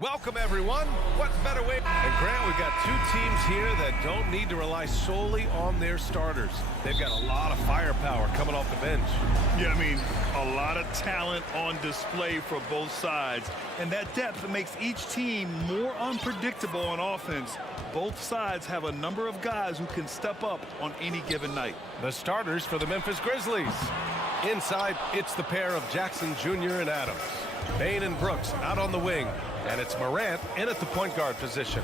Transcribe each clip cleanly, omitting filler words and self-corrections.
Welcome, everyone. What better way? And Grant, we've got two teams here that don't need to rely solely on their starters. They've got a lot of firepower coming off the bench. Yeah, I mean, a lot of talent on display for both sides. And that depth makes each team more unpredictable on offense. Both sides have a number of guys who can step up on any given night. The starters for the Memphis Grizzlies. Inside, it's the pair of Jackson Jr. and Adams. Bane and Brooks out on the wing. And it's Morant in at the point guard position.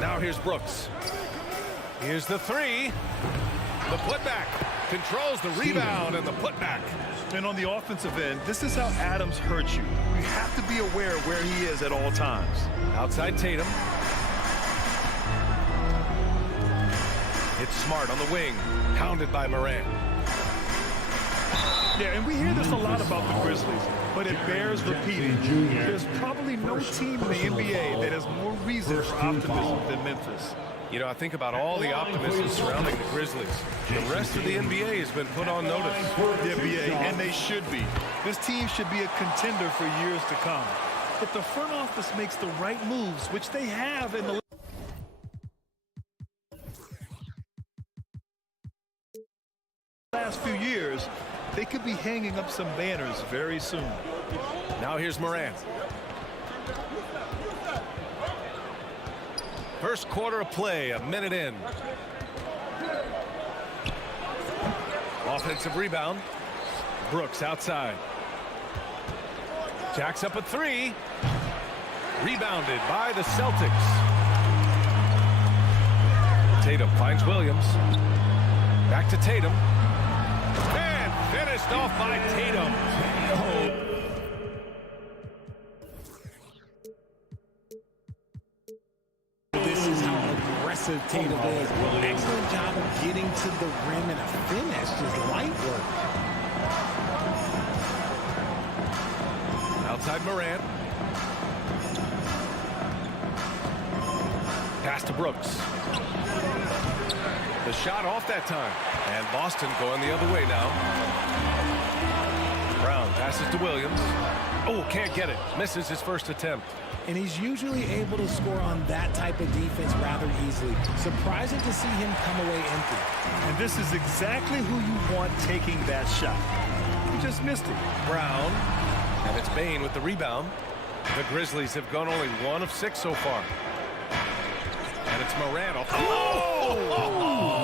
Now here's Brooks. Here's the three. The putback. Controls the rebound and the putback. And on the offensive end, this is how Adams hurts you. You have to be aware of where he is at all times. Outside Tatum. It's Smart on the wing. Pounded by Morant. Yeah, and we hear this a lot about the Grizzlies, but it bears repeating. There's probably no team in the NBA that has more reason for optimism than Memphis. You know, I think about all the optimism surrounding the Grizzlies. The rest of the NBA has been put on notice. The NBA, and they should be. This team should be a contender for years to come. If the front office makes the right moves, which they have in the last few years, they could be hanging up some banners very soon. Now here's Morant. First quarter of play, a minute in. Offensive rebound. Brooks outside. Jacks up a three. Rebounded by the Celtics. Tatum finds Williams. Back to Tatum. And finished off by Tatum. This is how aggressive Tatum is. Excellent job of getting to the rim and a finish. Just light work. Outside Morant. Pass to Brooks. The shot off that time. And Boston going the other way now. Brown passes to Williams. Oh, can't get it. Misses his first attempt. And he's usually able to score on that type of defense rather easily. Surprising to see him come away empty. And this is exactly who you want taking that shot. He just missed it. Brown. And it's Bane with the rebound. The Grizzlies have gone only 1 of 6 so far. And it's Morant. Oh!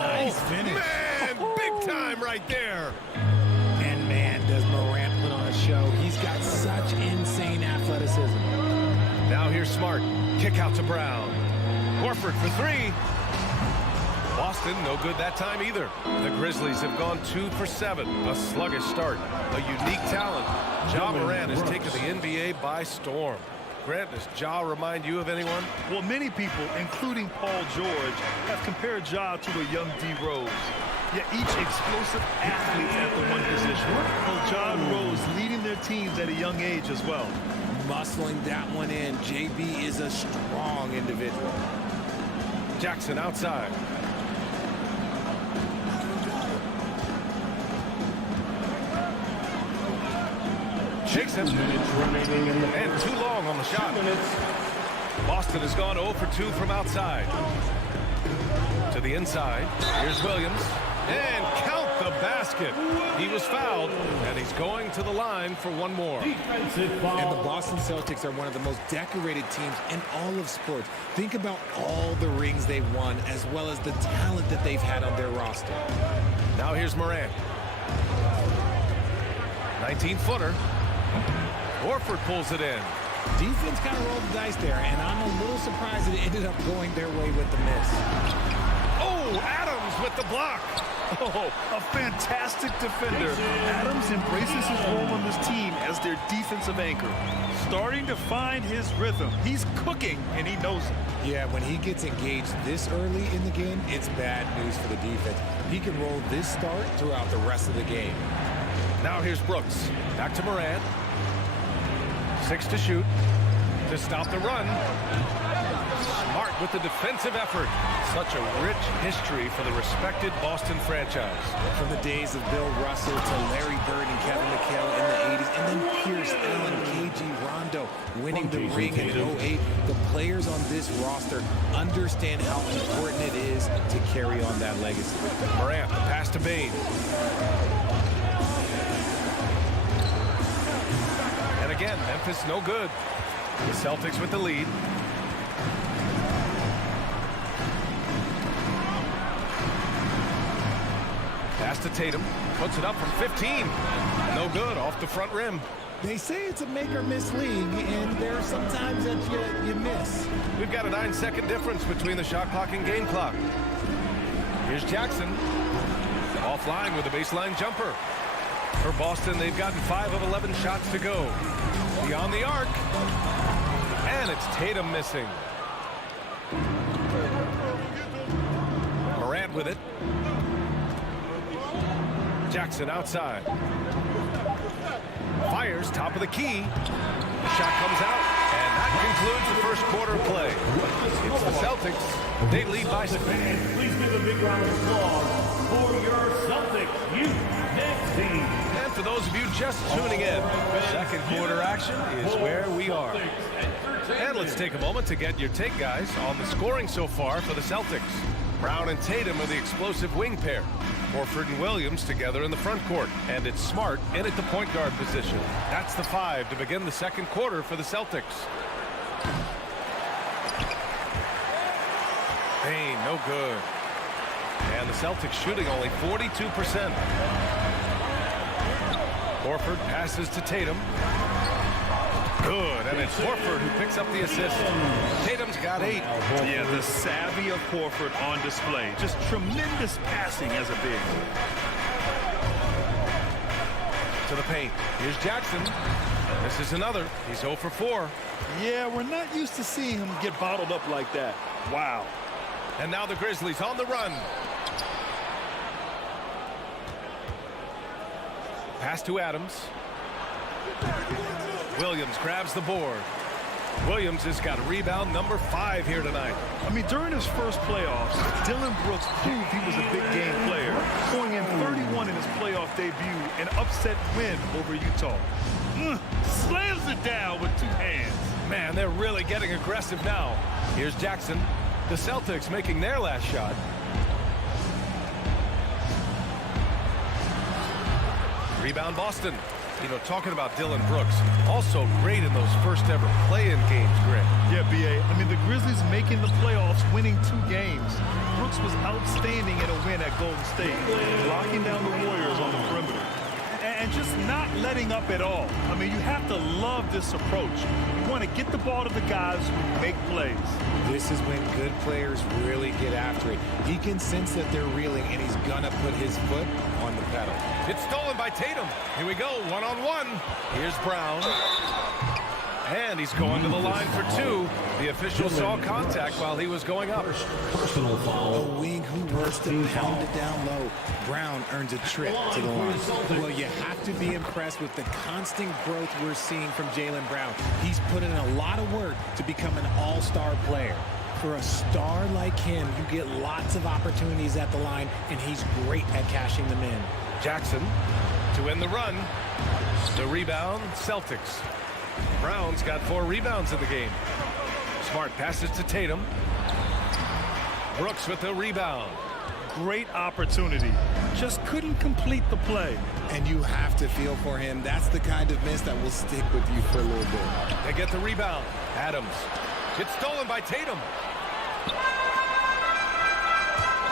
Nice finish. Man, big time right there. And man, does Morant put on a show. He's got such insane athleticism. Now here's Smart. Kick out to Brown. Horford for three. Boston, no good that time either. The Grizzlies have gone 2 for 7. A sluggish start. A unique talent. Ja Morant has taken the NBA by storm. Grant, does Ja remind you of anyone? Well, many people, including Paul George, have compared Ja to a young D. Rose. Yet each explosive athlete at the one position. Well, Ja and Rose leading their teams at a young age as well. Muscling that one in. JB is a strong individual. Jackson outside. Shakes him. And too long on the shot. Boston has gone 0 for 2 from outside. To the inside. Here's Williams. And count the basket. He was fouled, and he's going to the line for one more. And the Boston Celtics are one of the most decorated teams in all of sports. Think about all the rings they've won, as well as the talent that they've had on their roster. Now here's Morant. 19-footer. Horford pulls it in. Defense kind of rolled the dice there, and I'm a little surprised that it ended up going their way with the miss. Oh, Adams with the block. Oh, a fantastic defender. Adams embraces his role on this team as their defensive anchor. Starting to find his rhythm. He's cooking, and he knows it. Yeah, when he gets engaged this early in the game, it's bad news for the defense. He can roll this start throughout the rest of the game. Now here's Brooks. Back to Morant. 6 to shoot. To stop the run. Smart with the defensive effort. Such a rich history for the respected Boston franchise. From the days of Bill Russell to Larry Bird and Kevin McHale in the 80s, and then Pierce, Allen, KG, Rondo winning the ring in 08. The players on this roster understand how important it is to carry on that legacy. Morant, the pass to Bane. And again, Memphis no good. The Celtics with the lead. Pass to Tatum. Puts it up from 15. No good. Off the front rim. They say it's a make-or-miss league, and there are some times that you miss. We've got a 9-second difference between the shot clock and game clock. Here's Jackson. Offline with a baseline jumper. For Boston, they've gotten 5 of 11 shots to go. Beyond the arc. And it's Tatum missing. Morant with it. Jackson outside. Fires top of the key. The shot comes out. And that concludes the first quarter of play. It's the Celtics. They lead by 6. Please give a big round of applause for your Celtics youth next team. And for those of you just tuning in, second quarter action is where we are. And let's take a moment to get your take, guys, on the scoring so far for the Celtics. Brown and Tatum are the explosive wing pair. Horford and Williams together in the front court. And it's Smart in at the point guard position. That's the 5 to begin the second quarter for the Celtics. Bane, no good. And the Celtics shooting only 42%. Horford passes to Tatum. Good, and it's Horford who picks up the assist. Tatum's got 8. Yeah, the savvy of Horford on display. Just tremendous passing as a big. To the paint. Here's Jackson. This is another. He's 0 for 4. Yeah, we're not used to seeing him get bottled up like that. Wow. And now the Grizzlies on the run. Pass to Adams. Williams grabs the board. Williams has got rebound number 5 here tonight. I mean, during his first playoffs, Dillon Brooks proved he was a big game player, going in 31 in his playoff debut, an upset win over Utah. Slams it down with 2 hands. Man, they're really getting aggressive now. Here's Jackson. The Celtics making their last shot. Rebound Boston. You know, talking about Dillon Brooks, also great in those first ever play-in games, Greg. Yeah, B.A. I mean, the Grizzlies making the playoffs, winning 2 games. Brooks was outstanding in a win at Golden State, locking down the Warriors on the perimeter. And just not letting up at all. I mean, you have to love this approach. You want to get the ball to the guys who make plays. This is when good players really get after it. He can sense that they're reeling, and he's gonna put his foot on the pedal. It's stolen by Tatum. Here we go, one-on-one. Here's Brown. And he's going to the line for 2. The official saw contact while he was going up. Personal foul. A wing who works to pound it down low. Brown earns a trip to the line. Well, you have to be impressed with the constant growth we're seeing from Jaylen Brown. He's put in a lot of work to become an all-star player. For a star like him, you get lots of opportunities at the line, and he's great at cashing them in. Jackson to win the run. The rebound, Celtics. Brown's got 4 rebounds in the game. Smart passes to Tatum. Brooks with the rebound. Great opportunity. Just couldn't complete the play. And you have to feel for him. That's the kind of miss that will stick with you for a little bit. They get the rebound. Adams. It's stolen by Tatum.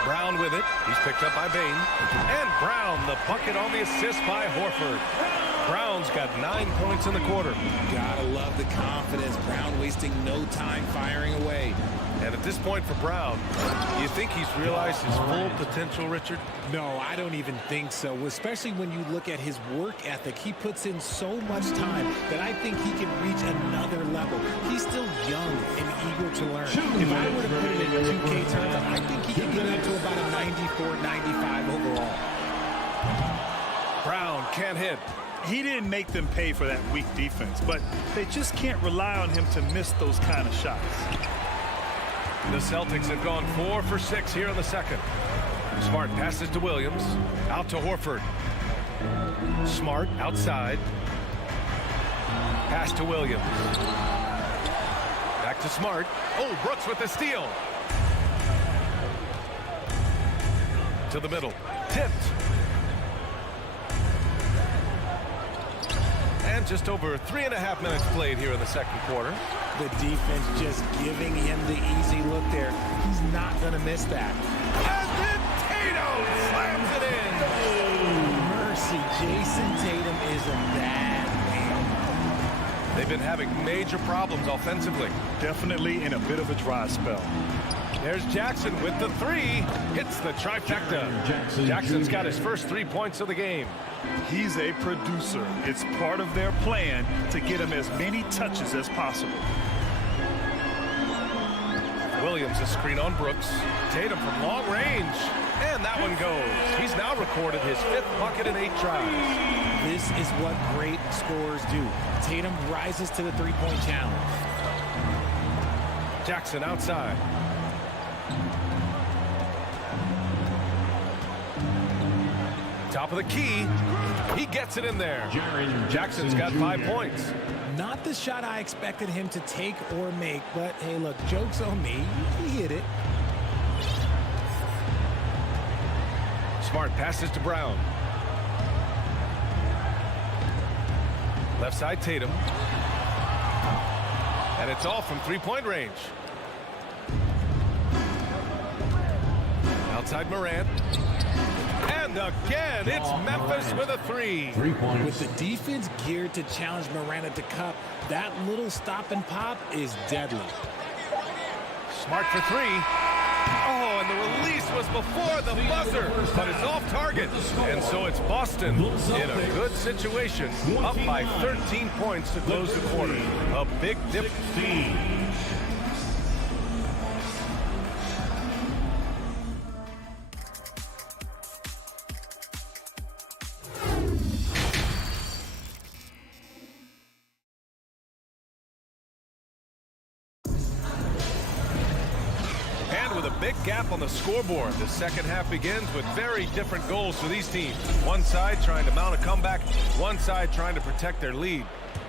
Brown with it. He's picked up by Bane. And Brown, the bucket on the assist by Horford. Brown's got 9 points in the quarter. Gotta love the confidence. Brown wasting no time firing away. And at this point for Brown, you think he's realized his full potential, Richard? No, I don't even think so, especially when you look at his work ethic. He puts in so much time that I think he can reach another level. He's still young and eager to learn. If I were to put it in 2K terms, I think he can get up to about a 94, 95 overall. Brown can't hit. He didn't make them pay for that weak defense, but they just can't rely on him to miss those kind of shots. The Celtics have gone 4 for 6 here in the second. Smart passes to Williams. Out to Horford. Smart outside. Pass to Williams. Back to Smart. Oh, Brooks with the steal. To the middle. Tipped. And just over 3.5 minutes played here in the second quarter. The defense just giving him the easy look there. He's not going to miss that. And then Tatum slams it in. Oh, mercy. Jason Tatum is a bad man. They've been having major problems offensively. Definitely in a bit of a dry spell. There's Jackson with the 3. Hits the trifecta. Jackson's got his first 3 points of the game. He's a producer. It's part of their plan to get him as many touches as possible. Williams a screen on Brooks. Tatum from long range. And that one goes. He's now recorded his 5th bucket in 8 tries. This is what great scorers do. Tatum rises to the three-point challenge. Jackson outside. Top of the key. He gets it in there. Jackson's got 5 points. Not the shot I expected him to take or make, but hey, look, joke's on me. He hit it. Smart passes to Brown. Left side Tatum. And it's all from 3-point range. Outside Morant. And again, it's Memphis with a 3. With the defense geared to challenge Morant at the cup, that little stop and pop is deadly. Smart for 3. Oh, and the release was before the buzzer, but it's off target. And so it's Boston in a good situation, up by 13 points to close the quarter. A big dip. With a big gap on the scoreboard, the second half begins with very different goals for these teams. One side trying to mount a comeback, one side trying to protect their lead.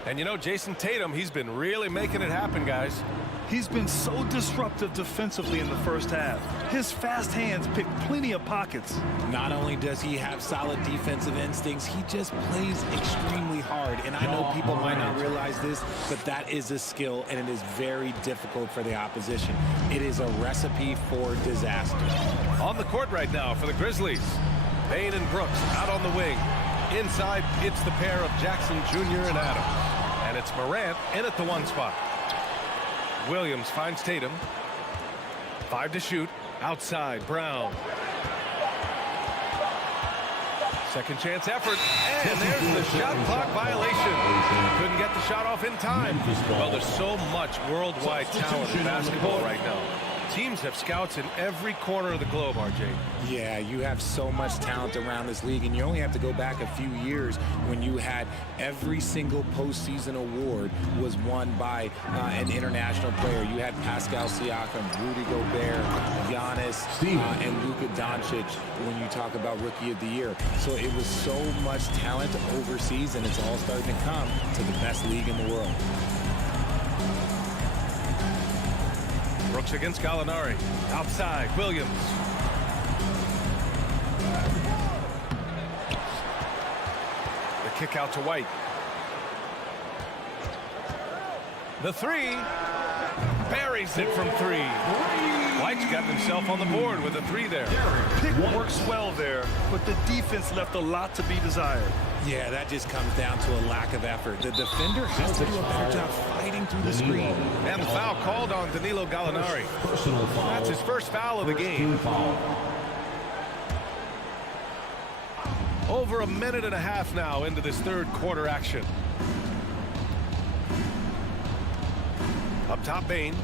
And you know, Jason Tatum, he's been really making it happen, guys. He's been so disruptive defensively in the first half. His fast hands pick plenty of pockets. Not only does he have solid defensive instincts, he just plays extremely hard. And I know people might not realize this, but that is a skill, and it is very difficult for the opposition. It is a recipe for disaster. On the court right now for the Grizzlies, Bane and Brooks out on the wing. Inside, it's the pair of Jackson Jr. and Adams. And it's Morant in at the 1 spot. Williams finds Tatum. 5 to shoot. Outside, Brown. Second chance effort. And there's the shot clock violation. Couldn't get the shot off in time. Well, there's so much worldwide talent in basketball right now. Teams have scouts in every corner of the globe, RJ. Yeah, you have so much talent around this league, and you only have to go back a few years when you had every single postseason award was won by an international player. You had Pascal Siakam, Rudy Gobert, Giannis, and Luka Doncic when you talk about Rookie of the Year. So it was so much talent overseas, and it's all starting to come to the best league in the world. Brooks against Gallinari. Outside, Williams. The kick out to White. The 3. buries it from three. White's got himself on the board with a three there. Pick works well there, but the defense left a lot to be desired. Yeah, that just comes down to a lack of effort. The defender has to do a better job fighting through the screen. And the foul called on Danilo Gallinari. Personal foul. That's his first foul of the game. Over a minute and a half now into this third quarter action. Up top, Bain.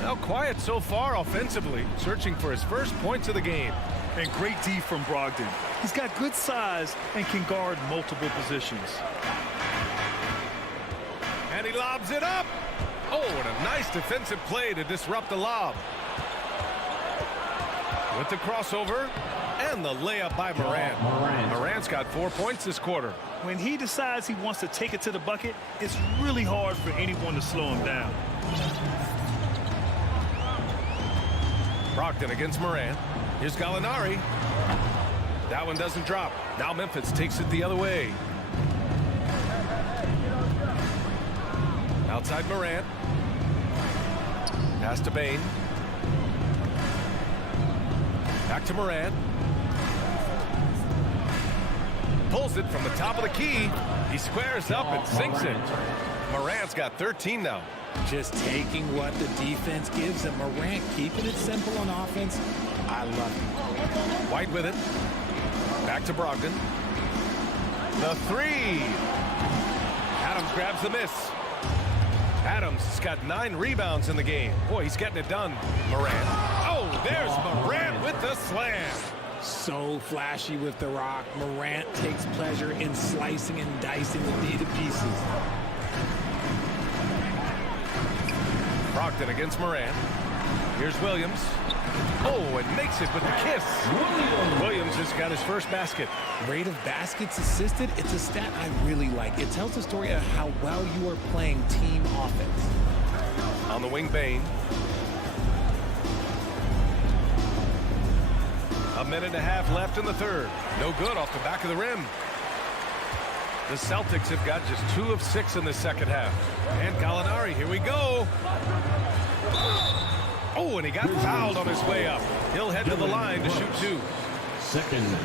Now quiet so far offensively, searching for his first points of the game. And great D from Brogdon. He's got good size and can guard multiple positions. And he lobs it up. Oh, and a nice defensive play to disrupt the lob. With the crossover and the layup by Morant. Morant's got 4 points this quarter. When he decides he wants to take it to the bucket, it's really hard for anyone to slow him down. Brogdon against Morant. Here's Gallinari. That one doesn't drop. Now Memphis takes it the other way. Outside Morant. Pass to Bain. Back to Morant. Pulls it from the top of the key. He squares up and sinks it. Morant's got 13 now. Just taking what the defense gives him. Morant keeping it simple on offense. I love it. White with it. Back to Brogdon. The three. Adams grabs the miss. Adams has got 9 rebounds in the game. Boy, he's getting it done. Morant. Oh, there's Morant with the slam. So flashy with the rock. Morant takes pleasure in slicing and dicing the D to pieces. Brogdon against Morant. Here's Williams. Oh, and makes it with the kiss. Williams has got his first basket. Rate of baskets assisted, it's a stat I really like. It tells the story of how well you are playing team offense. On the wing, Bain. A minute and a half left in the third. No good off the back of the rim. The Celtics have got just 2 of 6 in the second half. And Gallinari, here we go. Oh, and he got fouled on his way up. He'll head to the line to shoot 2.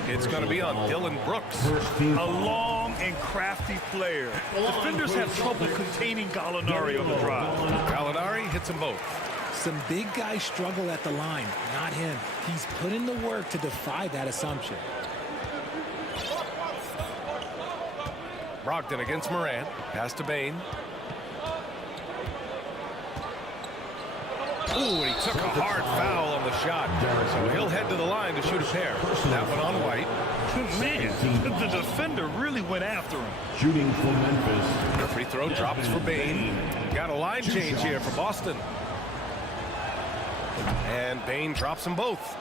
It's going to be on Dylan Brooks. A long and crafty player. Defenders have trouble containing Gallinari on the drive. Gallinari hits them both. Some big guys struggle at the line, not him. He's put in the work to defy that assumption. Brogdon against Morant. Pass to Bain. Ooh, and he took a hard foul on the shot. So he'll head to the line to shoot a pair. That one on White. Man, the defender really went after him. Shooting for Memphis. The free throw drops for Bain. Got a line change here for Boston. And Bain drops them both.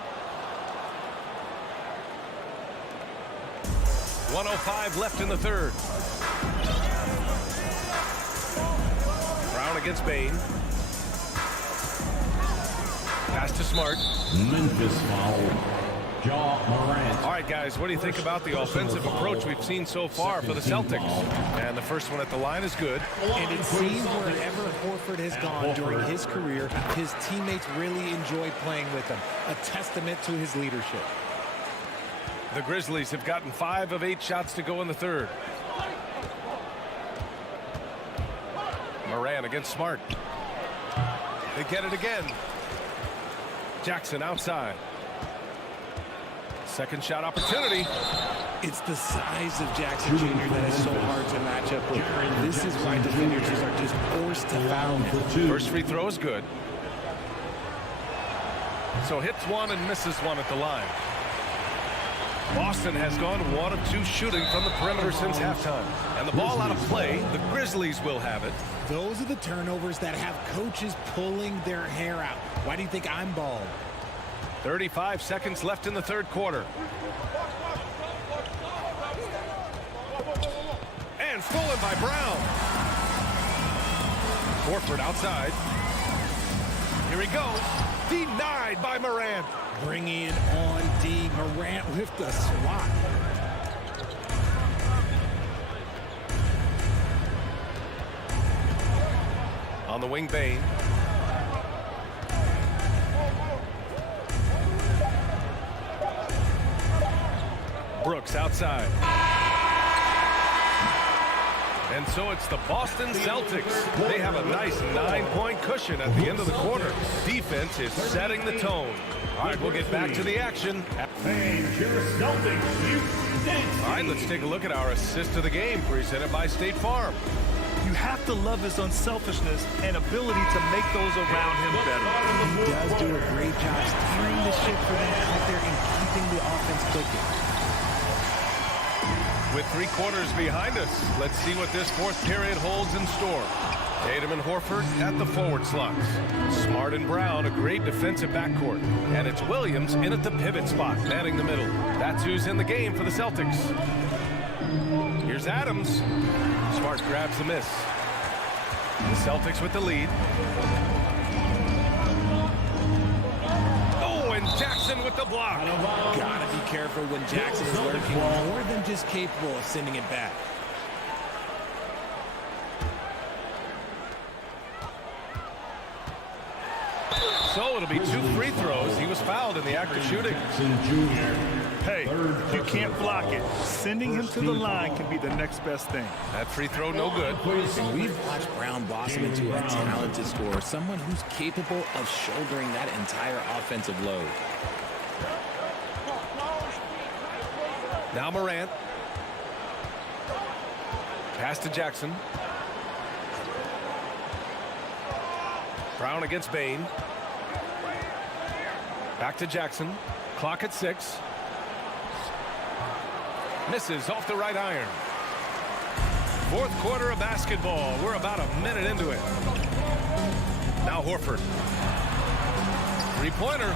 1:05 left in the third. Brown against Bain. Pass to Smart. Memphis foul. Ja Morant. All right, guys, what do you think about the offensive approach we've seen so far for the Celtics? And the first one at the line is good. And it seems wherever Horford has gone during his career, his teammates really enjoy playing with him. A testament to his leadership. The Grizzlies have gotten 5 of 8 shots to go in the third. Morant against Smart. They get it again. Jackson outside. Second shot opportunity. It's the size of Jackson Jr. that is so hard to match up with. This is why defenders are just forced to foul him. First free throw is good. So hits one and misses one at the line. Boston has gone 1 of 2 shooting from the perimeter since halftime. And the ball out of play, the Grizzlies will have it. Those are the turnovers that have coaches pulling their hair out. Why do you think I'm bald? 35 seconds left in the third quarter. And stolen by Brown. Horford outside. Here he goes. Denied by Morant. Bringing it on D. Morant with the swat. On the wing, Bain. side. And so it's the Boston Celtics. They have a nice 9-point cushion at the end of the quarter. Defense is setting the tone. All right, we'll get back to the action. And your Celtics, you stink. All right, let's take a look at our assist of the game presented by State Farm. You have to love his unselfishness and ability to make those around him better. He does do a great job steering the ship for them out there and keeping the offense clicking. With 3 quarters behind us, let's see what this 4th period holds in store. Tatum and Horford at the forward slots. Smart and Brown, a great defensive backcourt. And it's Williams in at the pivot spot, manning the middle. That's who's in the game for the Celtics. Here's Adams. Smart grabs the miss. The Celtics with the lead. Oh, and Jackson with the block. Gotta be careful when Jackson is lurking, more than just capable of sending it back. So it'll be 2 free throws. He was fouled in the act of shooting. Hey, you can't block it. Sending him to the line can be the next best thing. That free throw no good. And we've watched Brown blossom into a talented scorer, someone who's capable of shouldering that entire offensive load. Now Morant. Pass to Jackson. Brown against Bane. Back to Jackson. Clock at 6. Misses off the right iron. 4th quarter of basketball. We're about a minute into it. Now Horford. 3-pointer.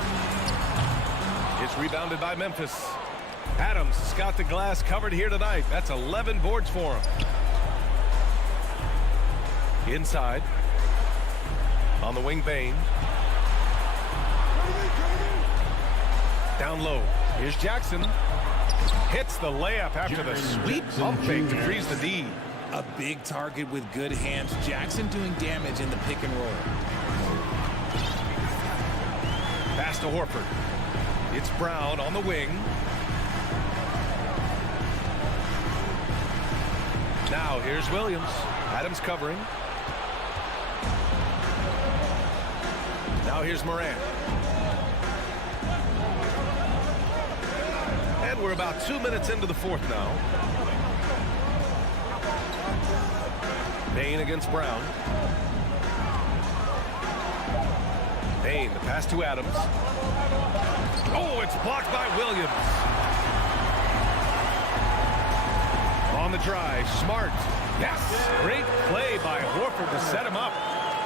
It's rebounded by Memphis. Adams has got the glass covered here tonight. That's 11 boards for him. Inside. On the wing, Bane. Down low. Here's Jackson. Hits the layup after the sweet pump fake to freeze the D. A big target with good hands. Jackson doing damage in the pick and roll. Pass to Horford. It's Brown on the wing. Now here's Williams. Adams covering. Now here's Morant. And we're about 2 minutes into the 4th now. Bane against Brown. Bane, the pass to Adams. Oh, it's blocked by Williams. On the drive, Smart. Yes, great play by Horford to set him up.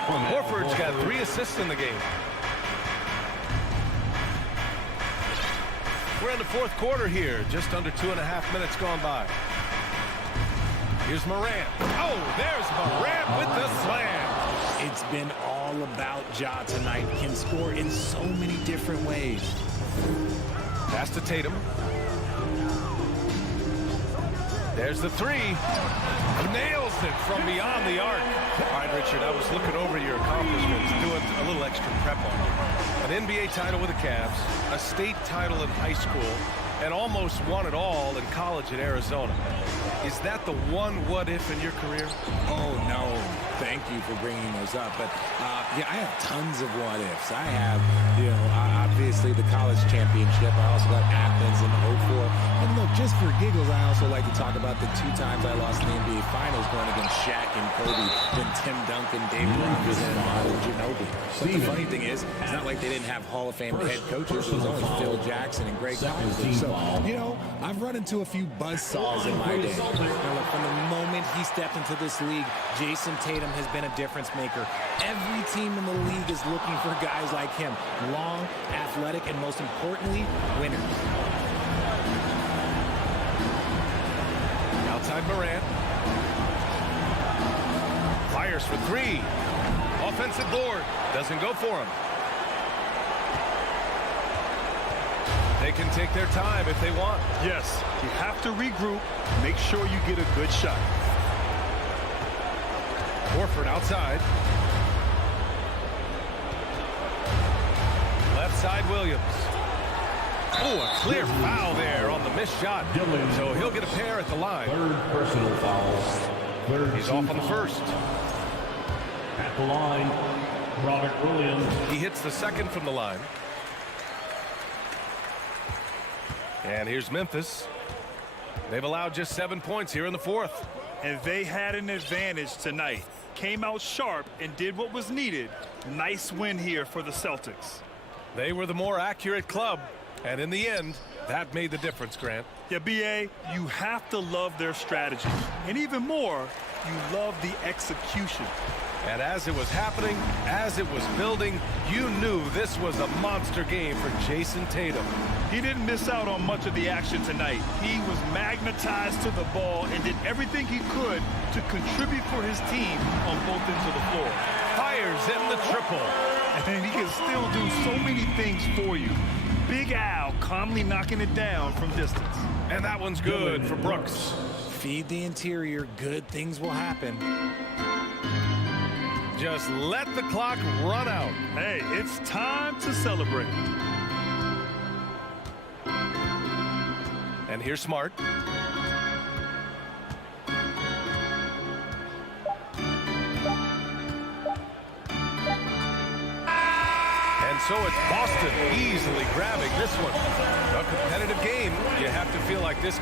Horford's got 3 assists in the game. We're in the 4th quarter here, just under 2.5 minutes gone by. Here's Morant. Oh, there's Morant with the slam. It's been all about Ja tonight. Can score in so many different ways. Pass to Tatum. There's the 3. Nails it from beyond the arc. All right, Richard, I was looking over your accomplishments, doing a little extra prep on you. An NBA title with the Cavs, a state title in high school, and almost won it all in college in Arizona. Is that the one what-if in your career? Oh, no. Thank you for bringing those up. But, yeah, I have tons of what-ifs. I have, obviously the college championship. I also got Athens in 04. And look, just for giggles, I also like to talk about the 2 times I lost in the NBA Finals going against Shaq and Kobe, then Tim Duncan, David Robinson, and Ginobili. But the funny thing is, it's not like they didn't have Hall of Fame head coaches. It was only Phil Jackson and Greg Popovich. So, I've run into a few buzzsaws in my day. Now, look, from the moment he stepped into this league, Jason Tatum has been a difference maker. Every team in the league is looking for guys like him. Long, athletic, and most importantly, winners. Outside Morant. Fires for 3. Offensive board. Doesn't go for him. They can take their time if they want. Yes, you have to regroup. Make sure you get a good shot. Horford outside. Left side Williams. Oh, a clear foul there on the missed shot. So he'll get a pair at the line. Third personal foul. Third He's off on the first. At the line, Robert Williams. He hits the second from the line. And here's Memphis. They've allowed just 7 points here in the fourth. And they had an advantage tonight. Came out sharp and did what was needed. Nice win here for the Celtics. They were the more accurate club. And in the end, that made the difference, Grant. Yeah, B.A., you have to love their strategy. And even more, you love the execution. And as it was happening, as it was building, you knew this was a monster game for Jason Tatum. He didn't miss out on much of the action tonight. He was magnetized to the ball and did everything he could to contribute for his team on both ends of the floor. Fires in the triple. And he can still do so many things for you. Big Al calmly knocking it down from distance. And that one's good for Brooks. Feed the interior, good things will happen. Just let the clock run out. Hey, it's time to celebrate. And here's Smart. And so it's Boston easily grabbing this one. A competitive game. You have to feel like this.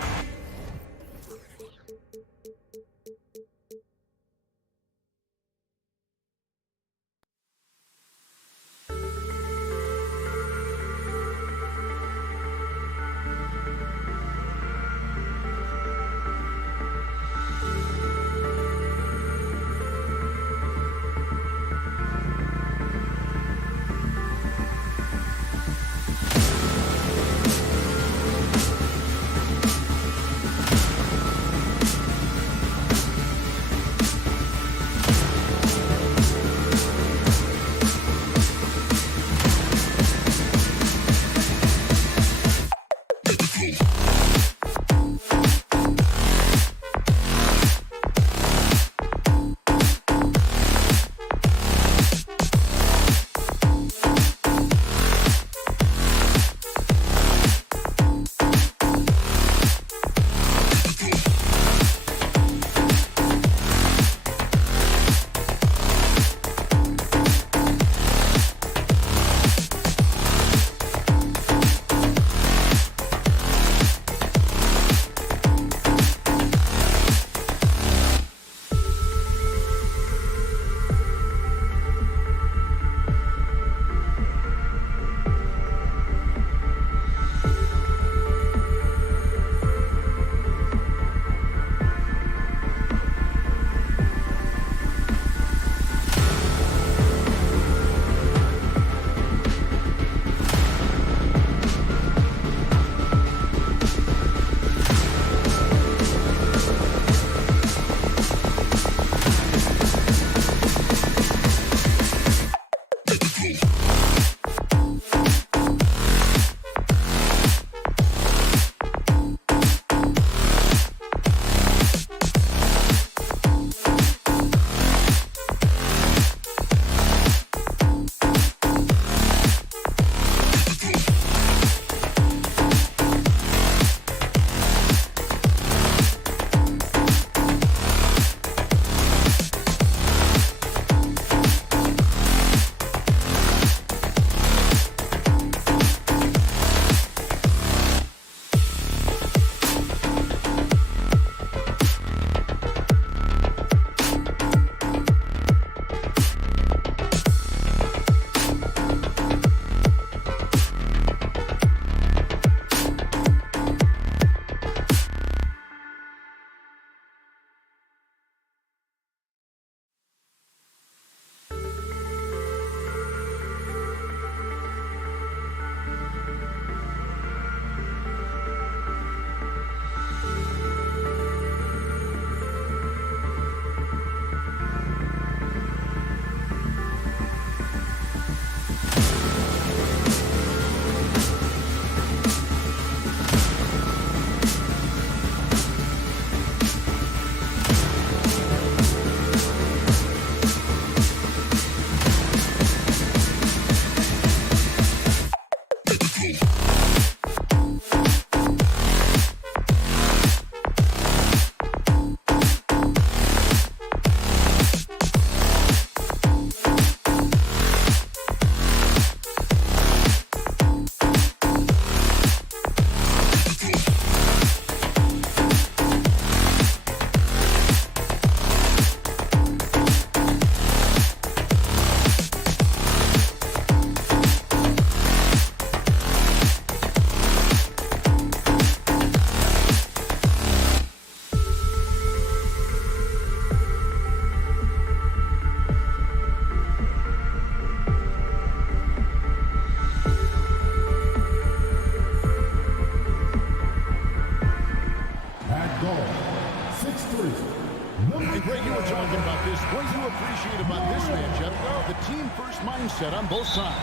And Greg, you were talking about this. What you appreciate about this matchup, the team-first mindset on both sides.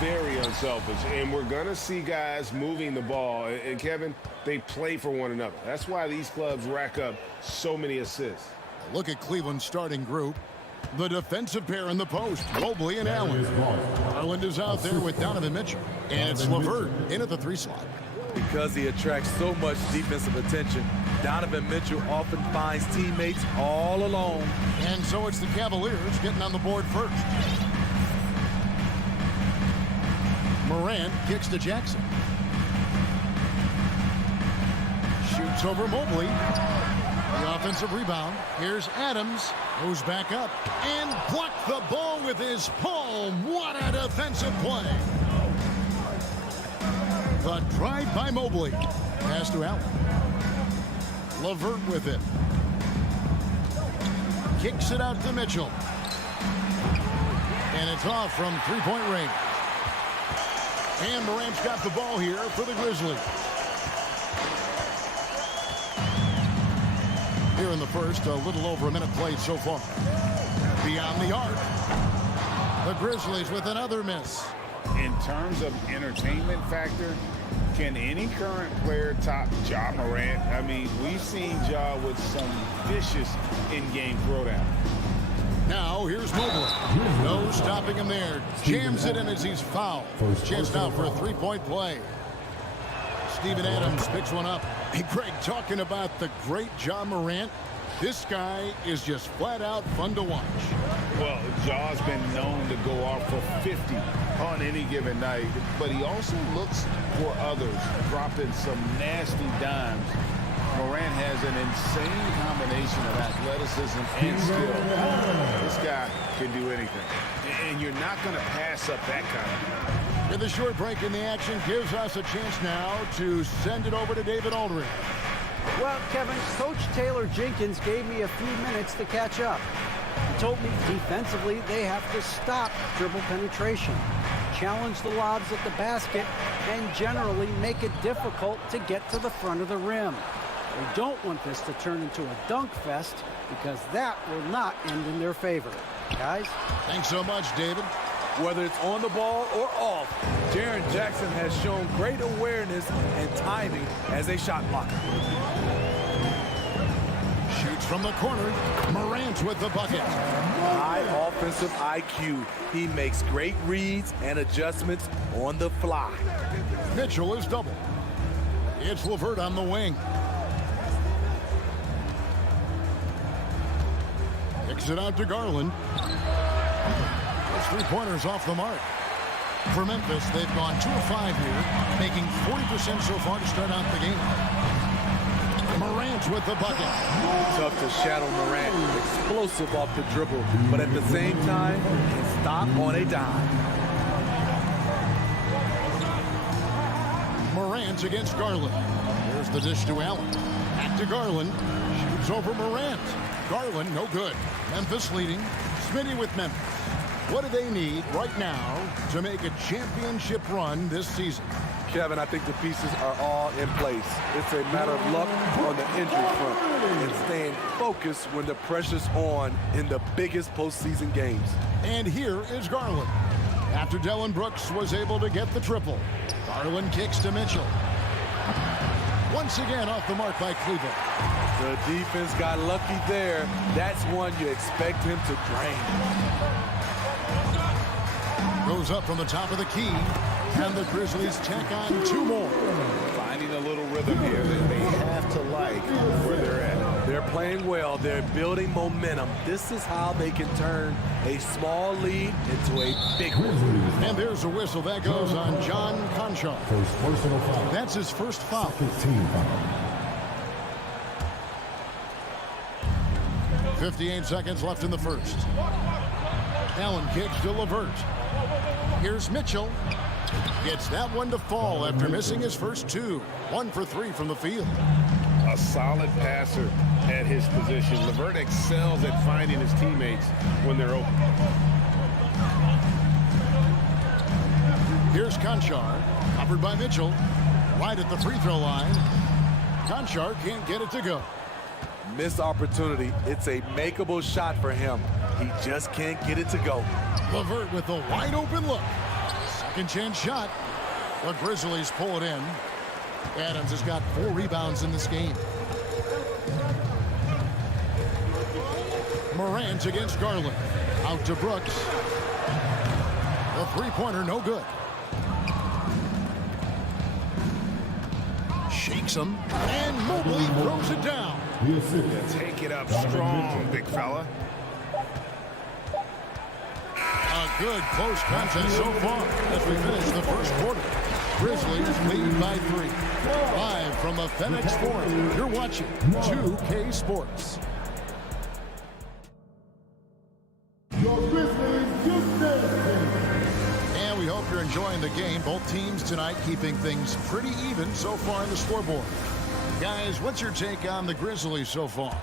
Very unselfish, and we're going to see guys moving the ball. And Kevin, they play for one another. That's why these clubs rack up so many assists. Look at Cleveland's starting group. The defensive pair in the post, Mobley and Allen. Garland is out there with Donovan Mitchell. And it's LeVert in at the 3 slot. Because he attracts so much defensive attention, Donovan Mitchell often finds teammates all alone. And so it's the Cavaliers getting on the board first. Morant kicks to Jackson. Shoots over Mobley. The offensive rebound. Here's Adams. Goes back up and blocked the ball with his palm. What a defensive play. The drive by Mobley. Pass to Allen. LeVert with it. Kicks it out to Mitchell. And it's off from three-point range. And Morant's got the ball here for the Grizzlies. Here in the first, a little over a minute played so far. Beyond the arc. The Grizzlies with another miss. In terms of entertainment factor, can any current player top Ja Morant? I mean, we've seen Ja with some vicious in-game throwdown. Now, here's Mobley. No stopping him there. Jams it in as he's fouled. Chance now for a three-point play. Steven Adams picks one up. Hey, Greg, talking about the great Ja Morant, this guy is just flat-out fun to watch. Well, Ja's been known to go off for 50 on any given night, but he also looks for others, dropping some nasty dimes. Morant has an insane combination of athleticism and skill. This guy can do anything, and you're not going to pass up that kind of. With a short break in the action gives us a chance now to send it over to David Aldridge. Well, Kevin, Coach Taylor Jenkins gave me a few minutes to catch up. He told me defensively they have to stop dribble penetration, challenge the lobs at the basket, and generally make it difficult to get to the front of the rim. We don't want this to turn into a dunk fest because that will not end in their favor. Guys? Thanks so much, David. Whether it's on the ball or off, Jaren Jackson has shown great awareness and timing as a shot blocker. Shoots from the corner. Morant with the bucket. High offensive IQ. He makes great reads and adjustments on the fly. Mitchell is doubled. It's LeVert on the wing. Kicks it out to Garland. Those three-pointers off the mark. For Memphis, they've gone 2 of 5 here, making 40% so far to start out the game. Morant with the bucket. Tough to shadow Morant. Explosive off the dribble, but at the same time, can stop on a dime. Morant against Garland. Here's the dish to Allen. Back to Garland. Shoots over Morant. Garland, no good. Memphis leading. Smitty with Memphis. What do they need right now to make a championship run this season? Kevin, I think the pieces are all in place. It's a matter of luck on the injury front and staying focused when the pressure's on in the biggest postseason games. And here is Garland. After Dillon Brooks was able to get the triple, Garland kicks to Mitchell. Once again off the mark by Cleveland. The defense got lucky there. That's one you expect him to drain. Goes up from the top of the key, and the Grizzlies tack on 2 more. Finding a little rhythm here that they have to like where they're at. They're playing well. They're building momentum. This is how they can turn a small lead into a big one. And there's a whistle. That goes on John Conchar. That's his first foul. 58 seconds left in the first. Allen kicks to LeVert. Here's Mitchell. Gets that one to fall after missing his first 2. 1 for 3 from the field. A solid passer at his position. LeVert excels at finding his teammates when they're open. Here's Conchar. Covered by Mitchell. Right at the free throw line. Conchar can't get it to go. Missed opportunity. It's a makeable shot for him. He just can't get it to go. LeVert with a wide open look. Second chance shot. The Grizzlies pull it in. Adams has got 4 rebounds in this game. Morant against Garland. Out to Brooks. The three-pointer no good. Shakes him. And Mobley throws it down. Take it up strong, big fella. A good close contest so far as we finish the first quarter. Grizzlies lead by 3. Live from a FedEx Forum, you're watching 2K Sports. And we hope you're enjoying the game. Both teams tonight keeping things pretty even so far on the scoreboard. Guys, what's your take on the Grizzlies so far?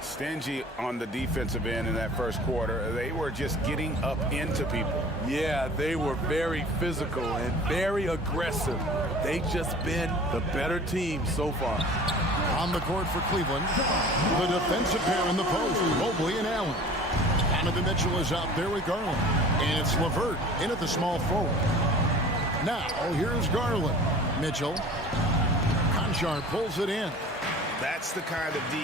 Stingy on the defensive end in that first quarter. They were just getting up into people. Yeah, they were very physical and very aggressive. They just been the better team so far. On the court for Cleveland, the defensive pair in the post, Mobley and Allen. Donovan Mitchell is out there with Garland. And it's LeVert in at the small forward. Now, here's Garland. Mitchell. Conchar pulls it in. That's the kind of D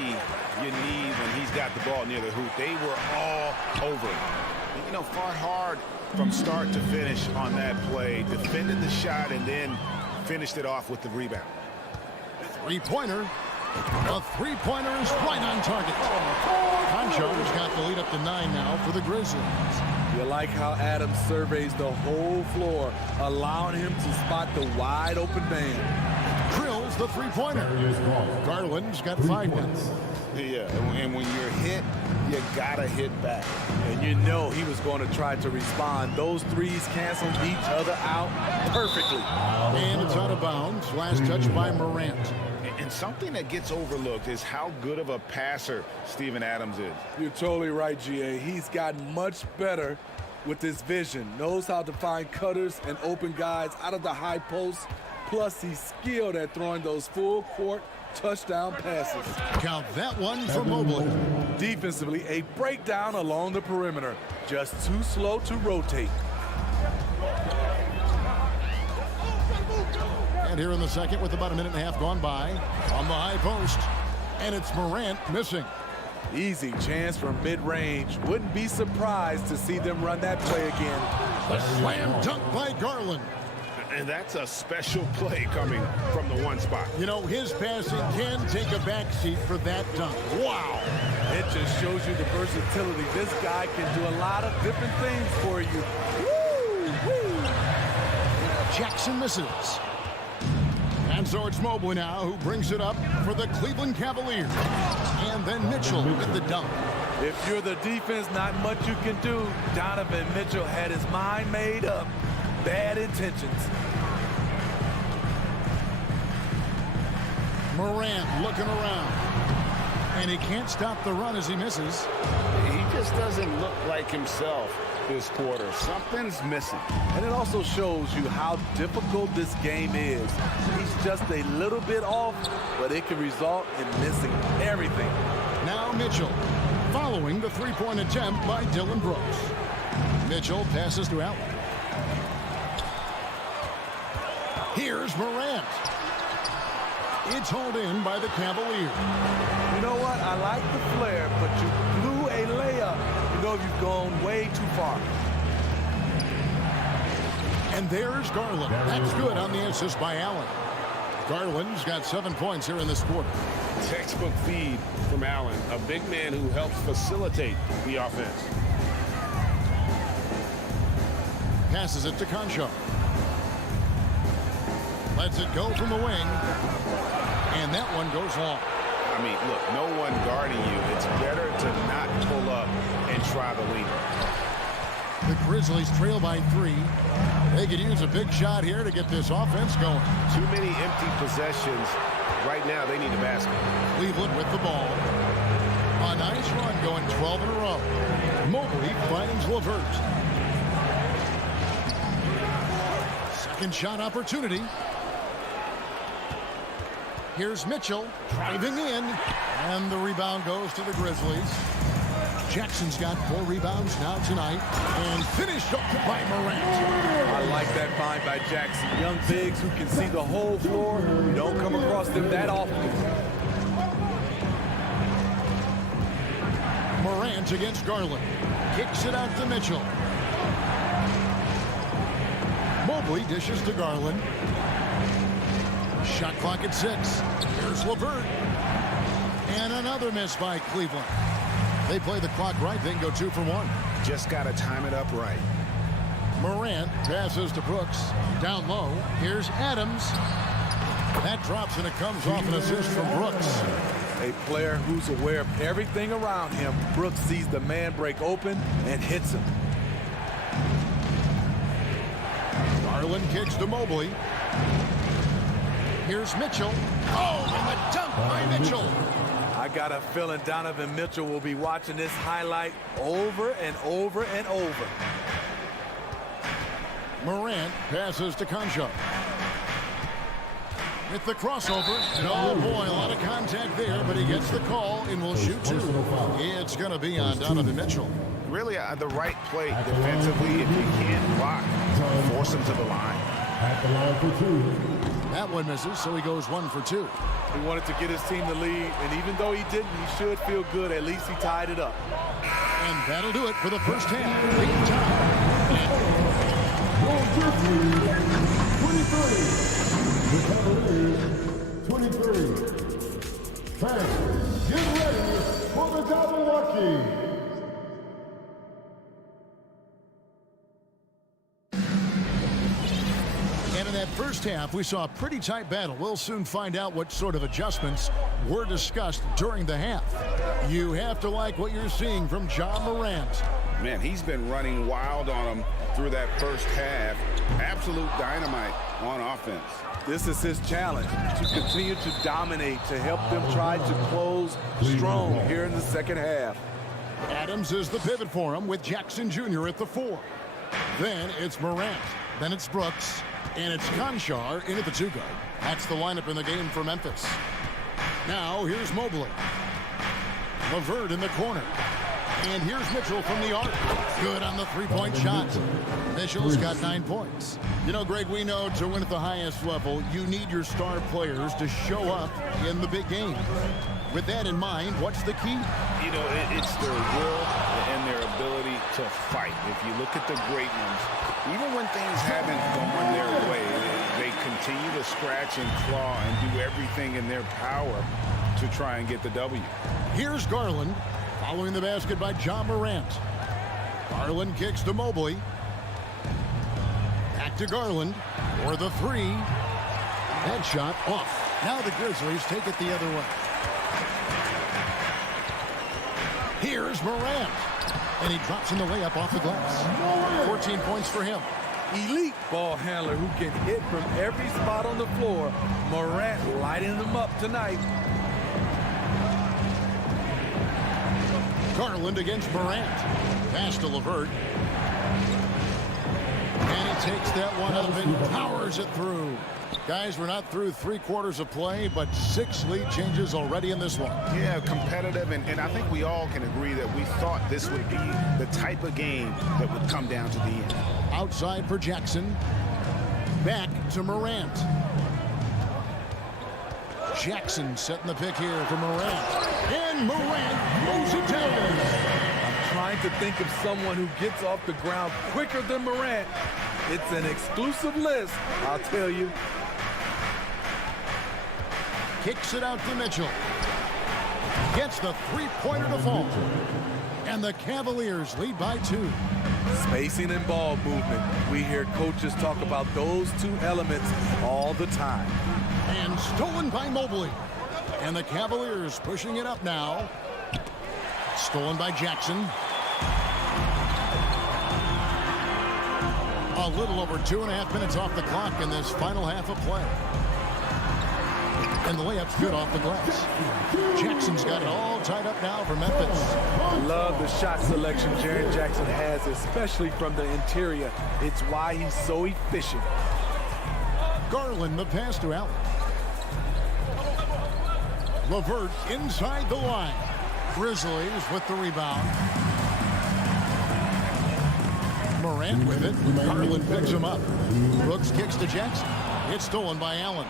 you need when he's got the ball near the hoop. They were all over it. You know, fought hard from start to finish on that play. Defended the shot and then finished it off with the rebound. Three-pointer. A three-pointer is right on target. Conchar's got the lead up to 9 now for the Grizzlies. You like how Adams surveys the whole floor, allowing him to spot the wide open man. Drills the three-pointer. Garland's got 5 now. Yeah, and when you're hit, you gotta hit back. And you know he was going to try to respond. Those threes canceled each other out perfectly. And it's out of bounds. Last touch by Morant. And something that gets overlooked is how good of a passer Steven Adams is. You're totally right, GA. He's gotten much better with his vision. Knows how to find cutters and open guys out of the high post. Plus, he's skilled at throwing those full-court touchdown passes. Count that one for Mobley. Defensively, a breakdown along the perimeter. Just too slow to rotate. And here in the second with about a minute and a half gone by on the high post. And it's Morant missing. Easy chance from mid-range. Wouldn't be surprised to see them run that play again. The slam dunk by Garland. And that's a special play coming from the one spot. You know, his passing can take a backseat for that dunk. Wow. It just shows you the versatility. This guy can do a lot of different things for you. Woo! Woo! Jackson misses. And so it's Mobley now who brings it up for the Cleveland Cavaliers. And then Mitchell with the dunk. If you're the defense, not much you can do. Donovan Mitchell had his mind made up. Bad intentions. Morant looking around. And he can't stop the run as he misses. He just doesn't look like himself this quarter. Something's missing. And it also shows you how difficult this game is. He's just a little bit off, but it can result in missing everything. Now Mitchell, following the three-point attempt by Dylan Brooks. Mitchell passes to Allen. Here's Morant. It's hauled in by the Cavaliers. You know what? I like the flair, but you blew a layup. You know you've gone way too far. And there's Garland. That's good on the assist by Allen. Garland's got 7 points here in this quarter. Textbook feed from Allen, a big man who helps facilitate the offense. Passes it to Conchar. Lets it go from the wing. And that one goes long. I mean, look, no one guarding you. It's better to not pull up and try the lead. The Grizzlies trail by 3. They could use a big shot here to get this offense going. Too many empty possessions. Right now, they need a basket. Cleveland with the ball. A nice run going 12 in a row. Mobley finds LeVert. Second shot opportunity. Here's Mitchell driving in. And the rebound goes to the Grizzlies. Jackson's got 4 rebounds now tonight. And finished up by Morant. I like that find by Jackson. Young bigs who can see the whole floor. You don't come across them that often. Morant against Garland. Kicks it out to Mitchell. Mobley dishes to Garland. Shot clock at 6. Here's LeVert. And another miss by Cleveland. They play the clock right, they can go 2 for 1. Just got to time it up right. Morant passes to Brooks. Down low, here's Adams. That drops and it comes off an assist from Brooks. A player who's aware of everything around him. Brooks sees the man break open and hits him. Garland kicks to Mobley. Here's Mitchell. Oh, and the dunk by Mitchell. I got a feeling Donovan Mitchell will be watching this highlight over and over and over. Morant passes to Concha. With the crossover, and oh boy, a lot of contact there, but he gets the call and will shoot 2. It's going to be on Donovan Mitchell. Really the right play defensively. If you can't block, force him to the line. At the line for 2. That one misses, so he goes 1 for 2. He wanted to get his team the lead, and even though he didn't, he should feel good. At least he tied it up. And that'll do it for the first half. Big time. The Grizzlies, 23. Fans, get ready for the Cavaliers. And in that first half, we saw a pretty tight battle. We'll soon find out what sort of adjustments were discussed during the half. You have to like what you're seeing from Ja Morant. Man, he's been running wild on him through that first half. Absolute dynamite on offense. This is his challenge, to continue to dominate, to help them try to close strong here in the second half. Adams is the pivot for him with Jackson Jr. at the 4. Then it's Morant. Then it's Brooks. And it's Conchar in at the 2 guard. That's the lineup in the game for Memphis. Now here's Mobley. LeVert in the corner. And here's Mitchell from the arc. Good on the 3-point shot. Mitchell's got 9 points. You know, Greg, we know to win at the highest level, you need your star players to show up in the big game. With that in mind, what's the key? You know, it's their will and their ability to fight. If you look at the great ones, even when things haven't gone their way, they continue to scratch and claw and do everything in their power to try and get the W. Here's Garland, following the basket by Ja Morant. Garland kicks to Mobley. Back to Garland for the 3. That shot off. Now the Grizzlies take it the other way. Here's Morant. And he drops in the layup off the glass. 14 points for him. Elite ball handler who can hit from every spot on the floor. Morant lighting them up tonight. Garland against Morant. Pass to LeVert. And he takes that one up and powers it through. Guys, we're not through 3/4 of play, but 6 lead changes already in this one. Yeah, competitive, and I think we all can agree that we thought this would be the type of game that would come down to the end. Outside for Jackson. Back to Morant. Jackson setting the pick here for Morant. And Morant moves it down. I'm trying to think of someone who gets off the ground quicker than Morant. It's an exclusive list, I'll tell you. Kicks it out to Mitchell. Gets the 3-pointer to fall. And the Cavaliers lead by 2. Spacing and ball movement. We hear coaches talk about those 2 elements all the time. And stolen by Mobley. And the Cavaliers pushing it up now. Stolen by Jackson. A little over 2.5 minutes off the clock in this final half of play. And the layup's good off the glass. Jackson's got it all tied up now for Memphis. Love the shot selection Jaren Jackson has, especially from the interior. It's why he's so efficient. Garland, the pass to Allen. LeVert inside the line. Grizzlies with the rebound. Morant with it. Garland picks him up. Brooks kicks to Jackson. It's stolen by Allen.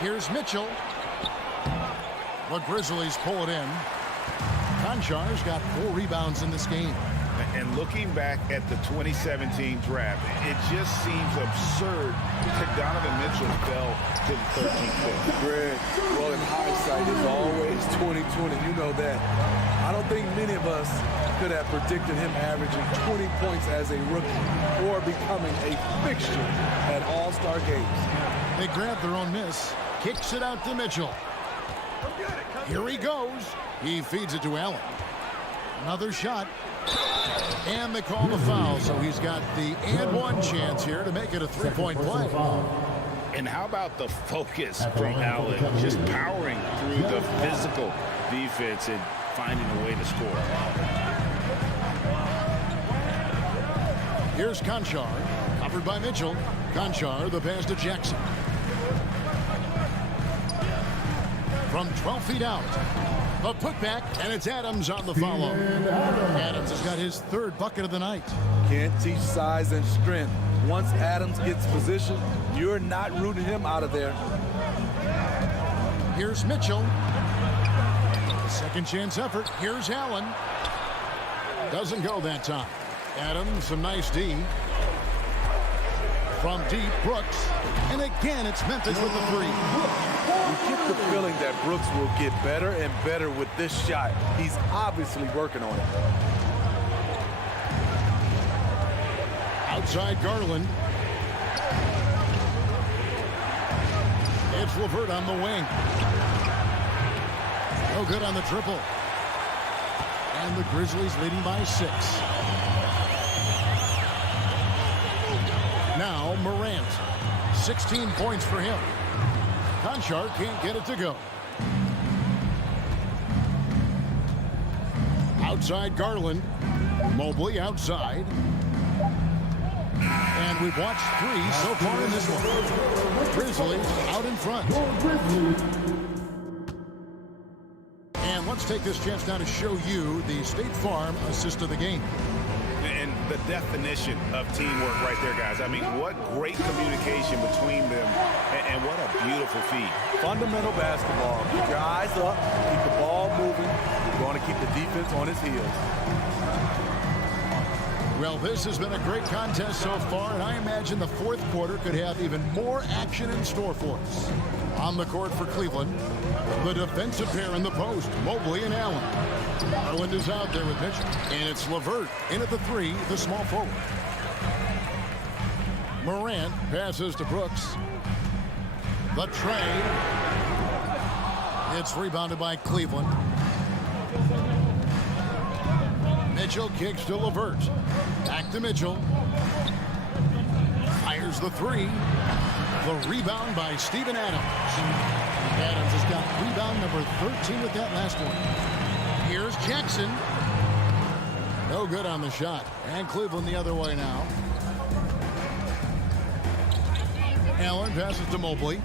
Here's Mitchell. The Grizzlies pull it in. Konchar's got 4 rebounds in this game. And looking back at the 2017 draft, it just seems absurd that Donovan Mitchell fell to the 13th pick. Greg, well, in hindsight, it's always 2020. You know that. I don't think many of us could have predicted him averaging 20 points as a rookie or becoming a fixture at All-Star games. They grab their own miss. Kicks it out to Mitchell. Here he goes. He feeds it to Allen. Another shot. And they call the foul, so he's got the and one chance here to make it a 3-point play. And how about the focus from Allen, just powering through the physical defense and finding a way to score. Here's Konchar, covered by Mitchell. Konchar, the pass to Jackson. From 12 feet out. A putback, and it's Adams on the follow. Adams has got his 3rd bucket of the night. Can't teach size and strength. Once Adams gets position, you're not rooting him out of there. Here's Mitchell. A second chance effort. Here's Allen. Doesn't go that time. Adams, some nice D. From deep, Brooks. And again, it's Memphis with the 3. You get the feeling that Brooks will get better and better with this shot. He's obviously working on it. Outside Garland. It's LeVert on the wing. No good on the triple. And the Grizzlies leading by 6. Now Morant. 16 points for him. Konchar can't get it to go. Outside Garland. Mobley outside. And we've watched 3 so far in this one. Grizzlies out in front. And let's take this chance now to show you the State Farm assist of the game. And the definition of teamwork right there, guys. I mean, what great communication between them, and what a beautiful feed. Fundamental basketball. Keep your eyes up, keep the ball moving. You're going to keep the defense on its heels. Well, this has been a great contest so far, and I imagine the 4th quarter could have even more action in store for us. On the court for Cleveland, the defensive pair in the post, Mobley and Allen. Garland is out there with Mitchell, and it's LeVert in at the 3, the small forward. Morant passes to Brooks. The trade. It's rebounded by Cleveland. Mitchell kicks to LeVert. Back to Mitchell. Fires the 3. The rebound by Steven Adams. Adams has got rebound number 13 with that last one. Here's Jackson. No good on the shot. And Cleveland the other way now. Allen passes to Mobley.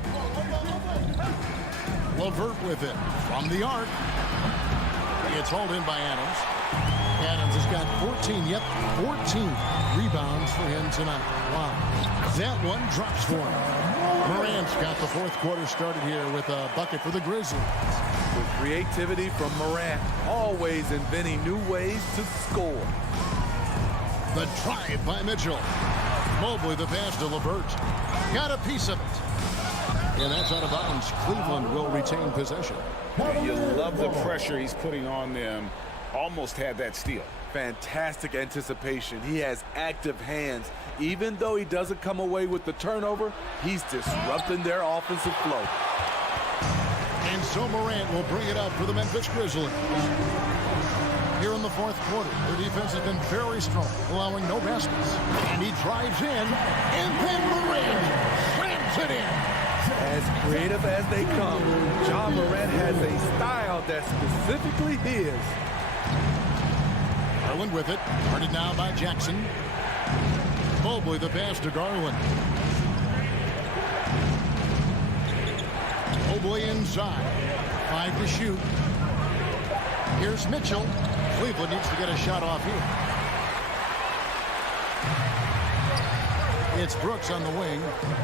LeVert with it. From the arc. It's hauled in by Adams. Adams has got 14 rebounds for him tonight. Wow. That one drops for him. Morant's got the 4th quarter started here with a bucket for the Grizzlies. With creativity from Morant, always inventing new ways to score. The drive by Mitchell. Mobley the pass to LeVert. Got a piece of it. And that's out of bounds. Cleveland will retain possession. You love the pressure he's putting on them. Almost had that steal. Fantastic anticipation. He has active hands. Even though he doesn't come away with the turnover, he's disrupting their offensive flow. And so Morant will bring it up for the Memphis Grizzlies. Here in the 4th quarter, their defense has been very strong, allowing no baskets. And he drives in, and then Morant slams it in. As creative as they come, John Morant has a style that's specifically his. Garland with it, guarded now by Jackson. Mobley the pass to Garland. Mobley inside. 5 to shoot. Here's Mitchell. Cleveland needs to get a shot off here. It's Brooks on the wing.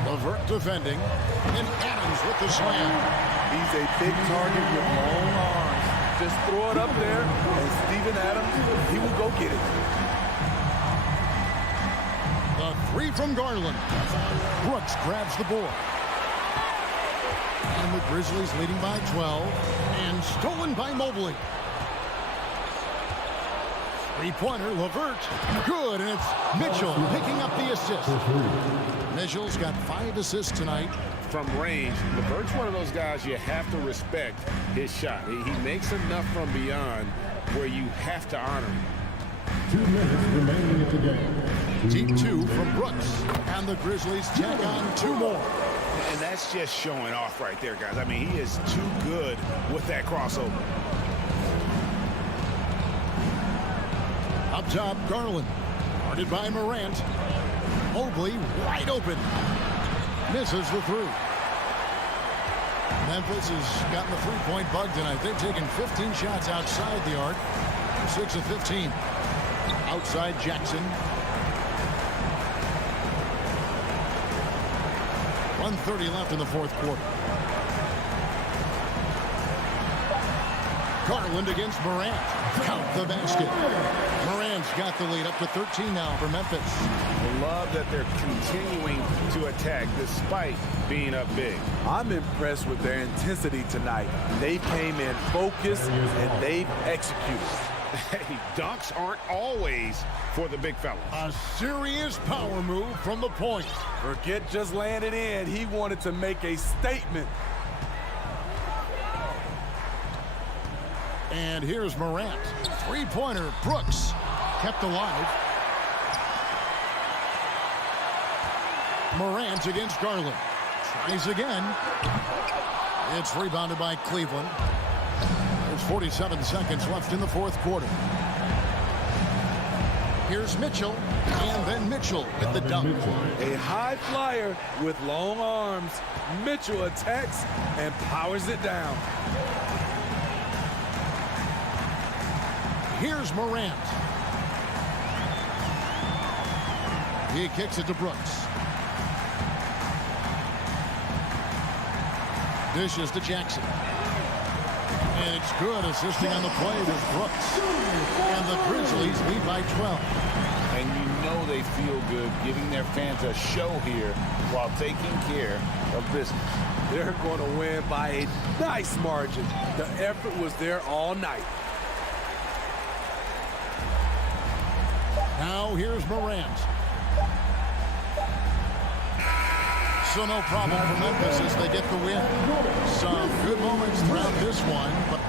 LeVert defending. And Adams with the slam. He's a big target with long arms. Just throw it up there, and Steven Adams, he will go get it. The 3 from Garland. Brooks grabs the board. And the Grizzlies leading by 12. And stolen by Mobley. 3-pointer, LeVert. Good, and it's Mitchell picking up the assist. Mitchell's got 5 assists tonight. From range, LeVert's one of those guys you have to respect his shot. He makes enough from beyond where you have to honor him. 2 minutes remaining at the game. Deep 2 from Brooks. And the Grizzlies tack on 2 more. And that's just showing off right there, guys. I mean, he is too good with that crossover. Up top, Garland. Guarded by Morant. Mobley wide open. Misses the 3. Memphis has gotten the 3-point bug tonight. They've taken 15 shots outside the arc. 6 of 15. Outside Jackson. 1:30 left in the 4th quarter. Garland against Morant. Count the basket. Morant's got the lead up to 13 now for Memphis. I love that they're continuing to attack despite being up big. I'm impressed with their intensity tonight. They came in focused, and they've executed. Hey, dunks aren't always for the big fellas. A serious power move from the point. Forget just laying it in. He wanted to make a statement. And here's Morant. 3-pointer, Brooks. Kept alive. Morant against Garland. Tries again. It's rebounded by Cleveland. There's 47 seconds left in the 4th quarter. Here's Mitchell. And then Mitchell with the dunk. A high flyer with long arms. Mitchell attacks and powers it down. Here's Morant. He kicks it to Brooks. Dishes to Jackson. And it's good, assisting on the play with Brooks. And the Grizzlies lead by 12. And you know they feel good giving their fans a show here while taking care of business. They're going to win by a nice margin. The effort was there all night. Now here's Morant. So no problem for Memphis as they get the win. Some good moments throughout this one, but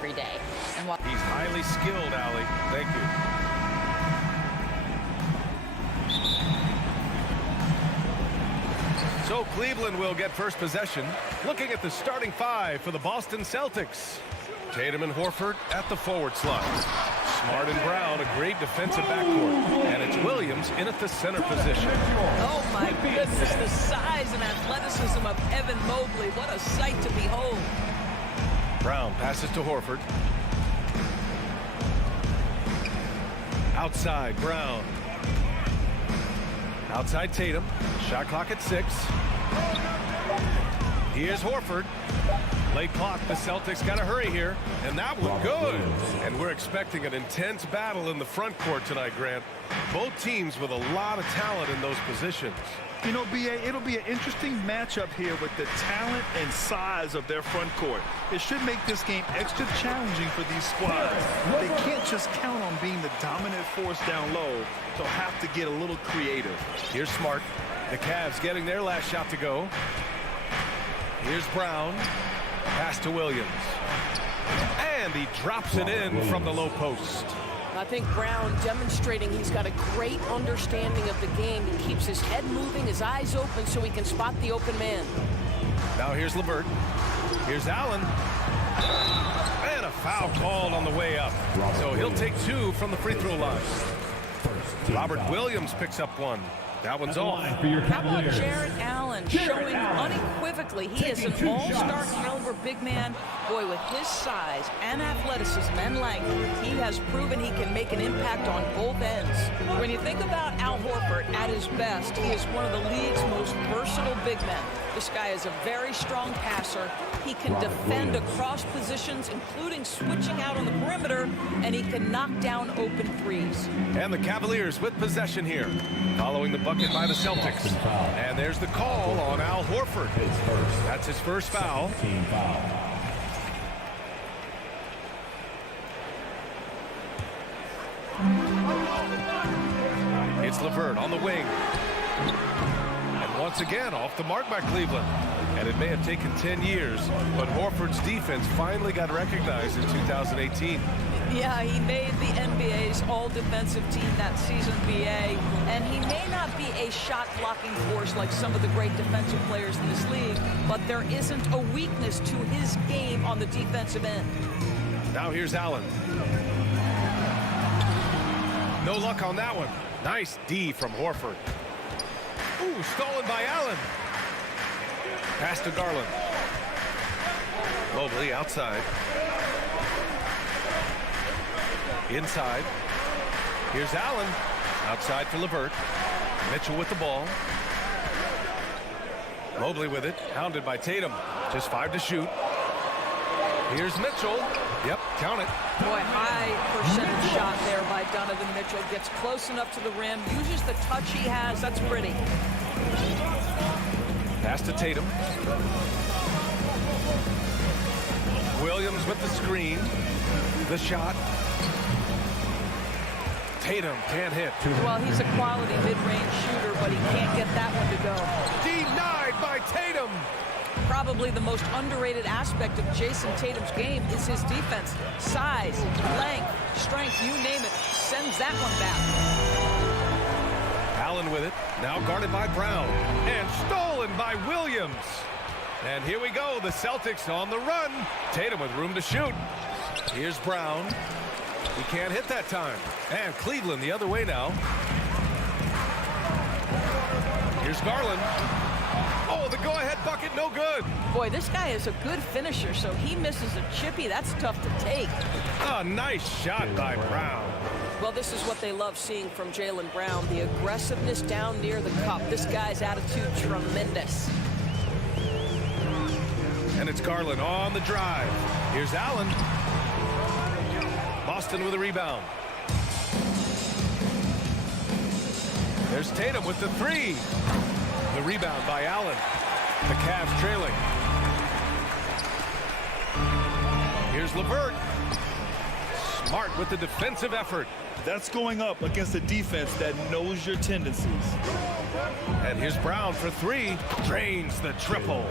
every day. And while He's highly skilled, Allie. Thank you. So Cleveland will get first possession. Looking at the starting five for the Boston Celtics. Tatum and Horford at the forward slot. Smart and Brown, a great defensive backcourt. And it's Williams in at the center position. Oh my goodness, the size and athleticism of Evan Mobley. What a sight to behold. Brown passes to Horford. Outside, Brown. Outside Tatum. Shot clock at 6. Here's Horford. Late clock, the Celtics got to hurry here. And that one good. And we're expecting an intense battle in the front court tonight, Grant. Both teams with a lot of talent in those positions. You know, B.A., it'll be an interesting matchup here with the talent and size of their front court. It should make this game extra challenging for these squads. They can't just count on being the dominant force down low. They'll have to get a little creative. Here's Smart. The Cavs getting their last shot to go. Here's Brown. Pass to Williams. And he drops it in from the low post. I think Brown demonstrating he's got a great understanding of the game. He keeps his head moving, his eyes open so he can spot the open man. Now here's LeVert. Here's Allen. And a foul called on the way up. So he'll take 2 from the free throw line. Robert Williams picks up 1. That one's off. How about Jarrett Allen showing unequivocally he is an all-star caliber big man. Boy, with his size and athleticism and length, he has proven he can make an impact on both ends. When you think about Al Horford at his best, he is one of the league's most versatile big men. This guy is a very strong passer. He can defend across positions, including switching out on the perimeter, and he can knock down open threes. And the Cavaliers with possession here, following the bucket by the Celtics. And there's the call on Al Horford. That's his first foul. It's LeVert on the wing. And once again, off the mark by Cleveland. And it may have taken 10 years, but Horford's defense finally got recognized in 2018. Yeah, he made the NBA's all-defensive team that season, BA, and he may not be a shot-blocking force like some of the great defensive players in this league, but there isn't a weakness to his game on the defensive end. Now here's Allen. No luck on that one. Nice D from Horford. Ooh, stolen by Allen. Pass to Garland. Mobley outside. Inside. Here's Allen. Outside for LeVert. Mitchell with the ball. Mobley with it. Hounded by Tatum. Just 5 to shoot. Here's Mitchell. Yep, count it. Boy, high percentage shot there by Donovan Mitchell. Gets close enough to the rim. Uses the touch he has. That's pretty. Pass to Tatum. Williams with the screen. The shot. Tatum can't hit. Well, he's a quality mid-range shooter, but he can't get that one to go. Denied by Tatum. Probably the most underrated aspect of Jason Tatum's game is his defense. Size, length, strength, you name it, sends that one back. Allen with it, now guarded by Brown, and stolen by Williams. And here we go, the Celtics on the run. Tatum with room to shoot. Here's Brown. He can't hit that time. And Cleveland the other way now. Here's Garland. Oh, the go-ahead bucket, no good. Boy, this guy is a good finisher, so he misses a chippy. That's tough to take. A nice shot by Brown. Well, this is what they love seeing from Jaylen Brown, the aggressiveness down near the cup. This guy's attitude, tremendous. And it's Garland on the drive. Here's Allen. Boston with a rebound. There's Tatum with the 3. The rebound by Allen. The Cavs trailing. Here's LeVert. Smart with the defensive effort. That's going up against a defense that knows your tendencies. And here's Brown for 3. Drains the triple.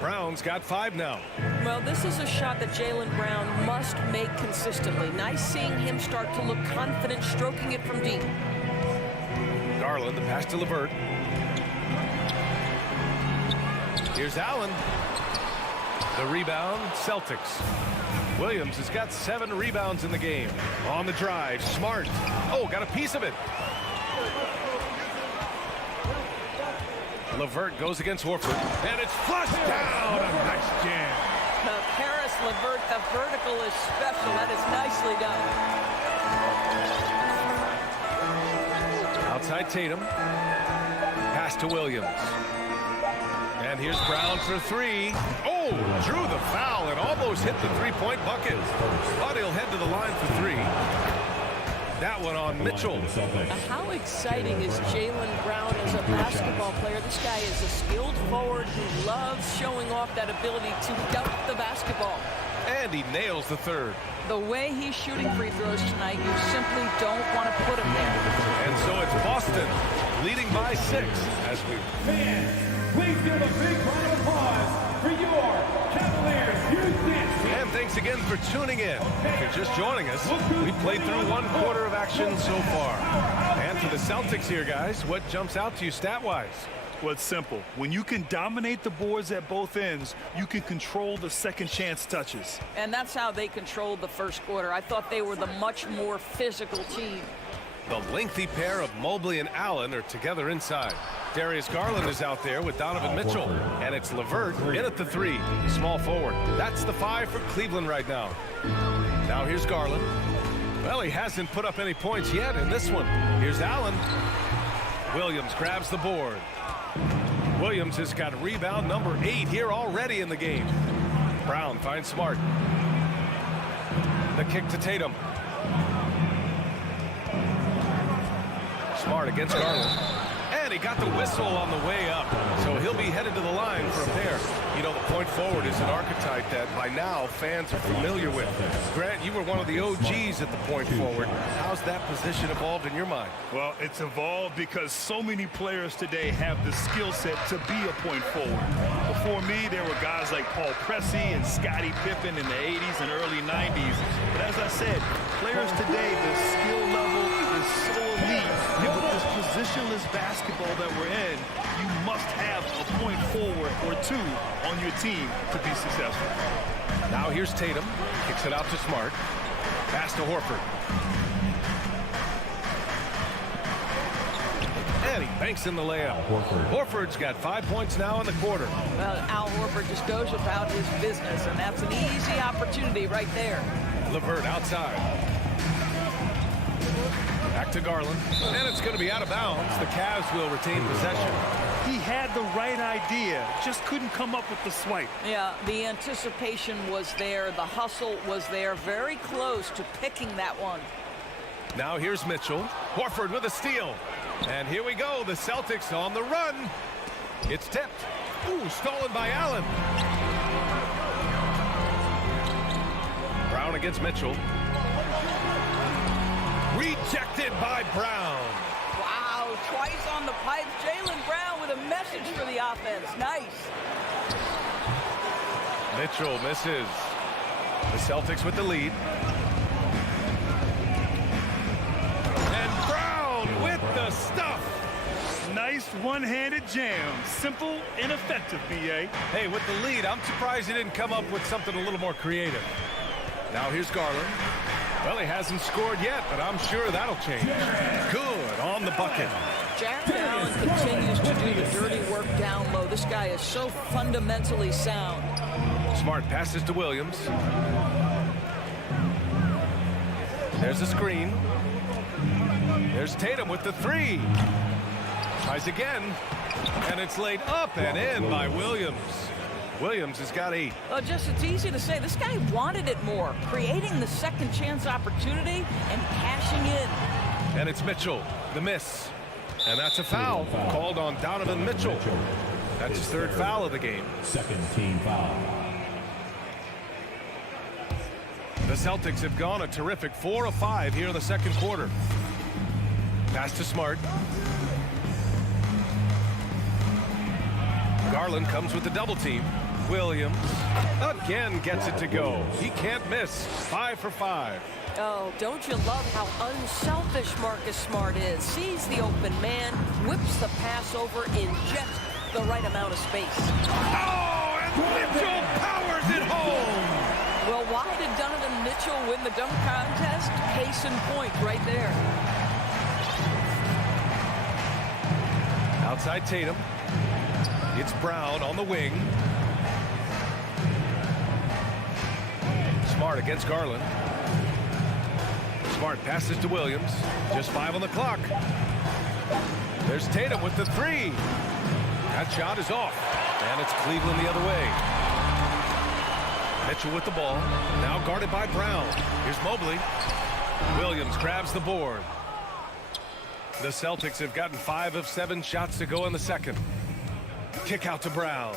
Brown's got 5 now. Well, this is a shot that Jaylen Brown must make consistently. Nice seeing him start to look confident, stroking it from deep. Garland, the pass to LeVert. Here's Allen. The rebound, Celtics. Williams has got 7 rebounds in the game. On the drive, Smart. Oh, got a piece of it. LeVert goes against Horford, and it's flushed down. A nice jam. Paris LeVert, the vertical is special. That is nicely done. Outside Tatum. Pass to Williams. And here's Brown for 3. Oh, drew the foul and almost hit the three-point bucket. But he'll head to the line for 3. That one on Mitchell. How exciting is Jaylen Brown as a basketball player? This guy is a skilled forward who loves showing off that ability to dunk the basketball. And he nails the 3rd. The way he's shooting free throws tonight, you simply don't want to put him there. And so it's Boston leading by 6 as we... Please give a big round of applause for your Cavaliers Houston. And thanks again for tuning in. If you're just joining us, we've played through 1 quarter of action so far. And for the Celtics here, guys, what jumps out to you stat-wise? Well, it's simple. When you can dominate the boards at both ends, you can control the second chance touches. And that's how they controlled the first quarter. I thought they were the much more physical team. The lengthy pair of Mobley and Allen are together inside. Darius Garland is out there with Donovan Mitchell. And it's LeVert in at the 3, small forward. That's the 5 for Cleveland right now. Now here's Garland. Well, he hasn't put up any points yet in this one. Here's Allen. Williams grabs the board. Williams has got rebound number 8 here already in the game. Brown finds Smart. The kick to Tatum. Smart against Garland. And he got the whistle on the way up. So he'll be headed to the line from there. You know, the point forward is an archetype that by now fans are familiar with. Grant, you were one of the OGs at the point forward. How's that position evolved in your mind? Well, it's evolved because so many players today have the skill set to be a point forward. Before me, there were guys like Paul Pressey and Scottie Pippen in the 80s and early 90s. But as I said, players today, the skill level is so elite. And with this positionless basketball that we're in, you must have a point forward or 2 on your team to be successful. Now here's Tatum. Kicks it out to Smart. Pass to Horford. And he banks in the layup. Horford's got 5 points now in the quarter. Well, Al Horford just goes about his business, and that's an easy opportunity right there. LeVert outside. Back to Garland. And it's going to be out of bounds. The Cavs will retain possession. He had the right idea, just couldn't come up with the swipe. Yeah, the anticipation was there. The hustle was there. Very close to picking that one. Now here's Mitchell. Horford with a steal. And here we go. The Celtics on the run. It's tipped. Ooh, stolen by Allen. Brown against Mitchell. Rejected by Brown. Wow, twice on the pipe. Jaylen Brown with a message for the offense. Nice. Mitchell misses. The Celtics with the lead. And Brown with the stuff. Nice one-handed jam. Simple and effective, B.A. Hey, with the lead, I'm surprised he didn't come up with something a little more creative. Now here's Garland. Well, he hasn't scored yet, but I'm sure that'll change. Good on the bucket. Jarrett Allen continues to do the dirty work down low. This guy is so fundamentally sound. Smart passes to Williams. There's a screen. There's Tatum with the 3. Tries again. And it's laid up and in by Williams. Williams has got 8. Well, just it's easy to say. This guy wanted it more. Creating the second chance opportunity and cashing in. And it's Mitchell. The miss. And that's a foul called on Donovan Mitchell. That's his 3rd foul of the game. Second team foul. The Celtics have gone a terrific 4 of 5 here in the second quarter. Pass to Smart. Garland comes with the double team. Williams again gets it to go. He can't miss. 5 for 5. Oh, don't you love how unselfish Marcus Smart is? Sees the open man, whips the pass over in just the right amount of space. Oh, and Mitchell powers it home. Well, why did Donovan Mitchell win the dunk contest? Case in point right there. Outside Tatum. It's Brown on the wing. Smart against Garland. Smart passes to Williams. Just 5 on the clock. There's Tatum with the 3. That shot is off. And it's Cleveland the other way. Mitchell with the ball. Now guarded by Brown. Here's Mobley. Williams grabs the board. The Celtics have gotten 5 of 7 shots to go in the second. Kick out to Brown.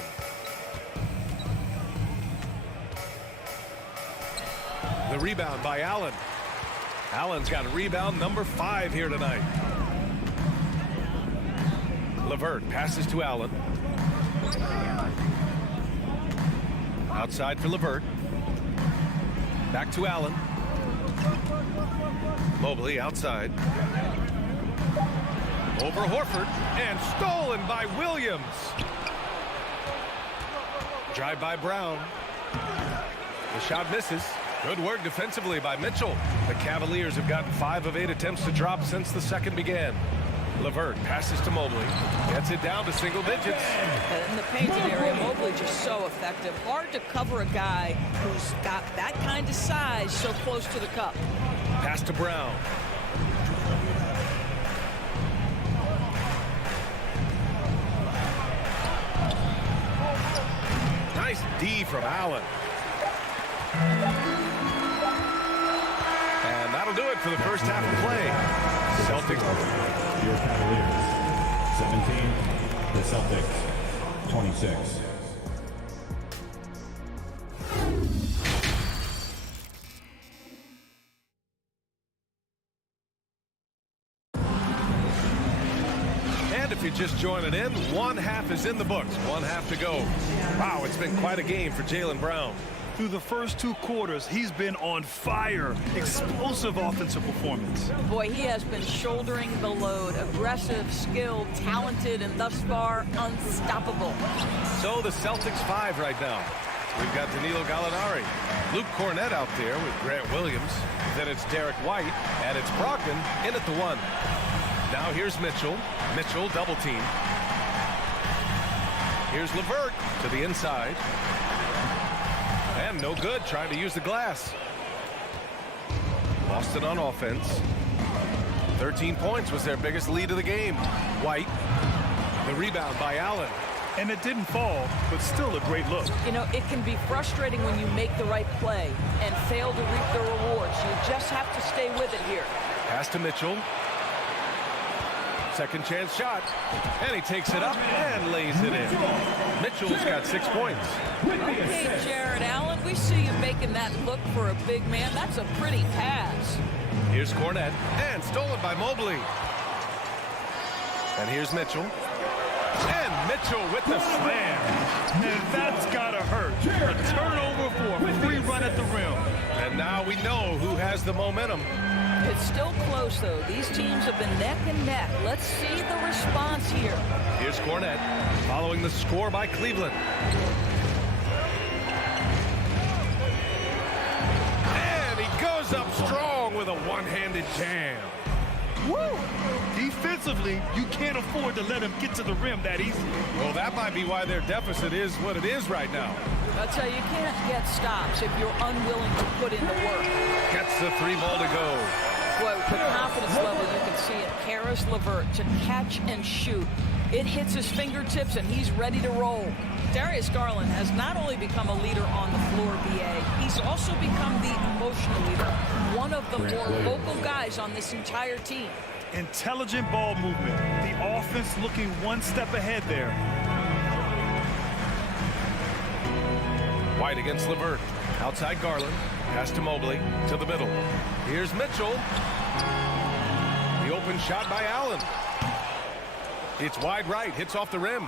The rebound by Allen. Allen's got a rebound number 5 here tonight. LeVert passes to Allen. Outside for LeVert. Back to Allen. Mobley outside. Over Horford and stolen by Williams. Drive by Brown. The shot misses. Good work defensively by Mitchell. The Cavaliers have gotten 5 of 8 attempts to drop since the second began. LeVert passes to Mobley. Gets it down to single digits. In the painted area, Mobley just so effective. Hard to cover a guy who's got that kind of size so close to the cup. Pass to Brown. Nice D from Allen. And that'll do it for the first half of play. Celtics. Your Cavaliers, 17. The Celtics, 26. And if you're just joining in, one half is in the books. One half to go. Wow, it's been quite a game for Jaylen Brown. Through the first 2 quarters, he's been on fire. Explosive offensive performance. Boy, he has been shouldering the load. Aggressive, skilled, talented, and thus far, unstoppable. So the Celtics 5 right now. We've got Danilo Gallinari. Luke Cornett out there with Grant Williams. Then it's Derek White, and it's Brogdon in at the 1. Now here's Mitchell. Mitchell double team. Here's LeVert to the inside. And no good, trying to use the glass. Boston on offense. 13 points was their biggest lead of the game. White, the rebound by Allen. And it didn't fall, but still a great look. You know, it can be frustrating when you make the right play and fail to reap the rewards. You just have to stay with it here. Pass to Mitchell. Second chance shot. And he takes it up and lays it in. Mitchell's got 6 points. Okay, Jared Allen, we see you making that look for a big man. That's a pretty pass. Here's Cornett. And stolen by Mobley. And here's Mitchell. And Mitchell with the slam. And that's gotta hurt. A turnover for a free run at the rim. And now we know who has the momentum. It's still close, though. These teams have been neck and neck. Let's see the response here. Here's Cornett following the score by Cleveland. And he goes up strong with a one-handed jam. Woo! Defensively, you can't afford to let him get to the rim that easily. Well, that might be why their deficit is what it is right now. I'll tell you, you can't get stops if you're unwilling to put in the work. Gets the 3 ball to go. Boy, with the confidence level, you can see it. Karis LeVert to catch and shoot. It hits his fingertips, and he's ready to roll. Darius Garland has not only become a leader on the floor, BA, he's also become the emotional leader, one of the more vocal guys on this entire team. Intelligent ball movement. The offense looking one step ahead there. White against LeVert. Outside Garland. Pass to Mobley. To the middle. Here's Mitchell. The open shot by Allen. It's wide right. Hits off the rim.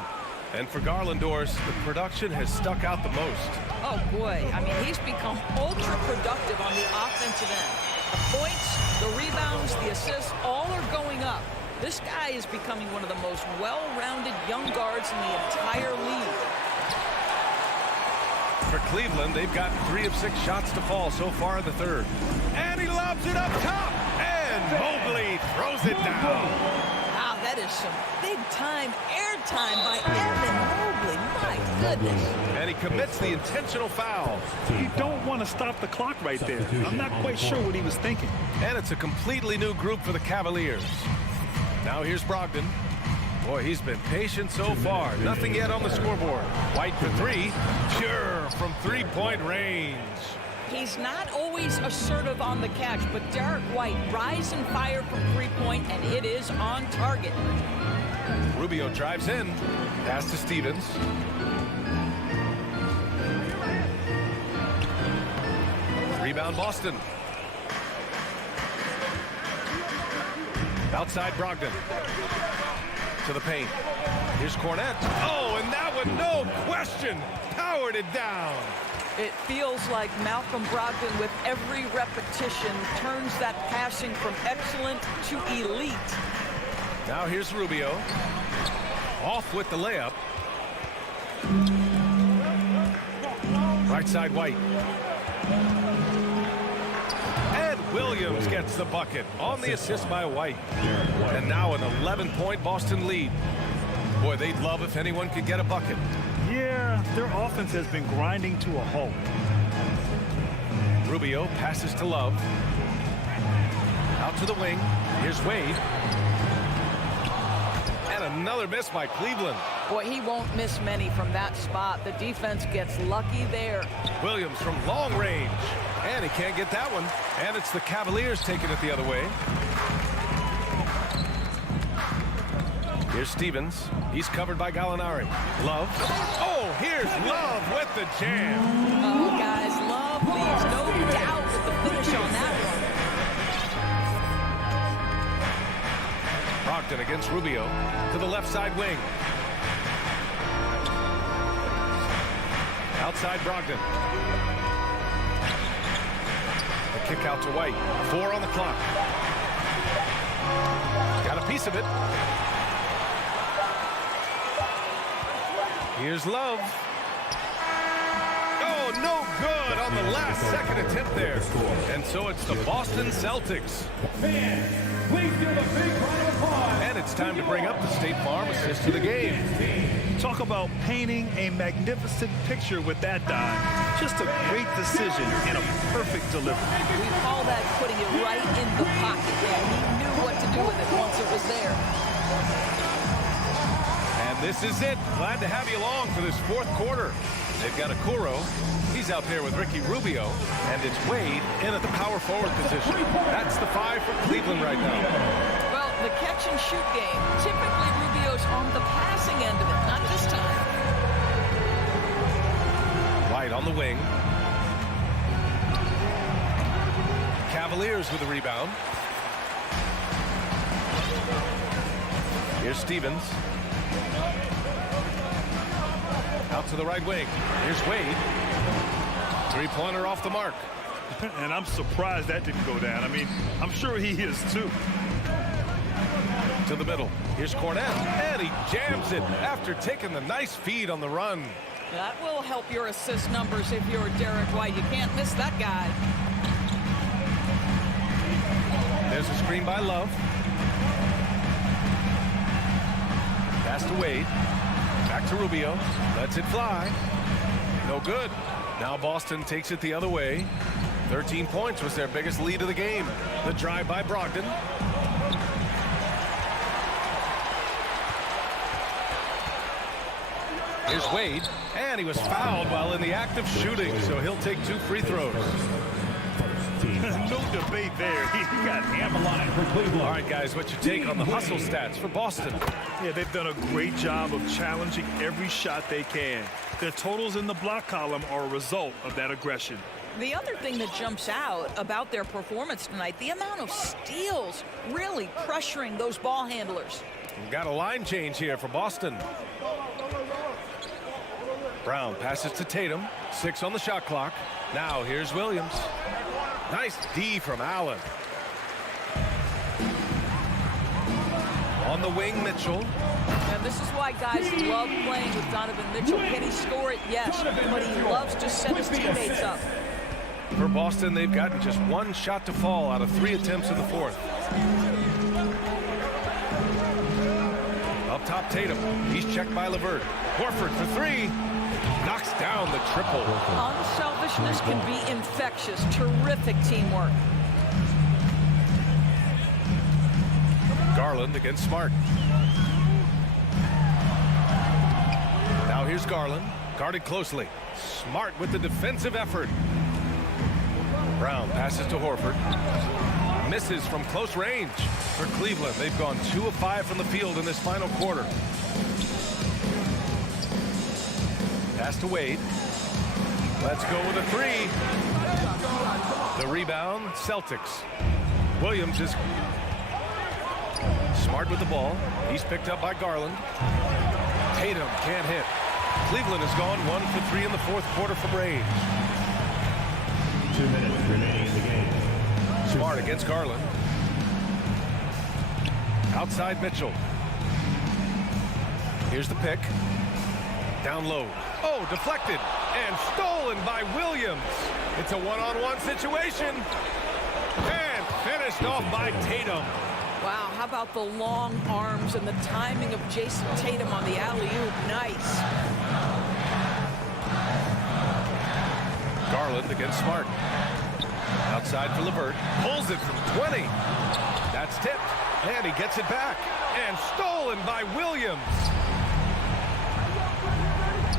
And for Garlandors, the production has stuck out the most. Oh, boy. I mean, he's become ultra-productive on the offensive end. The points, the rebounds, the assists, all are going up. This guy is becoming one of the most well-rounded young guards in the entire league. For Cleveland, they've got 3 of 6 shots to fall so far in the third. And he lobs it up top. And Mobley throws it down. Wow, that is some big-time airtime by Evan Mobley. My goodness. And he commits the intentional foul. You don't want to stop the clock right there. I'm not quite sure what he was thinking. And it's a completely new group for the Cavaliers. Now here's Brogdon. Boy, he's been patient so far. Nothing yet on the scoreboard. White for 3. Sure, from 3-point range. He's not always assertive on the catch, but Derek White rise and fire from 3-point, and it is on target. Rubio drives in. Pass to Stevens. Rebound Boston. Outside Brogdon. To the paint. Here's Cornette. Oh, and that one, no question, powered it down. It feels like Malcolm Brogdon, with every repetition, turns that passing from excellent to elite. Now here's Rubio. Off with the layup. Right side White. And Williams gets the bucket on the assist by White. And now an 11-point Boston lead. Boy, they'd love if anyone could get a bucket. Yeah, their offense has been grinding to a halt. Rubio passes to Love. Out to the wing. Here's Wade. And another miss by Cleveland. Boy, he won't miss many from that spot. The defense gets lucky there. Williams from long range. And he can't get that one. And it's the Cavaliers taking it the other way. Here's Stevens. He's covered by Gallinari. Love. Oh, here's Love with the jam. Oh, guys, Love leaves no doubt with the finish on that one. Brogdon against Rubio to the left side wing. Outside Brogdon. The kick out to White. 4 on the clock. Got a piece of it. Here's Love. Oh, no good on the last second attempt there. And so it's the Boston Celtics. Please give a big round of applause. And it's time to bring up the State Farm assist to the game. Talk about painting a magnificent picture with that dive. Just a great decision and a perfect delivery. We call that putting it right in the pocket. Yeah, he knew what to do with it once it was there. And this is it. Glad to have you along for this fourth quarter. They've got Okoro. He's out there with Ricky Rubio. And it's Wade in at the power forward position. That's the 5 for Cleveland right now. Well, the catch and shoot game. Typically, Rubio's on the passing end of it. Not this time. White on the wing. Cavaliers with the rebound. Here's Stevens. Out to the right wing. Here's Wade. 3-pointer off the mark. And I'm surprised that didn't go down. I mean, I'm sure he is too. To the middle. Here's Cornette. And he jams it after taking the nice feed on the run. That will help your assist numbers if you're Derek White. You can't miss that guy. There's a screen by Love. Pass to Wade. Back to Rubio. Lets it fly. No good. Now Boston takes it the other way. 13 points was their biggest lead of the game. The drive by Brogdon. Here's Wade. And he was fouled while in the act of shooting, so he'll take 2 free throws. No debate there. He got hammered. All right, guys, what's your take on the hustle stats for Boston? Yeah, they've done a great job of challenging every shot they can. Their totals in the block column are a result of that aggression. The other thing that jumps out about their performance tonight, the amount of steals, really pressuring those ball handlers. We've got a line change here for Boston. Brown passes to Tatum. 6 on the shot clock. Now here's Williams. Nice D from Allen. On the wing, Mitchell. And this is why guys love playing with Donovan Mitchell. Can he score it? Yes. But he loves to set his teammates up. For Boston, they've gotten just 1 shot to fall out of 3 attempts in the 4th. Up top, Tatum. He's checked by LeVert. Horford for 3. Knocks down the triple. Unselfishness can be infectious. Terrific teamwork. Garland against Smart. Now here's Garland. Guarded closely. Smart with the defensive effort. Brown passes to Horford. Misses from close range. For Cleveland, they've gone 2 of 5 from the field in this final quarter. Pass to Wade. Let's go with a 3. The rebound, Celtics. Williams is Smart with the ball. He's picked up by Garland. Tatum can't hit. Cleveland has gone 1 for 3 in the 4th quarter from range. 2 minutes remaining in the game. Smart against Garland. Outside Mitchell. Here's the pick. Down low. Oh, deflected and stolen by Williams. It's a one-on-one situation. And finished off by Tatum. Wow, how about the long arms and the timing of Jason Tatum on the alley-oop? Nice. Garland against Smart. Outside for LeVert. Pulls it from 20. That's tipped. And he gets it back. And stolen by Williams.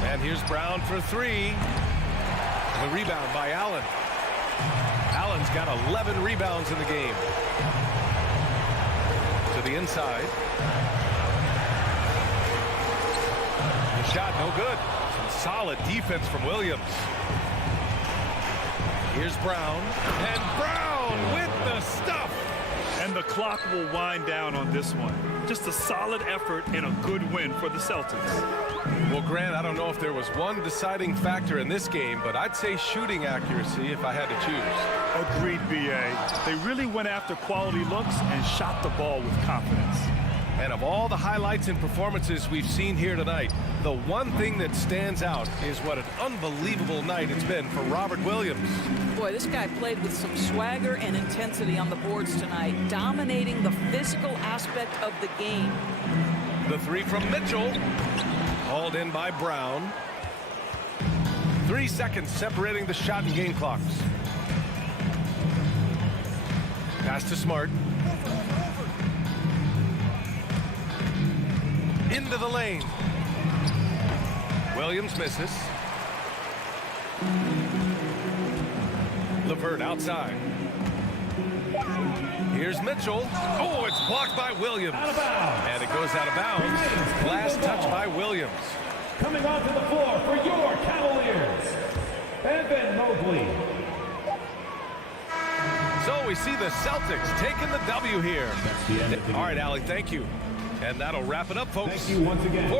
And here's Brown for 3. The rebound by Allen. Allen's got 11 rebounds in the game. To the inside. The shot no good. Some solid defense from Williams. Here's Brown. And Brown with the stuff. And the clock will wind down on this one. Just a solid effort and a good win for the Celtics. Well, Grant, I don't know if there was one deciding factor in this game, but I'd say shooting accuracy if I had to choose. Agreed, B.A. They really went after quality looks and shot the ball with confidence. And of all the highlights and performances we've seen here tonight, the one thing that stands out is what an unbelievable night it's been for Robert Williams. Boy, this guy played with some swagger and intensity on the boards tonight, dominating the physical aspect of the game. The 3 from Mitchell, hauled in by Brown. 3 seconds separating the shot and game clocks. Pass to Smart. Into the lane. Williams misses. LeVert outside. Here's Mitchell. Oh, it's blocked by Williams. And it goes out of bounds. Last touch by Williams. Coming onto the floor for your Cavaliers, Evan Mobley. So we see the Celtics taking the W here. That's the end of the game. All right, Allie, thank you. And that'll wrap it up, folks. Thank you once again.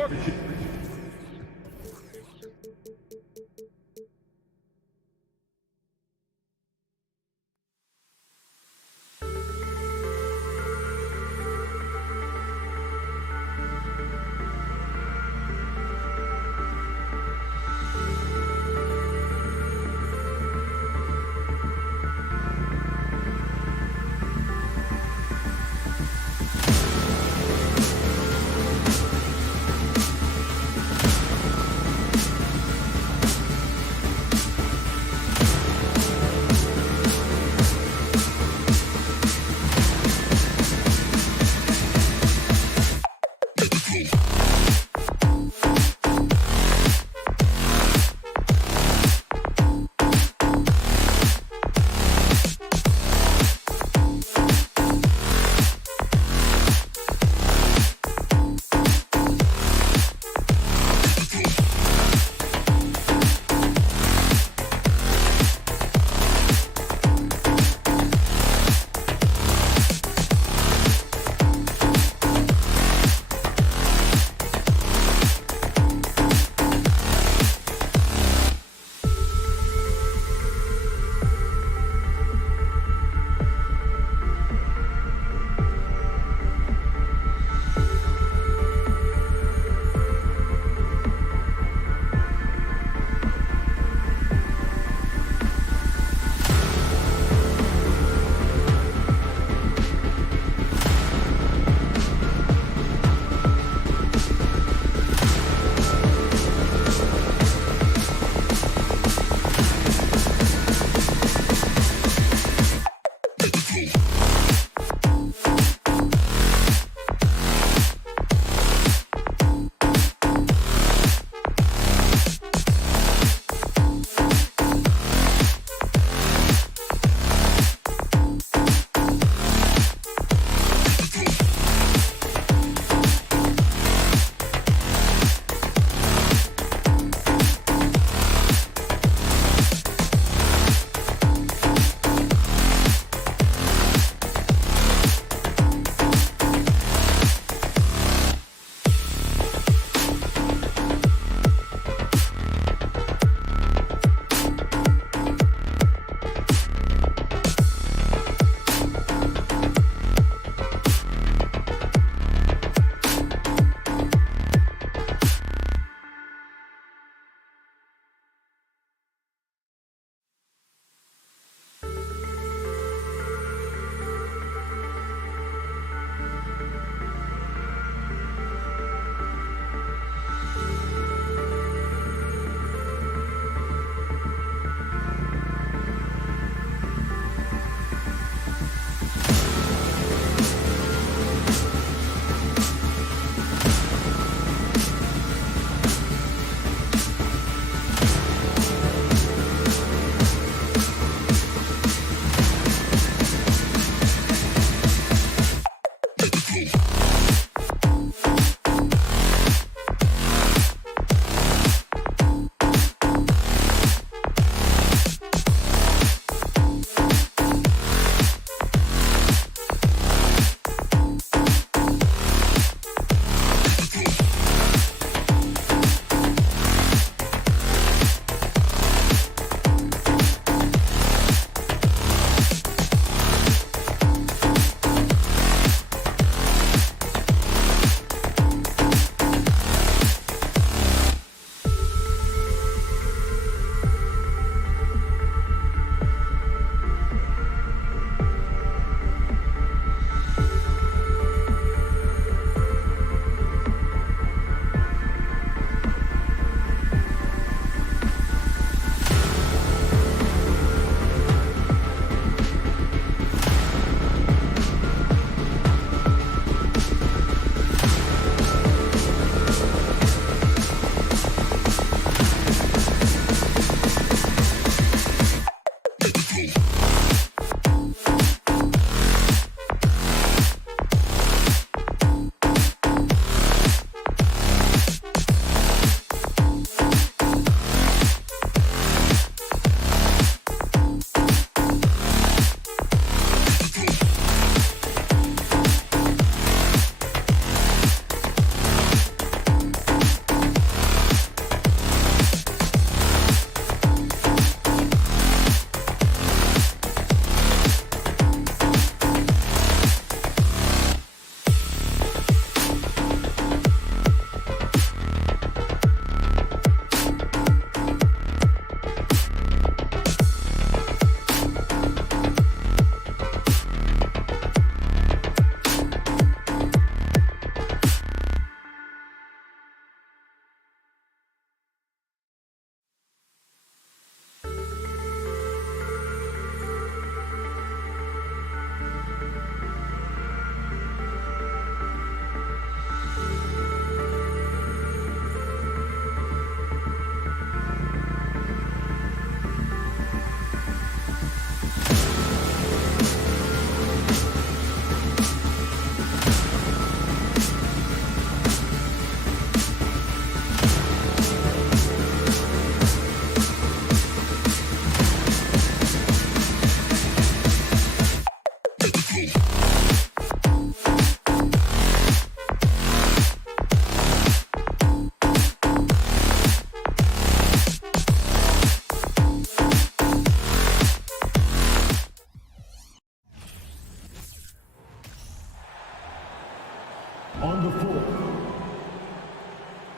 on the floor.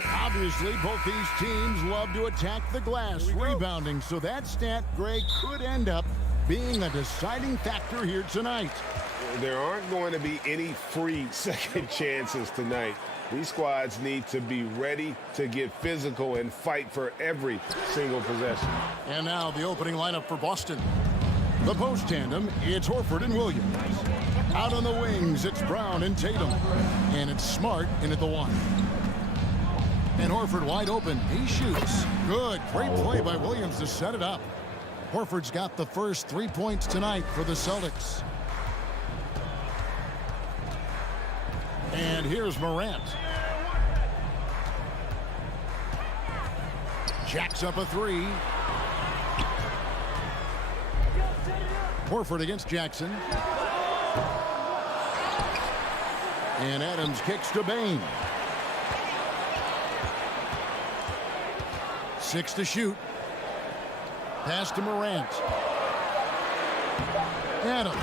Obviously, both these teams love to attack the glass, rebounding, so that stat, Greg, could end up being a deciding factor here tonight. There aren't going to be any free second chances tonight. These squads need to be ready to get physical and fight for every single possession. And now the opening lineup for Boston. The post tandem, it's Horford and Williams. Out on the wings, it's Brown and Tatum. And it's Smart in at the one. And Horford wide open. He shoots. Good. Great play by Williams to set it up. Horford's got the first 3 points tonight for the Celtics. And here's Morant. Jacks up a three. Horford against Jackson. And Adams kicks to Bain. 6 to shoot. Pass to Morant. Adams.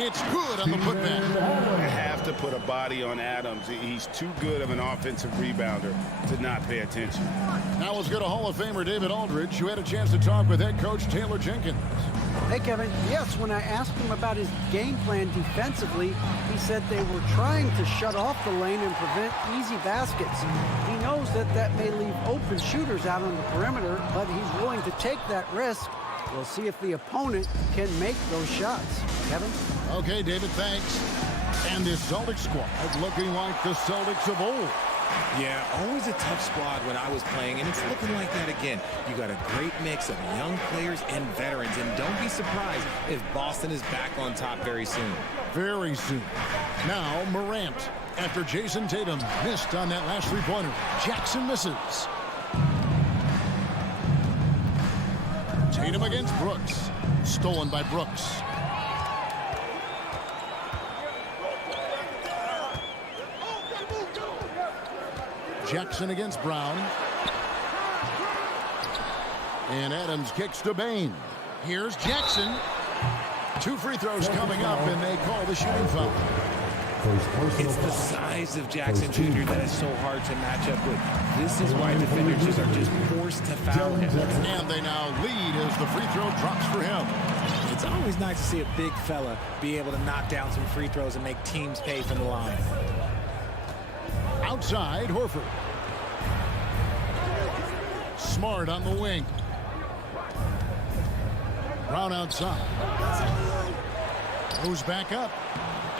It's good on the putback. You have to put a body on Adams. He's too good of an offensive rebounder to not pay attention. Now let's go to Hall of Famer David Aldridge, who had a chance to talk with head coach Taylor Jenkins. Hey, Kevin. Yes, when I asked him about his game plan defensively, he said they were trying to shut off the lane and prevent easy baskets. He knows that that may leave open shooters out on the perimeter, but he's willing to take that risk. We'll see if the opponent can make those shots. Kevin? Okay, David, thanks. And this Celtics squad looking like the Celtics of old. Yeah, always a tough squad when I was playing, and it's looking like that again. You got a great mix of young players and veterans, and don't be surprised if Boston is back on top very soon. Very soon. Now, Morant. After Jason Tatum missed on that last three-pointer, Jackson misses. Tatum against Brooks. Stolen by Brooks. Jackson against Brown. And Adams kicks to Bain. Here's Jackson. 2 free throws coming up, and they call the shooting foul. It's the size of Jackson Jr. that is so hard to match up with. This is why defenders are just forced to foul him. And they now lead as the free throw drops for him. It's always nice to see a big fella be able to knock down some free throws and make teams pay from the line. Outside, Horford. Smart on the wing. Brown outside. Goes back up.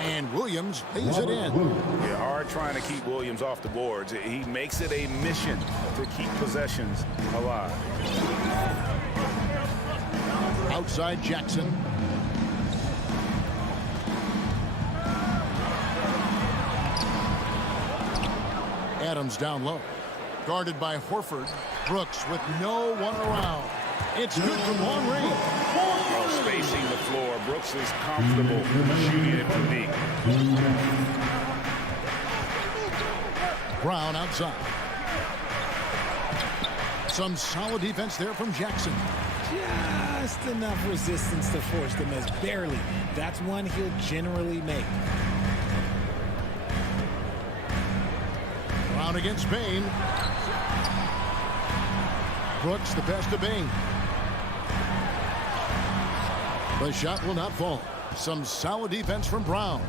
And Williams lays it in. Yeah, hard trying to keep Williams off the boards. He makes it a mission to keep possessions alive. Outside Jackson. Adams down low. Guarded by Horford. Brooks with no one around. It's good from long range. Spacing the floor. Brooks is comfortable shooting it from deep. Brown outside. Some solid defense there from Jackson. Just enough resistance to force the miss. Barely. That's one he'll generally make. Brown against Bain. Brooks the pass to Bain. The shot will not fall. Some solid defense from Brown.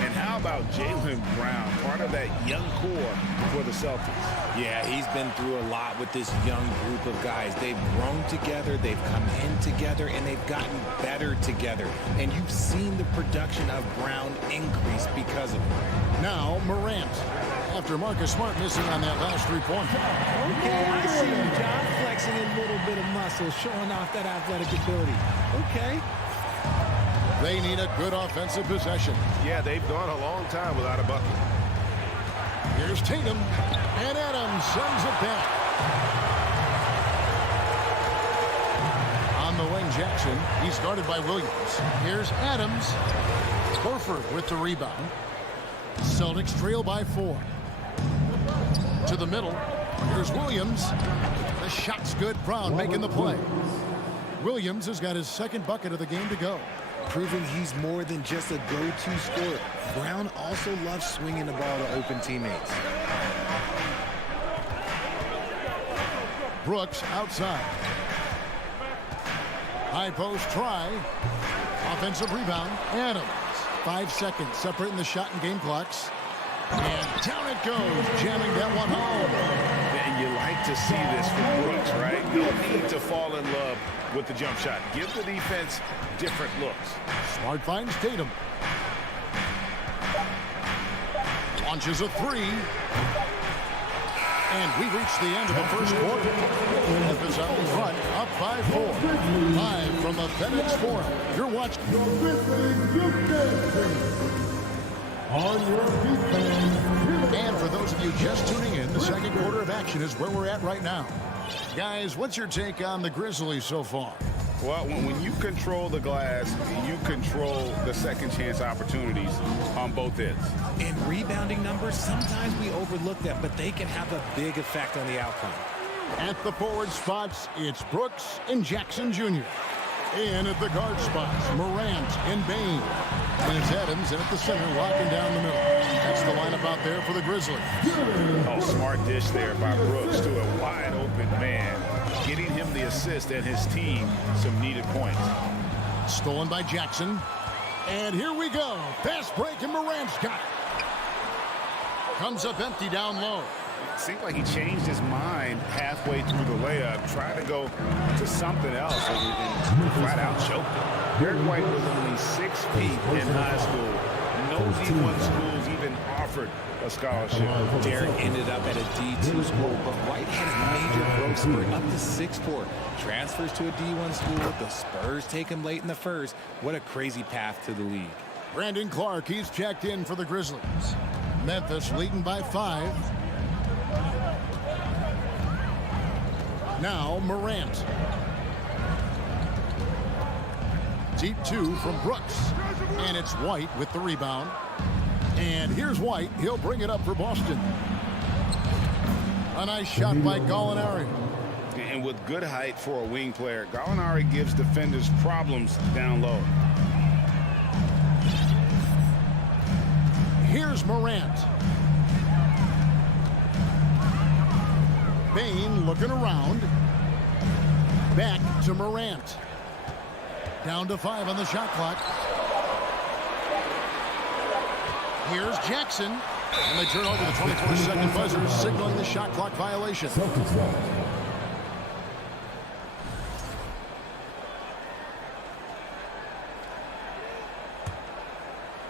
And how about Jaylen Brown, part of that young core for the Celtics? Yeah, he's been through a lot with this young group of guys. They've grown together, they've come in together, and they've gotten better together. And you've seen the production of Brown increase because of it. Now Morant. After Marcus Smart missing on that last three-pointer. Okay, I see you, John, flexing a little bit of muscle, showing off that athletic ability. Okay. They need a good offensive possession. Yeah, they've gone a long time without a bucket. Here's Tatum, and Adams sends it back. On the wing, Jackson. He's guarded by Williams. Here's Adams. Horford with the rebound. Celtics trail by 4. To the middle. Here's Williams. The shot's good. Brown making the play. Williams has got his second bucket of the game to go. proving he's more than just a go-to scorer. Brown also loves swinging the ball to open teammates. Brooks outside. High post try. Offensive rebound. Adams. 5 seconds separating the shot and game clocks. And down it goes, jamming that one home. And you like to see this from Brooks, right? No need to fall in love with the jump shot. Give the defense different looks. Smart finds Tatum. Launches a three. And we reach the end of the first quarter. Memphis out in front, up 5-4. Live from the FedEx Forum. You're watching. On your feet, fans. And for those of you just tuning in, the second quarter of action is where we're at right now. Guys, what's your take on the Grizzlies so far? Well, when you control the glass, you control the second chance opportunities on both ends. In rebounding numbers, sometimes we overlook them, but they can have a big effect on the outcome. At the forward spots, it's Brooks and Jackson Jr. In at the guard spots, Morant and Bain. And it's Adams in at the center, locking down the middle. That's the lineup out there for the Grizzlies. Oh, smart dish there by Brooks to a wide open man, getting him the assist and his team some needed points. Stolen by Jackson. And here we go. Fast break, and Morant's got it. Comes up empty down low. It seemed like he changed his mind halfway through the layup, tried to go to something else, and flat out choked it. Derek White was only 6 feet in high school. No D1 schools even offered a scholarship. Derek ended up at a D2 school, but White had a major growth spurt up to 6'4". Transfers to a D1 school. The Spurs take him late in the first. What a crazy path to the league. Brandon Clark, he's checked in for the Grizzlies. Memphis leading by 5. Now Morant. Deep 2 from Brooks. And it's White with the rebound. And here's White. He'll bring it up for Boston. A nice shot by Gallinari. And with good height for a wing player, Gallinari gives defenders problems down low. Here's Morant. Bain looking around. Back to Morant. Down to 5 on the shot clock. Here's Jackson. And they turn over the 24-second buzzer, signaling the shot clock violation.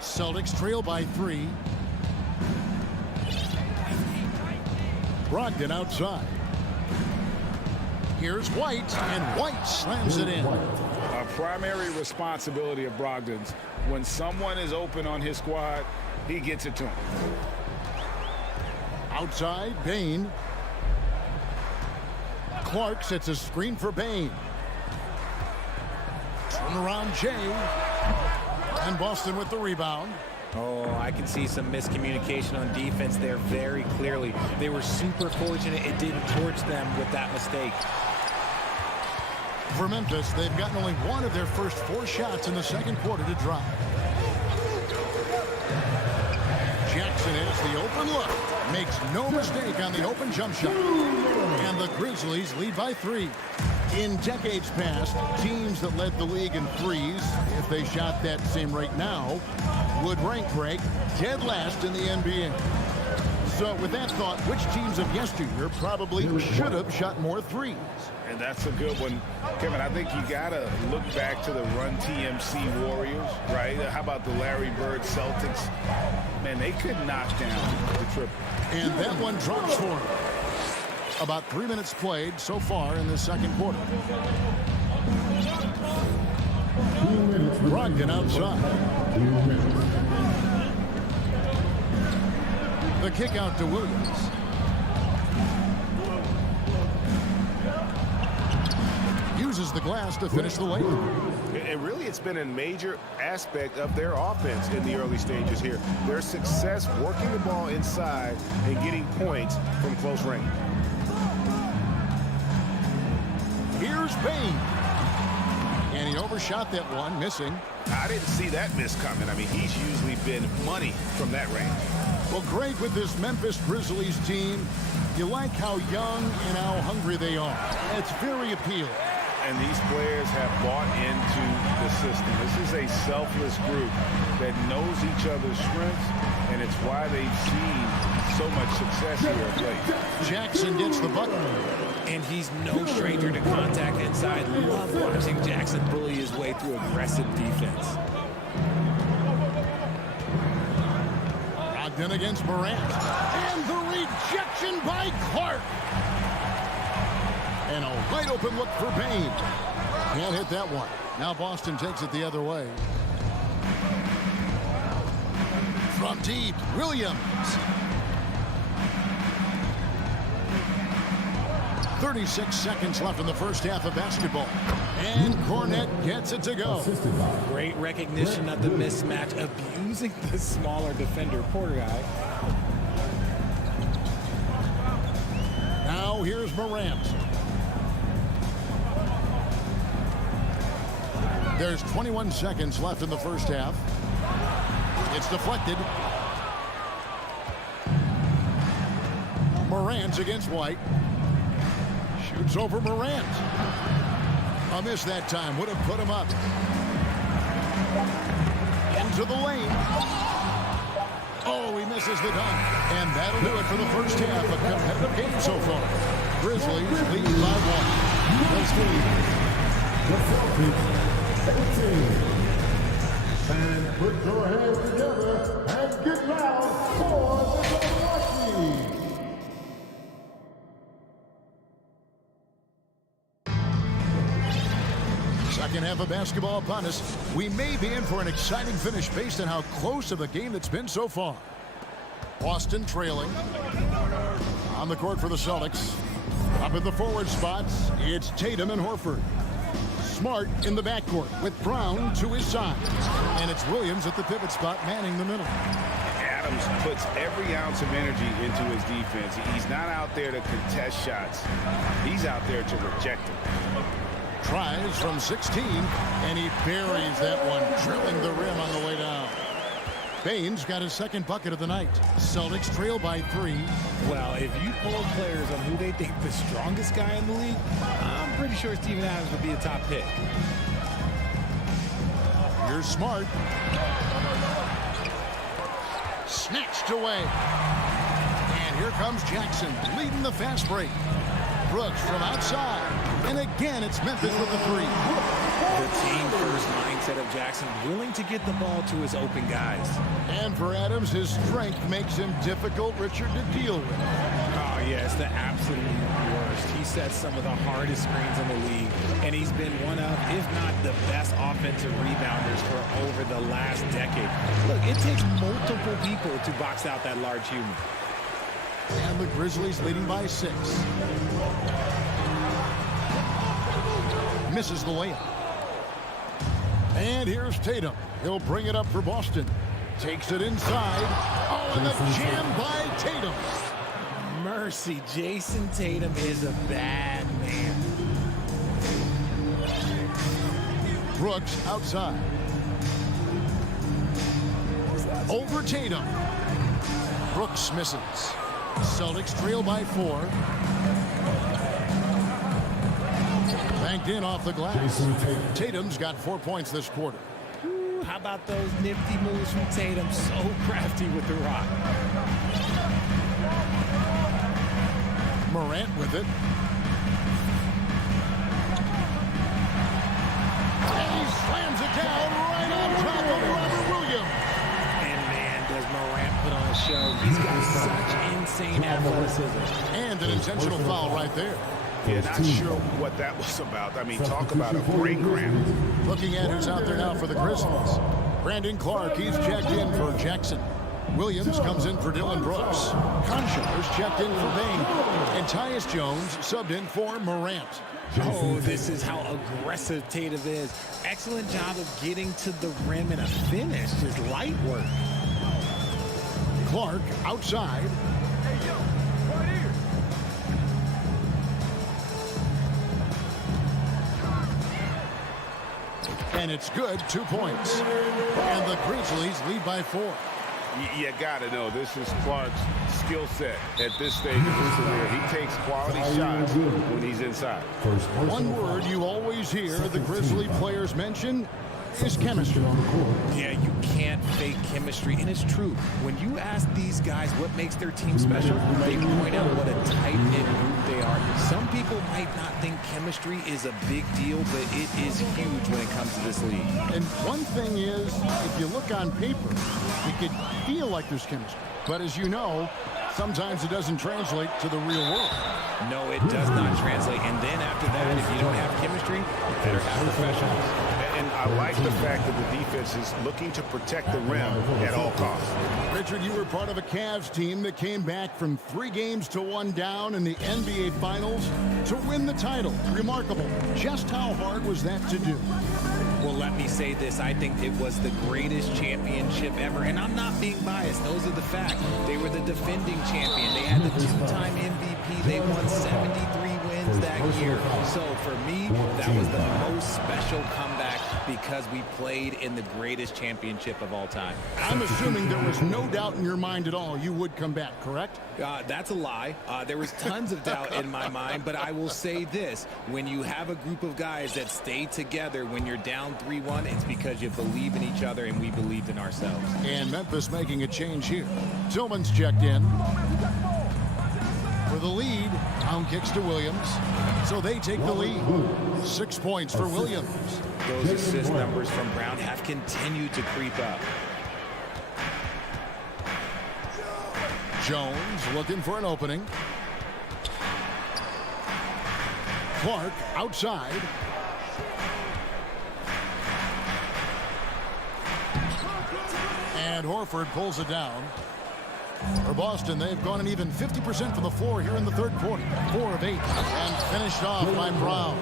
Celtics trail by 3. Brogdon outside. Here's White, and White slams it in. A primary responsibility of Brogdon's. When someone is open on his squad, he gets it to him. Outside, Bain. Clark sets a screen for Bain. Turn around, Jay. And Boston with the rebound. Oh, I can see some miscommunication on defense there very clearly. They were super fortunate it didn't torch them with that mistake. For Memphis, they've gotten only one of their first 4 shots in the second quarter to drop. Jackson has the open look. Makes no mistake on the open jump shot. And the Grizzlies lead by 3. In decades past, teams that led the league in threes, if they shot that same rate now, would rank break dead last in the NBA. So with that thought, which teams of yesteryear probably should have shot more threes? And that's a good one. Kevin, I think you got to look back to the Run TMC Warriors, right? How about the Larry Bird Celtics? Man, they could knock down the triple. And that one drops for him. About 3 minutes played so far in the second quarter. Brogdon outside. The kick out to Williams. Uses the glass to finish the layup. And really, it's been a major aspect of their offense in the early stages here. Their success working the ball inside and getting points from close range. Here's Bain. And he overshot that one, missing. I didn't see that miss coming. I mean, he's usually been money from that range. Well, great with this Memphis Grizzlies team. You like how young and how hungry they are. It's very appealing. And these players have bought into the system. This is a selfless group that knows each other's strengths, and it's why they've seen so much success here of late. Jackson gets the bucket. And he's no stranger to contact inside. Love watching Jackson bully his way through aggressive defense. Brogdon against Morant. And the rejection by Clark. And a wide open look for Payne. Can't hit that one. Now Boston takes it the other way. From deep, Williams. 36 seconds left in the first half of basketball. And Cornette gets it to go. Great recognition of the mismatch, abusing the smaller defender, Porter guy. Now here's Morant. There's 21 seconds left in the first half. It's deflected. Morant against White. Shoots over Morant. A miss that time. Would have put him up. Into the lane. Oh, he misses the dunk. And that'll do it for the first half. A competitive game so far. Grizzlies lead by 1. The Celtics 18. And put your hands together and get loud for the Milwaukee. Second half of basketball upon us. We may be in for an exciting finish based on how close of a game it's been so far. Boston trailing. On the court for the Celtics. Up in the forward spots, it's Tatum and Horford. Smart in the backcourt with Brown to his side. And it's Williams at the pivot spot manning the middle. Adams puts every ounce of energy into his defense. He's not out there to contest shots. He's out there to reject them. Tries from 16, and he buries that one, drilling the rim on the way down. Baines got his second bucket of the night. Celtics trail by 3. Well, if you poll players on who they think the strongest guy in the league, I'm pretty sure Steven Adams would be a top pick. Here's Smart. Snatched away. And here comes Jackson, leading the fast break. Brooks from outside. And again, it's Memphis with the 3. The team-first mindset of Jackson, willing to get the ball to his open guys. And for Adams, his strength makes him difficult, Richard, to deal with. Oh, yeah, it's the absolute worst. He sets some of the hardest screens in the league, and he's been one of, if not the best offensive rebounders for over the last decade. Look, it takes multiple people to box out that large human. And the Grizzlies leading by 6. Misses the layup. And here's Tatum. He'll bring it up for Boston. Takes it inside. Oh, and the jam by Tatum. Mercy, Jason Tatum is a bad man. Brooks outside. Over Tatum. Brooks misses. Celtics trail by 4. Banked in off the glass. Tatum's got 4 points this quarter. Ooh, how about those nifty moves from Tatum? So crafty with the rock. Morant with it. And he slams it down right on top of Robert Williams. And man, does Morant put on a show. He's got such insane athleticism. And an intentional foul right there. Yeah, not sure what that was about. I mean, talk about a break ground. Looking at who's out there now for the Grizzlies. Brandon Clark, he's checked in for Jackson. Williams comes in for Dylan Brooks. Conchar is checked in for Bain. And Tyus Jones subbed in for Morant. Oh, this is how aggressive Tatum is. Excellent job of getting to the rim and a finish. Just light work. Clark outside. And it's good, 2 points. And the Grizzlies lead by 4. You got to know, this is Clark's skill set at this stage of his career. He takes quality shots when he's inside. One word you always hear the Grizzly players mention is chemistry. Yeah, you can't fake chemistry, and it's true. When you ask these guys what makes their team special, they point out what a tight-knit group they are. Some people might not think chemistry is a big deal, but it is huge when it comes to this league. And one thing is, if you look on paper, it could feel like there's chemistry. But as you know, sometimes it doesn't translate to the real world. No, it does not translate. And then after that, if you don't have chemistry, you better have professionals. And I like the fact that the defense is looking to protect the rim at all costs. Richard, you were part of a Cavs team that came back from 3 games to 1 down in the NBA Finals to win the title. Remarkable. Just how hard was that to do? Well, let me say this. I think it was the greatest championship ever. And I'm not being biased. Those are the facts. They were the defending champion. They had the 2-time MVP. They won 73 wins that year. So for me, that was the most special comeback because we played in the greatest championship of all time. I'm assuming there was no doubt in your mind at all you would come back, correct? That's a lie. There was tons of doubt in my mind, but I will say this. When you have a group of guys that stay together when you're down 3-1, it's because you believe in each other and we believed in ourselves. And Memphis making a change here. Tillman's checked in. For the lead, down kicks to Williams. So they take the lead. 6 points for Williams. Those assist numbers from Brown have continued to creep up. Jones looking for an opening. Clark outside. And Horford pulls it down. For Boston, they've gone an even 50% from the floor here in the third quarter. 4 of 8. And finished off by Brown.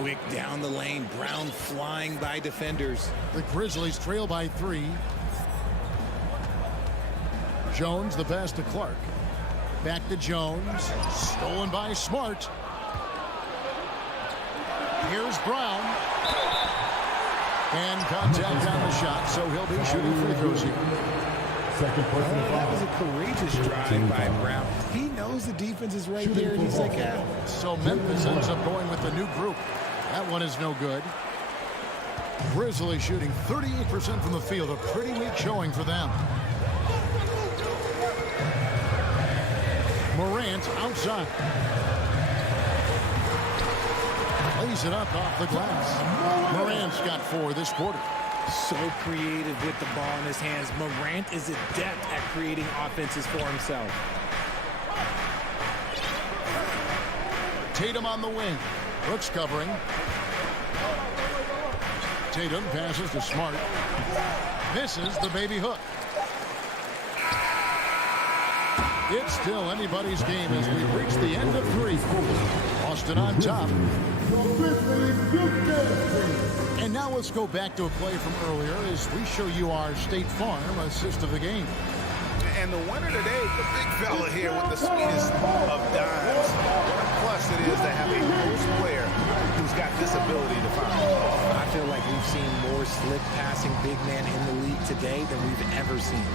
Quick down the lane. Brown flying by defenders. The Grizzlies trail by 3. Jones, the pass to Clark. Back to Jones. Stolen by Smart. Here's Brown. And contact on the shot, so he'll be shooting free throws here. That was a courageous drive by Brown. He knows the defense is right there, and he's like, yeah. So Memphis ends up going with the new group. That one is no good. Grizzlies shooting 38% from the field. A pretty weak showing for them. Morant outside. Lays it up off the glass. Morant's got 4 this quarter. So creative with the ball in his hands. Morant is adept at creating offenses for himself. Tatum on the wing. Brooks covering. Tatum passes to Smart. Misses the baby hook. It's still anybody's game as we reach the end of 3. Boston on top. And now let's go back to a play from earlier as we show you our State Farm assist of the game. And the winner today, the big fella here with the sweetest of dimes. What a plus it is to have a post player who's got this ability to find. I feel like we've seen more slick passing big man in the league today than we've ever seen.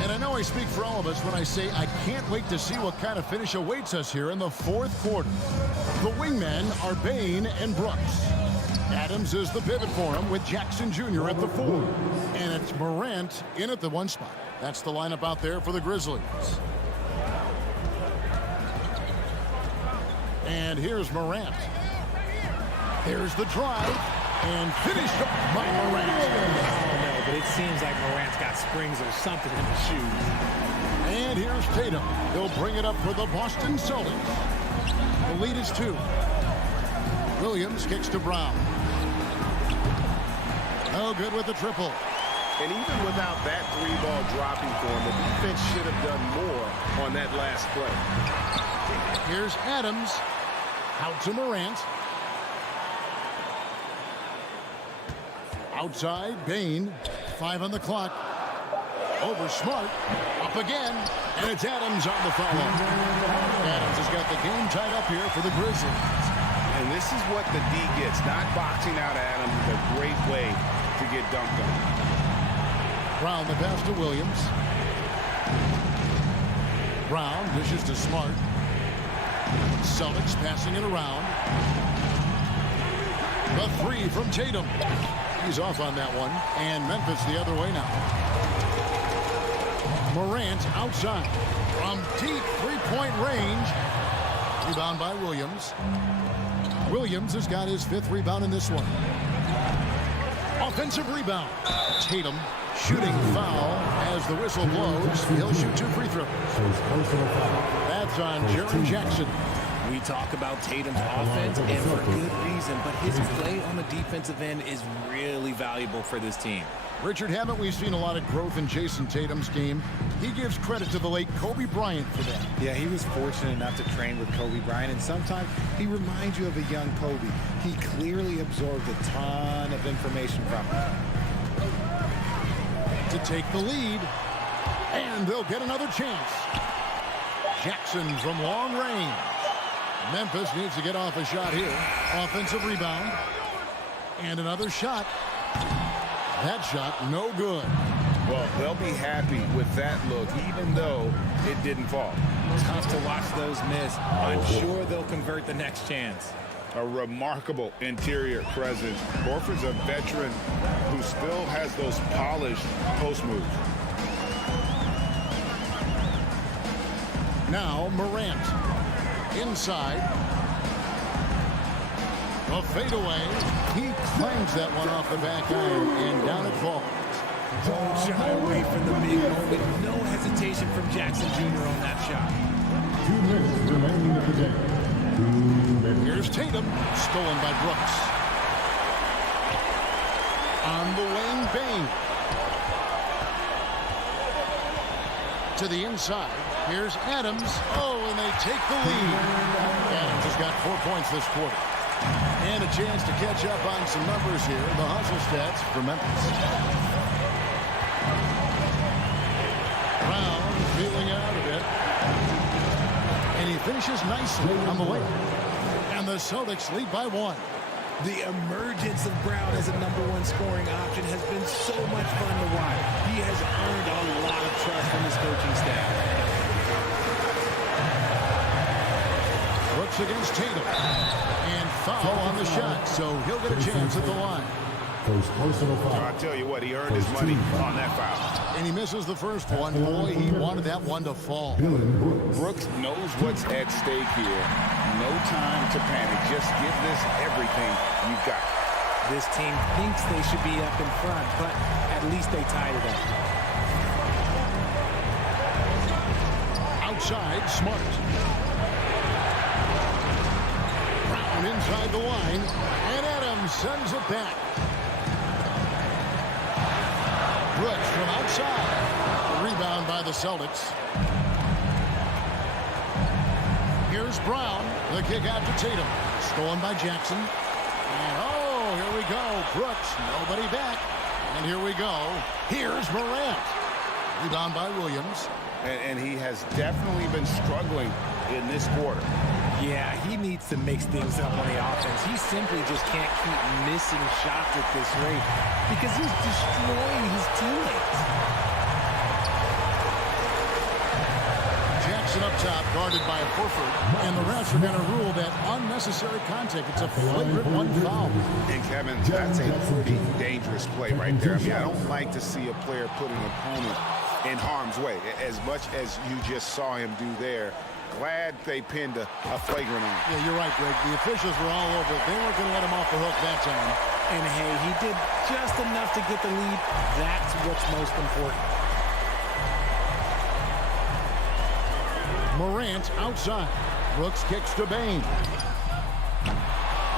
And I know I speak for all of us when I say I can't wait to see what kind of finish awaits us here in the 4th quarter. The wingmen are Bain and Brooks. Adams is the pivot for him with Jackson Jr. at the 4. And it's Morant in at the 1 spot. That's the lineup out there for the Grizzlies. And here's Morant. There's the drive. And finished off by Morant. But it seems like Morant's got springs or something in his shoes. And here's Tatum. He'll bring it up for the Boston Celtics. The lead is 2. Williams kicks to Brown. Oh, good with the triple. And even without that 3-ball dropping for him, the defense should have done more on that last play. Here's Adams. Out to Morant. Outside, Bain. 5 on the clock. Over Smart. Up again. And it's Adams on the follow. Adams has got the game tied up here for the Grizzlies. And this is what the D gets. Not boxing out Adams is a great way to get dunked on. Brown the pass to Williams. Brown dishes to Smart. Celtics passing it around. The three from Tatum. He's off on that one. And Memphis the other way now. Morant outside. From deep three-point range. Rebound by Williams. Williams has got his 5th rebound in this one. Offensive rebound. Tatum shooting foul as the whistle blows. He'll shoot 2 free throws. That's on Jaren Jackson. We talk about Tatum's offense, and for good reason, but his play on the defensive end is really valuable for this team. Richard, haven't we seen a lot of growth in Jason Tatum's game? He gives credit to the late Kobe Bryant for that. Yeah, he was fortunate enough to train with Kobe Bryant, and sometimes he reminds you of a young Kobe. He clearly absorbed a ton of information from him. To take the lead, and they'll get another chance. Jackson from long range. Memphis needs to get off a shot here. Offensive rebound. And another shot. That shot, no good. Well, they'll be happy with that look, even though it didn't fall. Tough to watch those miss. I'm sure they'll convert the next chance. A remarkable interior presence. Horford's a veteran who still has those polished post moves. Now Morant. Inside. A fadeaway. He clangs that one off the back iron, and down it falls. Don't shy away from the big moment. No hesitation from Jackson Jr. on that shot. 2 minutes remaining of the game. 2 minutes. Here's Tatum, stolen by Brooks. On the wing, Bane. To the inside. Here's Adams. Oh, and they take the lead. Adams has got 4 points this quarter. And a chance to catch up on some numbers here. The hustle stats for Memphis. Brown feeling out a bit. And he finishes nicely on the way. And the Celtics lead by 1. The emergence of Brown as a #1 scoring option has been so much fun to watch. He has earned a lot of trust from his coaching staff. Brooks against Tatum. And foul on the shot, so he'll get a chance at the line. First personal foul. I'll tell you what, he earned his money on that foul. And he misses the first one. Boy, he wanted that one to fall. Brooks knows what's at stake here. No time to panic. Just give this everything you've got. This team thinks they should be up in front, but at least they tied it up. Outside, Smart. Brown inside the line, and Adams sends it back. Brooks from outside. Rebound by the Celtics. Here's Brown. The kick out to Tatum. Stolen by Jackson. And oh, here we go. Brooks, nobody back. And here we go. Here's Morant. Rebound by Williams. And he has definitely been struggling in this quarter. Yeah, he needs to mix things up on the offense. He simply just can't keep missing shots at this rate because he's destroying his teammates. Jackson up top, guarded by Horford. And the refs are going to rule that unnecessary contact. It's a flagrant 1 foul. And Kevin, that's a pretty dangerous play right there. I mean, I don't like to see a player put an opponent in harm's way, as much as you just saw him do there. Glad they pinned a flagrant on. Yeah, you're right, Greg. The officials were all over it. They weren't going to let him off the hook that time. And hey, he did just enough to get the lead. That's what's most important. Morant outside. Brooks kicks to Bane.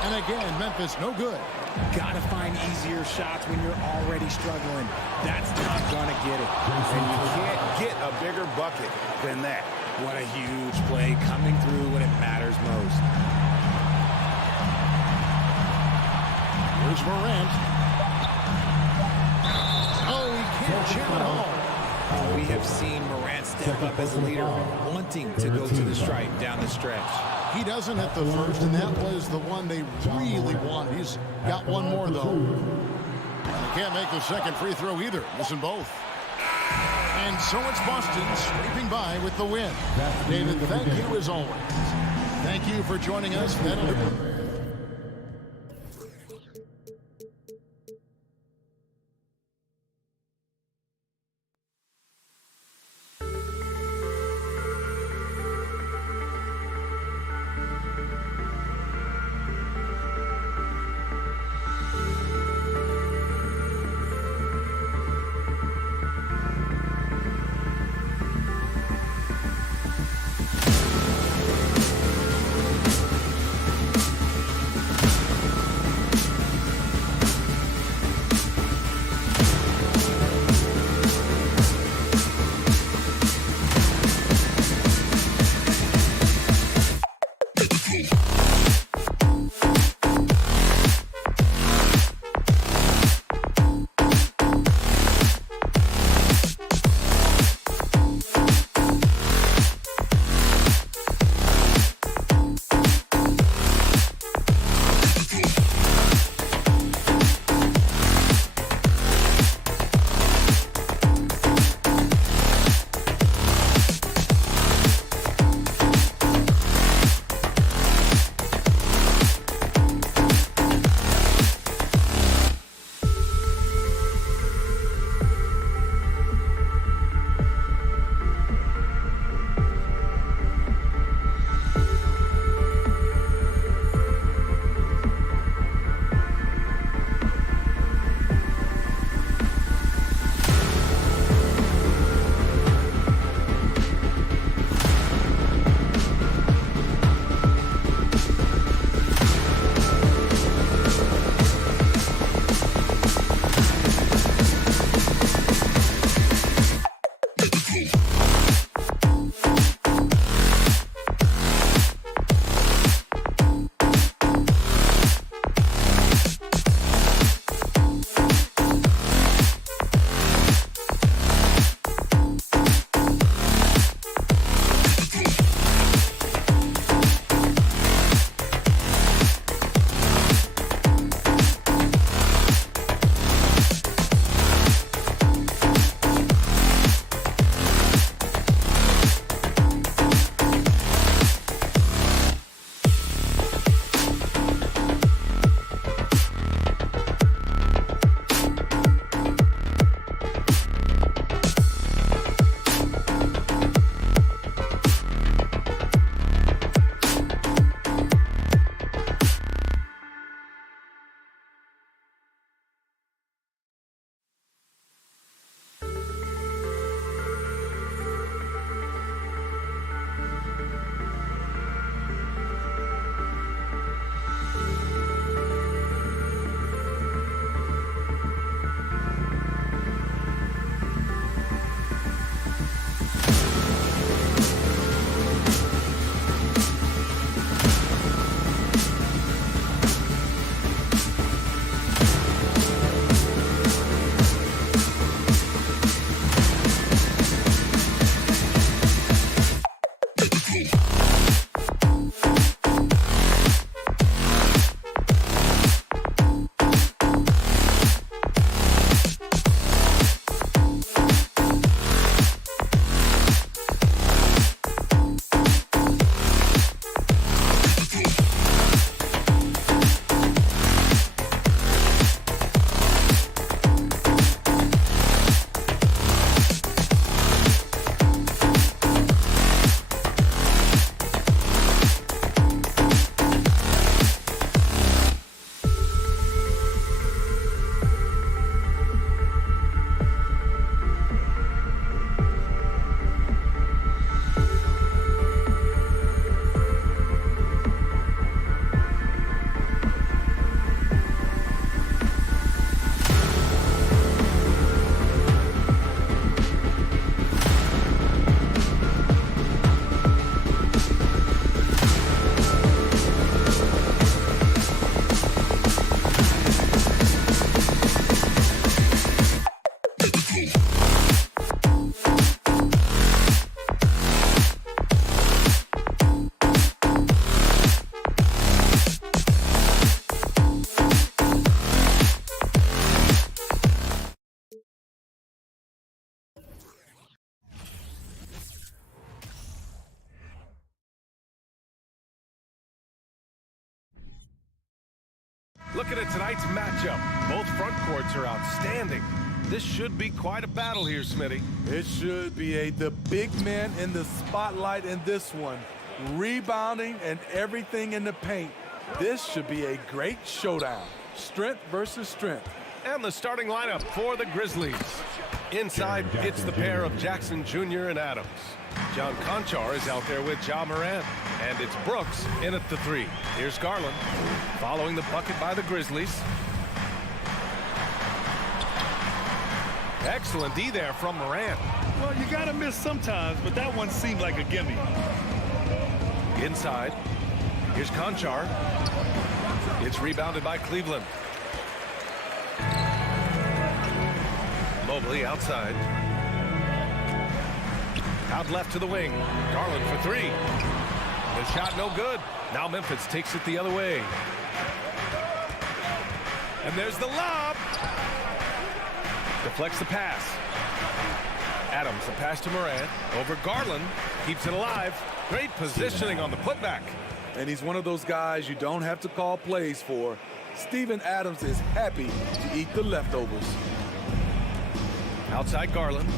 And again, Memphis no good. Gotta find easier shots when you're already struggling. That's not gonna get it. And you can't get a bigger bucket than that. What a huge play coming through when it matters most. Here's Morant. Oh, he can't jam it home. We have seen Morant step up as a leader, wanting to go to the stripe down the stretch. He doesn't hit the first, and that was the one they really wanted. He's got one more, though. And he can't make the second free throw either. Missing both. And so it's Boston scraping by with the win. David, thank you as always. Thank you for joining us. That'll do it. Looking at tonight's matchup, both front courts are outstanding. This should be quite a battle here, Smitty. It should be the big man in the spotlight in this one. Rebounding and everything in the paint. This should be a great showdown. Strength versus strength. And the starting lineup for the Grizzlies. Inside, it's the pair of Jackson Jr. and Adams. John Conchar is out there with Ja Morant. And it's Brooks in at the 3. Here's Garland following the bucket by the Grizzlies. Excellent D there from Morant. Well, you got to miss sometimes, but that one seemed like a gimme. Inside, here's Conchar. It's rebounded by Cleveland. Mobley outside. Out left to the wing. Garland for 3. The shot no good. Now Memphis takes it the other way. And there's the lob. Deflects the pass. Adams, a pass to Morant. Over Garland. Keeps it alive. Great positioning on the putback. And he's one of those guys you don't have to call plays for. Steven Adams is happy to eat the leftovers. Outside Garland.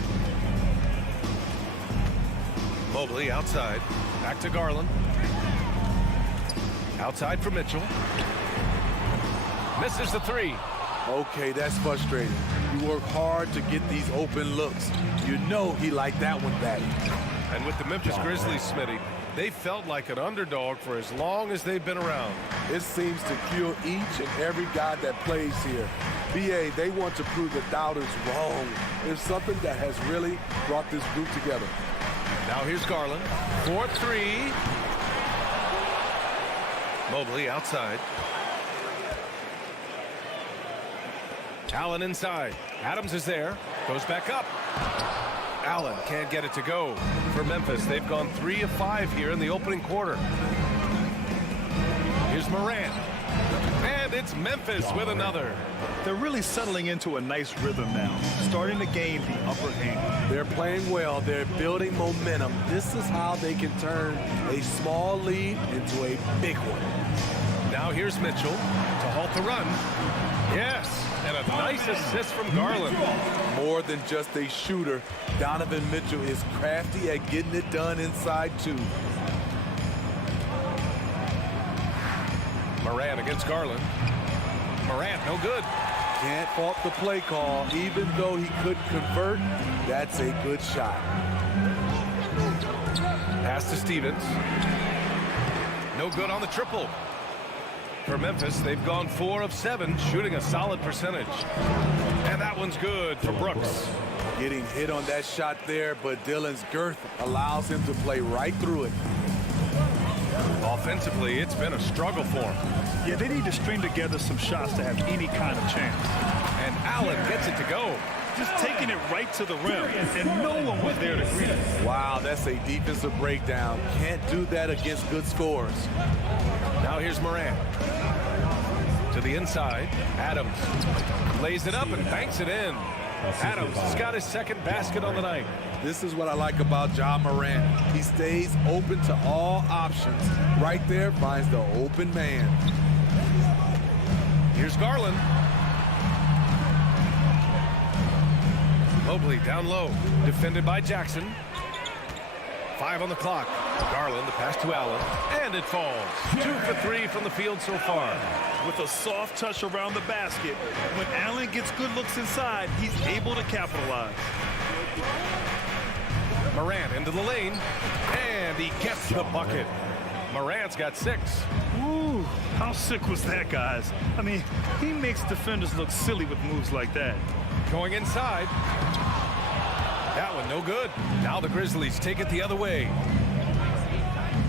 Mobley outside. Back to Garland. Outside for Mitchell. Misses the 3. Okay, that's frustrating. You work hard to get these open looks. You know he liked that one back. And with the Memphis Grizzlies, Smitty, they felt like an underdog for as long as they've been around. It seems to fuel each and every guy that plays here. BA, they want to prove the doubters wrong. It's something that has really brought this group together. Now here's Garland. 4-3. Mobley outside. Allen inside. Adams is there. Goes back up. Allen can't get it to go. For Memphis, they've gone 3 of 5 here in the opening quarter. Here's Morant. And it's Memphis with another. They're really settling into a nice rhythm now, starting to gain the upper hand. They're playing well. They're building momentum. This is how they can turn a small lead into a big one. Now here's Mitchell to halt the run. Yes, and a nice assist from Garland. More than just a shooter, Donovan Mitchell is crafty at getting it done inside too. Morant against Garland. Morant, no good. Can't fault the play call. Even though he couldn't convert, that's a good shot. Pass to Stevens. No good on the triple. For Memphis, they've gone 4 of 7, shooting a solid percentage. And that one's good for Brooks. Getting hit on that shot there, but Dillon's girth allows him to play right through it. Offensively, it's been a struggle for him. Yeah, they need to string together some shots to have any kind of chance. And Allen gets it to go. Just taking it right to the rim, and no one was there to greet it. Wow, that's a defensive breakdown. Can't do that against good scores. Now here's Morant. To the inside. Adams lays it up and banks it in. Adams has got his second basket on the night. This is what I like about Ja Morant. He stays open to all options. Right there finds the open man. Here's Garland. Mobley down low. Defended by Jackson. 5 on the clock. Garland, the pass to Allen. And it falls. 2 for 3 from the field so far. With a soft touch around the basket, when Allen gets good looks inside, he's able to capitalize. Morant into the lane. And he gets the bucket. Morant's got 6. Ooh, how sick was that, guys? I mean, he makes defenders look silly with moves like that. Going inside. That one no good. Now the Grizzlies take it the other way.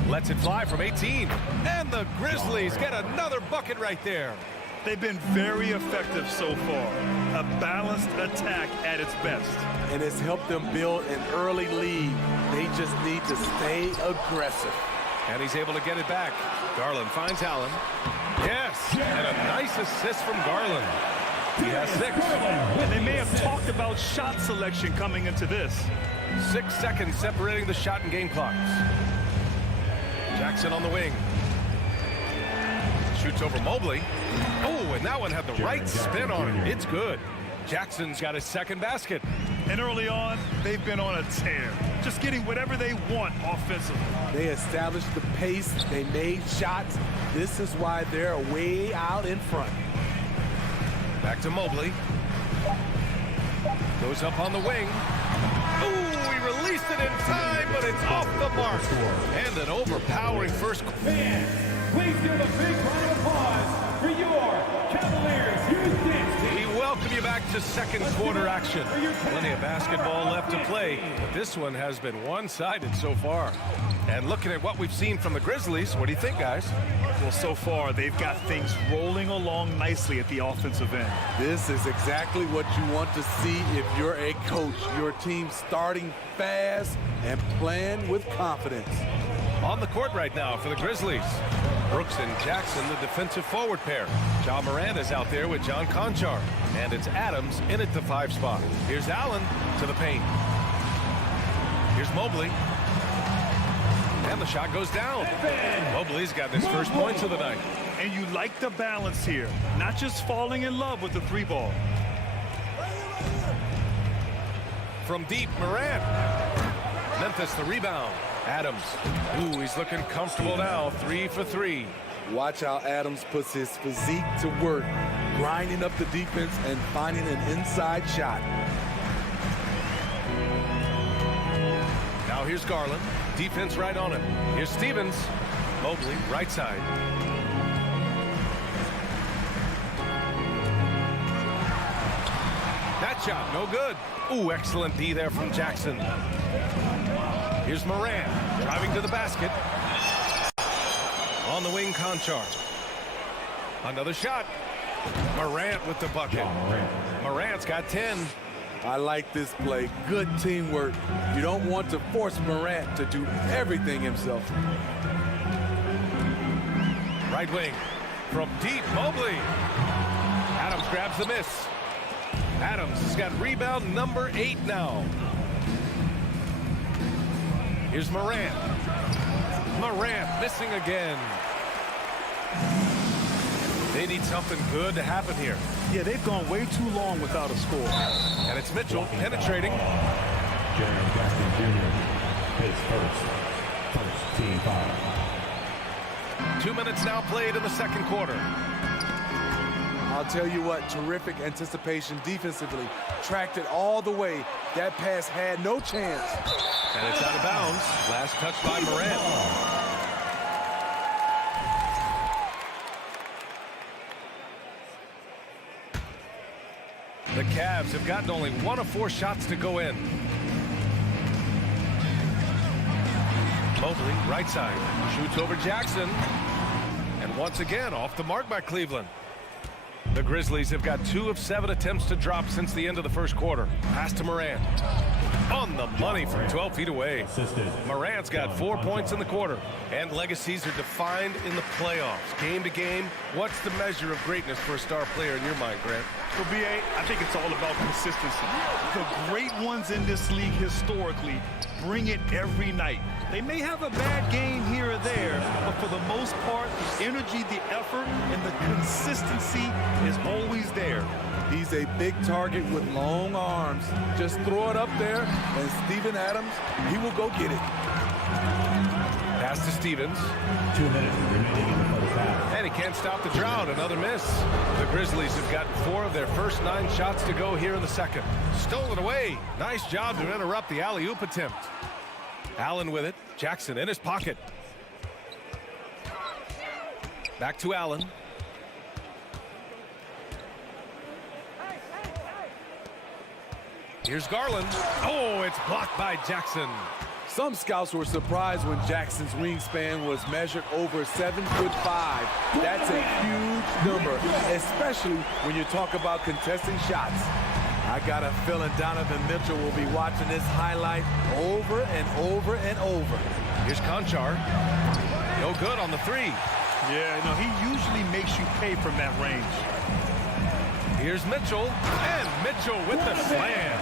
Lets it fly from 18. And the Grizzlies get another bucket right there. They've been very effective so far. A balanced attack at its best. And it's helped them build an early lead. They just need to stay aggressive. And he's able to get it back. Garland finds Allen. Yes, and a nice assist from Garland. He has 6. And they may have talked about shot selection coming into this. 6 seconds separating the shot and game clocks. Jackson on the wing. Shoots over Mobley. Oh, and that one had the right spin on it. It's good. Jackson's got his second basket. And early on, they've been on a tear, just getting whatever they want offensively. They established the pace. They made shots. This is why they're way out in front. Back to Mobley. Goes up on the wing. Ooh, he released it in time, but it's off the mark. And an overpowering first. Fans, please give a big round of applause for your Cavaliers youth dance team. We welcome you back to second quarter action. Plenty of basketball left to play, but this one has been one-sided so far. And looking at what we've seen from the Grizzlies, what do you think, guys? Well, so far, they've got things rolling along nicely at the offensive end. This is exactly what you want to see if you're a coach. Your team starting fast and playing with confidence. On the court right now for the Grizzlies. Brooks and Jackson, the defensive forward pair. John Morant is out there with John Conchar. And it's Adams in at the 5 spot. Here's Allen to the paint. Here's Mobley. And the shot goes down. Mobley's got his first points of the night. And you like the balance here, not just falling in love with the 3-ball. From deep, Morant. Memphis the rebound. Adams. Ooh, he's looking comfortable now. 3 for 3. Watch how Adams puts his physique to work, grinding up the defense and finding an inside shot. Now here's Garland. Defense right on him. Here's Stevens. Mobley, right side. That shot, no good. Ooh, excellent D there from Jackson. Here's Morant, driving to the basket. On the wing, Conchar. Another shot. Morant with the bucket. Morant's got 10. I like this play. Good teamwork. You don't want to force Morant to do everything himself. Right wing. From deep, Mobley. Adams grabs the miss. Adams has got rebound number 8 now. Here's Morant. Morant missing again. They need something good to happen here. Yeah, they've gone way too long without a score. And it's Mitchell penetrating. Jaren Jackson Jr. his first team foul. 2 minutes now played in the second quarter. I'll tell you what, terrific anticipation defensively. Tracked it all the way. That pass had no chance. And it's out of bounds. Last touch by Morant. The Cavs have gotten only 1 of 4 shots to go in. Mobley, right side, shoots over Jackson. And once again, off the mark by Cleveland. The Grizzlies have got 2 of 7 attempts to drop since the end of the first quarter. Pass to Morant. On the money from 12 feet away. Morant's got 4 points in the quarter. And legacies are defined in the playoffs. Game to game, what's the measure of greatness for a star player in your mind, Grant? For BA, I think it's all about consistency. The great ones in this league historically bring it every night. They may have a bad game here or there, but for the most part, the energy, the effort, and the consistency is always there. He's a big target with long arms. Just throw it up there, and Steven Adams, he will go get it. Pass to Stevens. 2 minutes remaining in the first half. And he can't stop the drought. Another miss. The Grizzlies have gotten 4 of their first 9 shots to go here in the second. Stolen away. Nice job to interrupt the alley-oop attempt. Allen with it. Jackson in his pocket. Back to Allen. Here's Garland. Oh, it's blocked by Jackson. Some scouts were surprised when Jackson's wingspan was measured over 7'5". That's a huge number, especially when you talk about contesting shots. I got a feeling Donovan Mitchell will be watching this highlight over and over and over. Here's Conchar. No good on the 3. Yeah, no, he usually makes you pay from that range. Here's Mitchell, and Mitchell with the slam.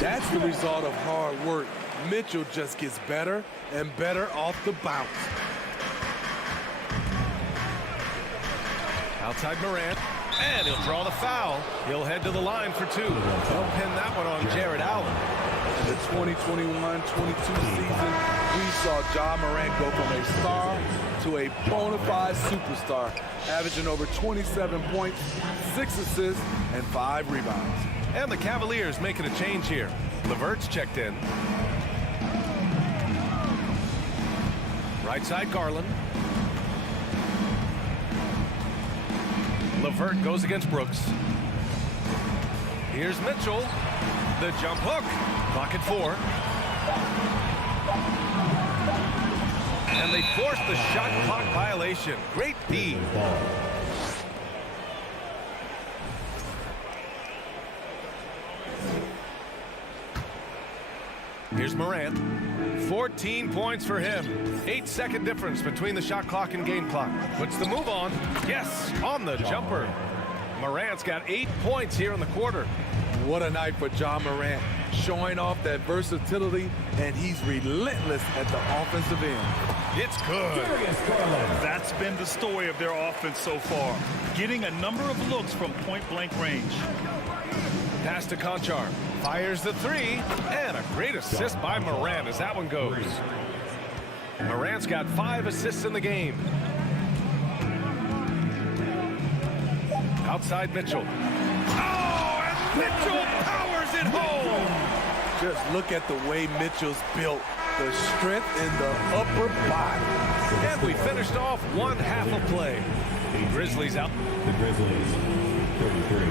That's the result of hard work. Mitchell just gets better and better off the bounce. Outside Morant. And he'll draw the foul. He'll head to the line for two. They'll pin that one on Jared Allen. In the 2021-22 season, we saw Ja Morant go from a star to a bona fide superstar, averaging over 27 points, 6 assists, and 5 rebounds. And the Cavaliers making a change here. LeVert's checked in. Right side, Garland. LeVert goes against Brooks. Here's Mitchell. The jump hook. Clock at 4. And they force the shot clock violation. Great D. Here's Morant. 14 points for him. 8-second difference between the shot clock and game clock. Puts the move on. Yes, on the jumper. Morant's got 8 points here in the quarter. What a night for Ja Morant, showing off that versatility, and he's relentless at the offensive end. It's good. That's been the story of their offense so far, getting a number of looks from point-blank range. Pass to Conchar. Fires the 3, and a great assist by Morant as that one goes. Morant's got 5 assists in the game. Outside Mitchell. Oh, and Mitchell powers it home! Just look at the way Mitchell's built. The strength in the upper body. And we finished off one half of play. Grizzlies out. The Grizzlies, 33.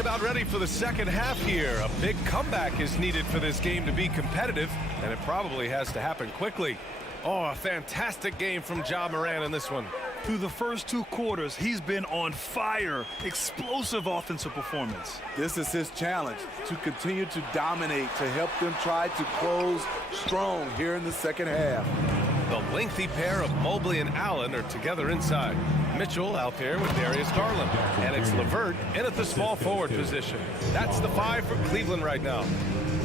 About ready for the second half here. A big comeback is needed for this game to be competitive, and it probably has to happen quickly. Oh, a fantastic game from Ja Morant in this one. Through the first 2 quarters, he's been on fire. Explosive offensive performance. This is his challenge, to continue to dominate, to help them try to close strong here in the second half. The lengthy pair of Mobley and Allen are together inside. Mitchell out there with Darius Garland. And it's LeVert in at the small forward position. That's the 5 for Cleveland right now.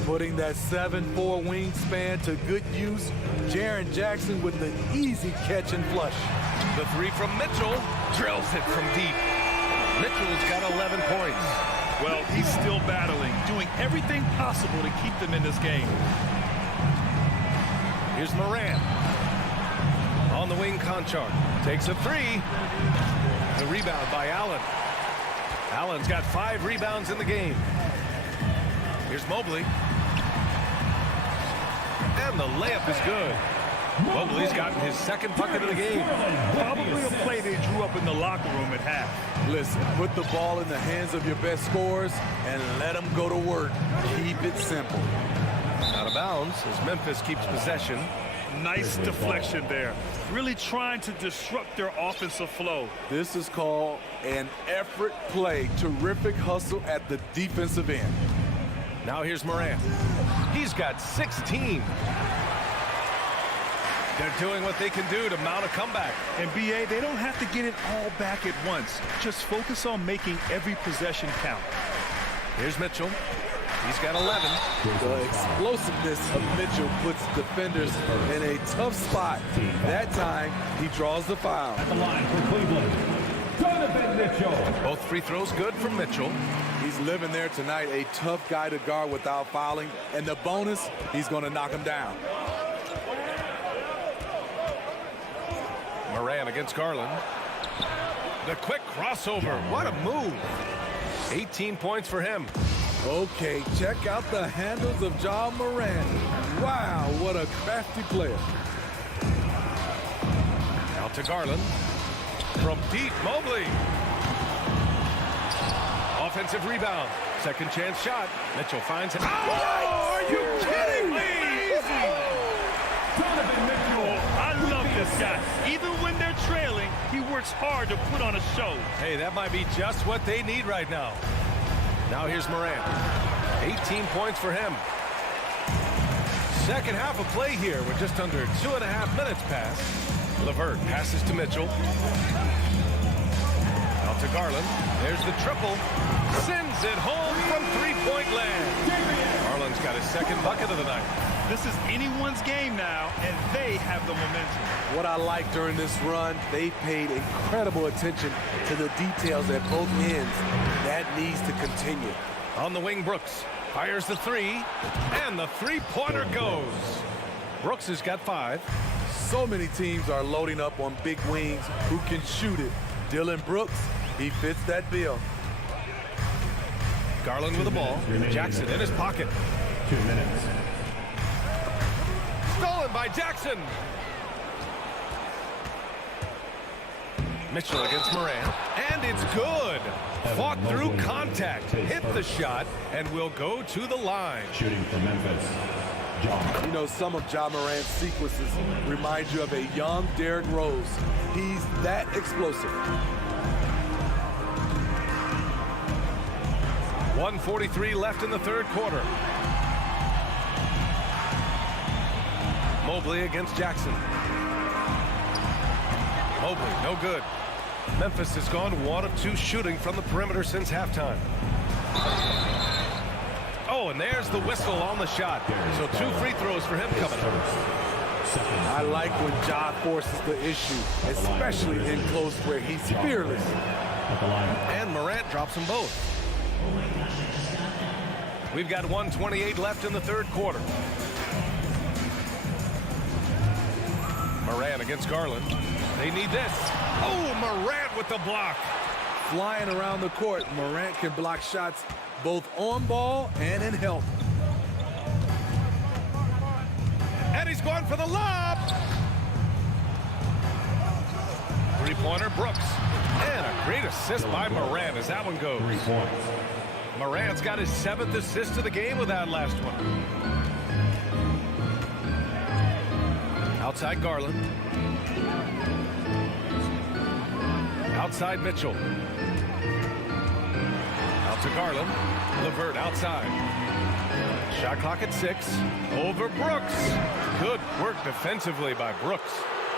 Putting that 7'4" wingspan to good use, Jaren Jackson with the easy catch and flush. The 3 from Mitchell. Drills it from deep. Mitchell's got 11 points. Well, he's still battling, doing everything possible to keep them in this game. Here's Morant. On the wing, Conchar takes a 3. The rebound by Allen. Allen's got 5 rebounds in the game. Here's Mobley. And the layup is good. Mobley's gotten his 2nd bucket of the game. Probably a play they drew up in the locker room at half. Listen, put the ball in the hands of your best scorers and let them go to work. Keep it simple. Out of bounds as Memphis keeps possession. Nice deflection there. Really trying to disrupt their offensive flow. This is called an effort play. Terrific hustle at the defensive end. Now here's Morant. He's got 16. They're doing what they can do to mount a comeback. And BA, they don't have to get it all back at once. Just focus on making every possession count. Here's Mitchell. He's got 11. The explosiveness of Mitchell puts defenders in a tough spot. That time, he draws the foul. At the line for Cleveland, Donovan Mitchell. Both free throws good from Mitchell. He's living there tonight, a tough guy to guard without fouling. And the bonus, he's going to knock him down. Morant against Garland. The quick crossover. What a move. 18 points for him. Okay, check out the handles of Ja Morant. Wow, what a crafty player. Out to Garland. From deep, Mobley. Offensive rebound. Second chance shot. Mitchell finds it. Oh, are you kidding me? Donovan Mitchell, I love this guy. Even when they're trailing, he works hard to put on a show. Hey, that might be just what they need right now. Now here's Morant. 18 points for him. Second half of play here with just under 2.5 minutes passed. LeVert passes to Mitchell. Out Out to Garland. There's the triple. Sends it home from three-point land. Garland's got his second bucket of the night. This is anyone's game now, and they have the momentum. What I like during this run, they paid incredible attention to the details at both ends. That needs to continue. On the wing, Brooks fires the three, and the three-pointer goes. Brooks has got 5. So many teams are loading up on big wings who can shoot it. Dylan Brooks, he fits that bill. Garland with the ball. Jackson in his pocket. 2 minutes. Stolen by Jackson. Mitchell against Morant, and it's good. Fought through contact, hit the shot, and will go to the line. Shooting for Memphis. You know, some of Ja Morant's sequences remind you of a young Derrick Rose. He's that explosive. 1:43 left in the third quarter. Mobley against Jackson. Mobley, no good. Memphis has gone 1 of 2 shooting from the perimeter since halftime. Oh, and there's the whistle on the shot. So 2 free throws for him coming up. I like when Ja forces the issue, especially in close where he's fearless. And Morant drops them both. We've got 1:28 left in the third quarter. Morant against Garland. They need this. Oh, Morant with the block. Flying around the court, Morant can block shots both on ball and in help. And he's going for the lob. Three-pointer, Brooks. And a great assist by Morant as that one goes. 3 points. Morant's got his 7th assist of the game with that last one. Outside Garland. Outside Mitchell. Out to Garland. LeVert outside. Shot clock at 6. Over Brooks. Good work defensively by Brooks.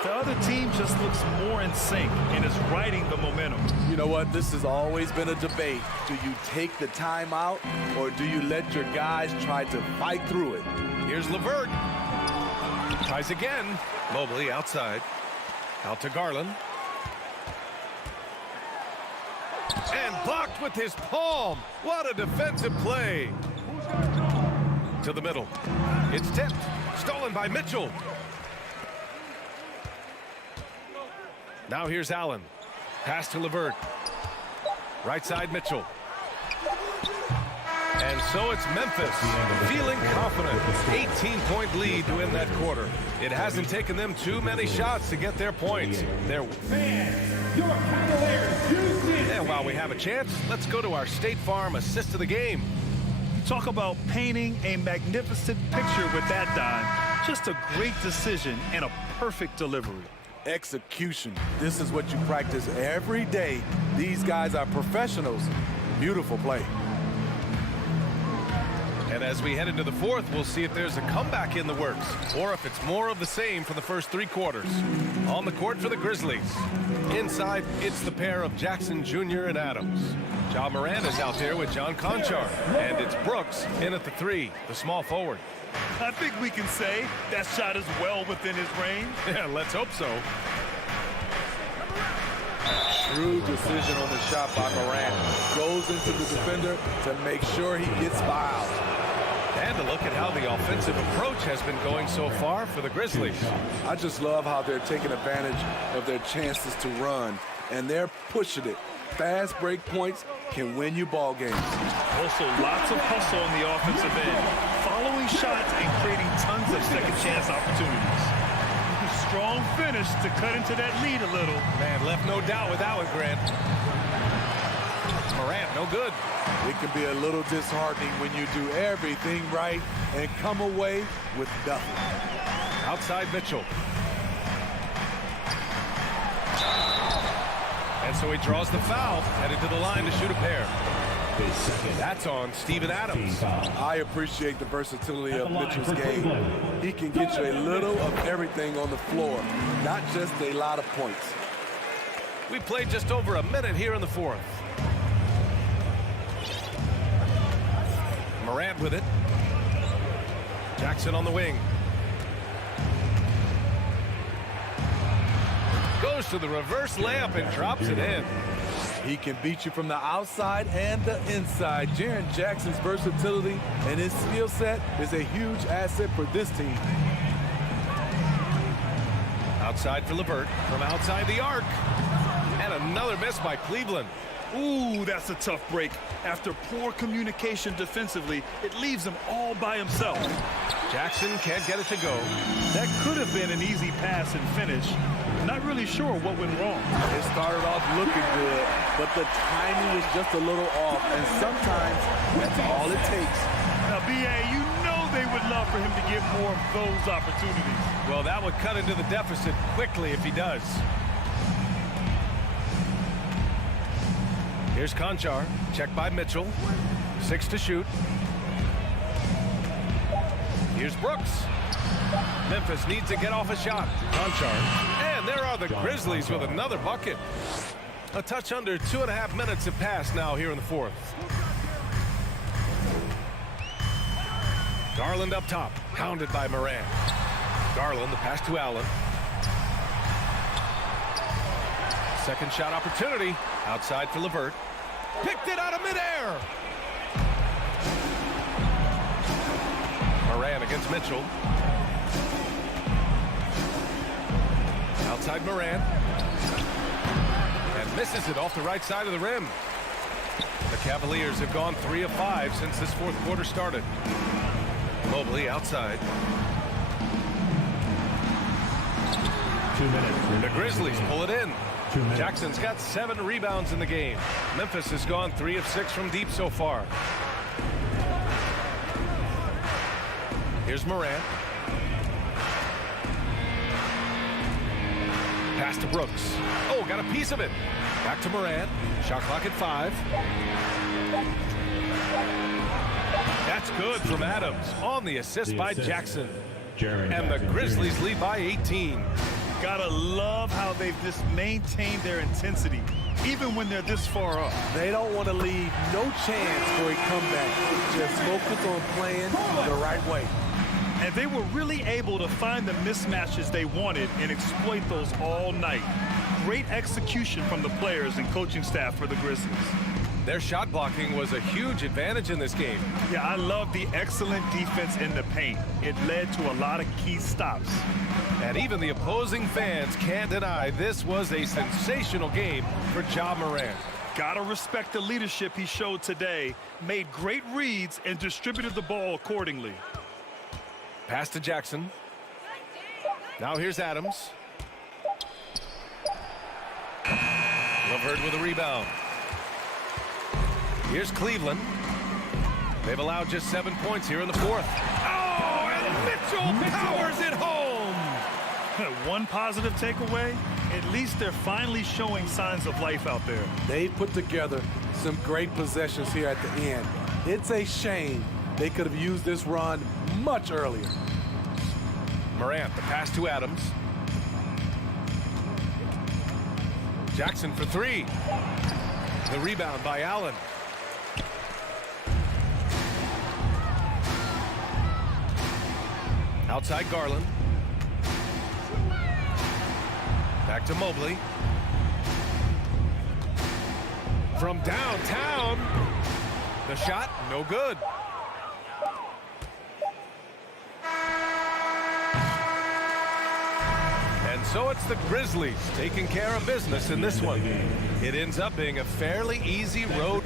The other team just looks more in sync and is riding the momentum. You know what? This has always been a debate. Do you take the timeout or do you let your guys try to fight through it? Here's LeVert. Tries again. Mobley outside. Out to Garland. And blocked with his palm. What a defensive play. To the middle. It's tipped. Stolen by Mitchell. Now here's Allen. Pass to LeVert. Right side Mitchell. And so it's Memphis feeling confident. 18-point lead to win that quarter. It hasn't taken them too many shots to get their points. Your Cavaliers, Houston. And while we have a chance, let's go to our State Farm assist of the game. Talk about painting a magnificent picture with that dime. Just a great decision and a perfect delivery. Execution. This is what you practice every day. These guys are professionals. Beautiful play. And as we head into the fourth, we'll see if there's a comeback in the works or if it's more of the same for the first 3 quarters. On the court for the Grizzlies. Inside, it's the pair of Jackson Jr. and Adams. Ja Morant is out there with John Conchar. And it's Brooks in at the 3, the small forward. I think we can say that shot is well within his range. Yeah, let's hope so. Shrewd decision on the shot by Morant. Goes into the defender to make sure he gets fouled. And to look at how the offensive approach has been going so far for the Grizzlies. I just love how they're taking advantage of their chances to run, and they're pushing it. Fast break points can win you ball games. Also, lots of hustle on the offensive end, following shots and creating tons of second chance opportunities. Strong finish to cut into that lead a little. Man, left no doubt with that one, Grant. Morant, no good. It can be a little disheartening when you do everything right and come away with nothing. Outside Mitchell. And so he draws the foul, headed to the line to shoot a pair. That's on Steven Adams. I appreciate the versatility of Mitchell's game. He can get you a little of everything on the floor, not just a lot of points. We played just over a minute here in the fourth. Morant with it. Jackson on the wing. Goes to the reverse layup and drops it in. He can beat you from the outside and the inside. Jaren Jackson's versatility and his skill set is a huge asset for this team. Outside for LeVert from outside the arc. And another miss by Cleveland. Ooh, that's a tough break. After poor communication defensively, it leaves him all by himself. Jackson can't get it to go. That could have been an easy pass and finish. Not really sure what went wrong. It started off looking good, but the timing was just a little off, and sometimes that's all it takes. Now, B.A., you know they would love for him to get more of those opportunities. Well, that would cut into the deficit quickly if he does. Here's Conchar, checked by Mitchell. 6 to shoot. Here's Brooks. Memphis needs to get off a shot. Conchar. And there are the Grizzlies with another bucket. A touch under 2.5 minutes have passed now here in the fourth. Garland up top, hounded by Morant. Garland, the pass to Allen. Second shot opportunity. Outside for LeVert. Picked it out of midair. Morant against Mitchell. Outside Morant. And misses it off the right side of the rim. The Cavaliers have gone 3 of 5 since this fourth quarter started. Mobley outside. 2 minutes. The Grizzlies pull it in. Jackson's got 7 rebounds in the game. Memphis has gone 3 of 6 from deep so far. Here's Morant. Pass to Brooks. Oh, got a piece of it. Back to Morant. Shot clock at 5. That's good from Adams on the assist by Jackson. And the Grizzlies lead by 18. Gotta love how they've just maintained their intensity, even when they're this far up. They don't want to leave no chance for a comeback. Just focus on playing the right way. And they were really able to find the mismatches they wanted and exploit those all night. Great execution from the players and coaching staff for the Grizzlies. Their shot blocking was a huge advantage in this game. Yeah, I love the excellent defense in the paint. It led to a lot of key stops. And even the opposing fans can't deny this was a sensational game for Ja Morant. Gotta respect the leadership he showed today. Made great reads and distributed the ball accordingly. Pass to Jackson. Now here's Adams. LeVert with a rebound. Here's Cleveland. They've allowed just 7 points here in the fourth. Oh, and Mitchell powers it home. One positive takeaway, at least they're finally showing signs of life out there. They put together some great possessions here at the end. It's a shame they could have used this run much earlier. Morant, the pass to Adams. Jackson for 3. The rebound by Allen. Outside Garland. Back to Mobley. From downtown. The shot, no good. And so it's the Grizzlies taking care of business in this one. It ends up being a fairly easy road.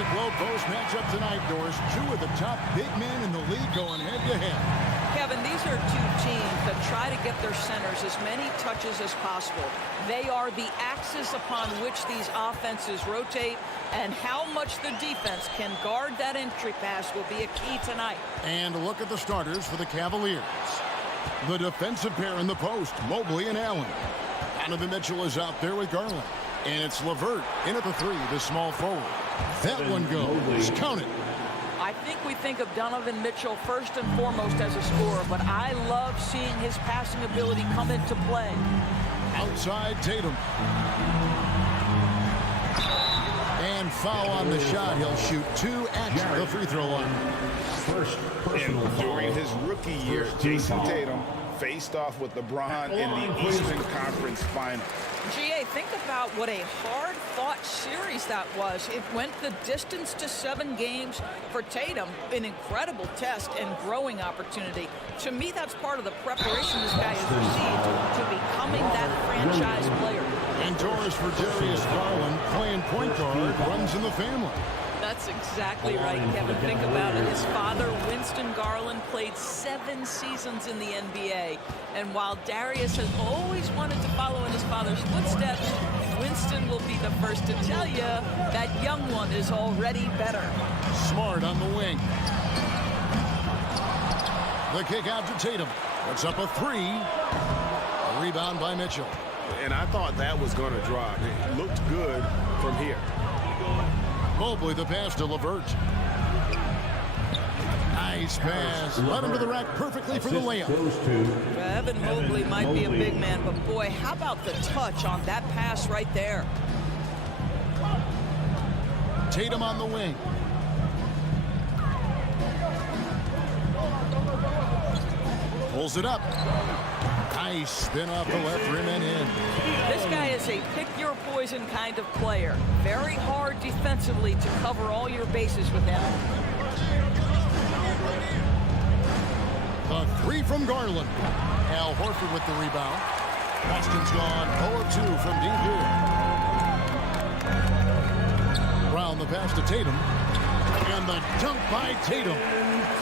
terrific low-post matchup tonight, Doris. Two of the top big men in the league going head-to-head. Kevin, these are two teams that try to get their centers as many touches as possible. They are the axis upon which these offenses rotate, and how much the defense can guard that entry pass will be a key tonight. And look at the starters for the Cavaliers. The defensive pair in the post, Mobley and Allen. Donovan Mitchell is out there with Garland. And it's LeVert in at the 3, the small forward. That one goes. Count it. I think we think of Donovan Mitchell first and foremost as a scorer, but I love seeing his passing ability come into play. Outside Tatum. And foul on the shot. He'll shoot 2 at the free throw line. And during his rookie year, Jason Tatum faced off with LeBron in the Eastern Conference Final. GA, think about what a hard-fought series that was. It went the distance to 7 games for Tatum. An incredible test and growing opportunity. To me, that's part of the preparation this guy has received to becoming that franchise player. And Doris for Darius Garland, playing point guard, runs in the family. That's exactly right, Kevin. Think about it. His father, Winston Garland, played 7 seasons in the NBA. And while Darius has always wanted to follow in his father's footsteps, Winston will be the first to tell you that young one is already better. Smart on the wing. The kick out to Tatum. Puts up a 3. A rebound by Mitchell. And I thought that was going to drop. It looked good from here. Mobley the pass to LeVert. Nice pass. Led him to the rack perfectly for the layup. Evan Mobley might be a big man, but boy, how about the touch on that pass right there? Tatum on the wing. Pulls it up. Nice spin off the left rim and in. This guy is a pick-your-poison kind of player. Very hard defensively to cover all your bases with him. The 3 from Garland. Al Horford with the rebound. Boston's gone 0-2 from deep here. Brown the pass to Tatum. And the dunk by Tatum.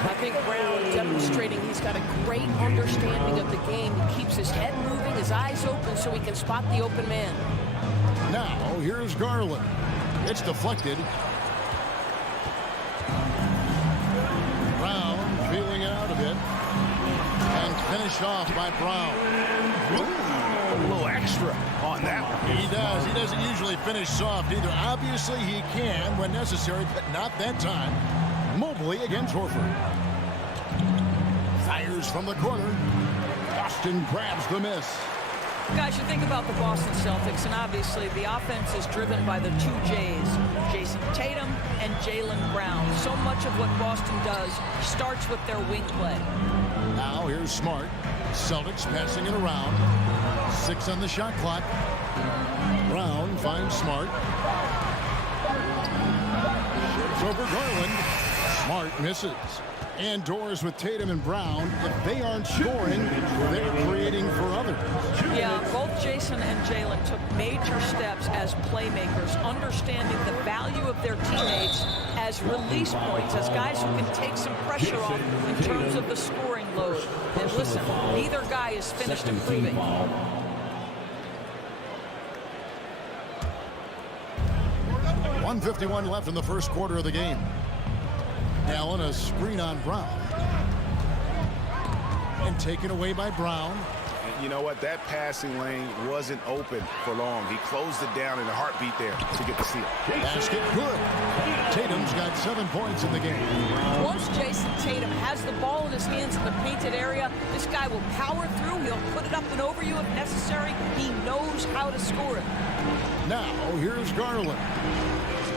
I think Brown demonstrating he's got a great understanding of the game. He keeps his head moving, his eyes open so he can spot the open man. Now, here's Garland. It's deflected. Brown feeling it out a bit. And finished off by Brown. Ooh, a little extra on that one. He does. He doesn't usually finish soft either. Obviously, he can when necessary, but not that time. Mobley against Horford. Fires from the corner. Boston grabs the miss. Guys, you think about the Boston Celtics, and obviously the offense is driven by the 2 J's, Jason Tatum and Jaylen Brown. So much of what Boston does starts with their wing play. Now here's Smart. Celtics passing it around. 6 on the shot clock. Brown finds Smart. Shoots over Garland. Smart misses. And Doris with Tatum and Brown. If they aren't scoring, they're creating for others. Yeah, both Jason and Jaylen took major steps as playmakers, understanding the value of their teammates as release points, as guys who can take some pressure off in terms of the scoring load. And listen, neither guy is finished improving. 1:51 left in the first quarter of the game. Allen, a screen on Brown. And taken away by Brown. You know what? That passing lane wasn't open for long. He closed it down in a heartbeat there to get the steal. Basket good. Tatum's got 7 points in the game. Once Jason Tatum has the ball in his hands in the painted area, this guy will power through. He'll put it up and over you if necessary. He knows how to score it. Now, here's Garland.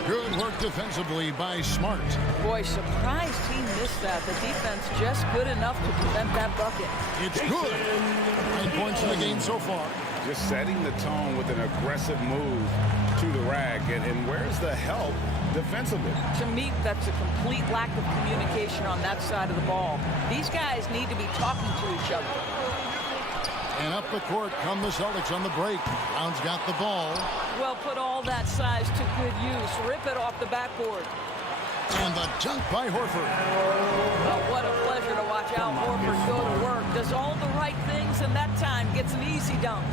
Good work defensively by Smart. Boy, surprised he missed that. The defense just good enough to prevent that bucket. It's good. 9 points in the game so far. Just setting the tone with an aggressive move to the rack. And where's the help defensively? To me, that's a complete lack of communication on that side of the ball. These guys need to be talking to each other. And up the court come the Celtics on the break. Brown's got the ball. Well, put all that size to good use. Rip it off the backboard. And the dunk by Horford. Oh, what a pleasure to watch Al Horford go to work. Does all the right things, and that time gets an easy dunk.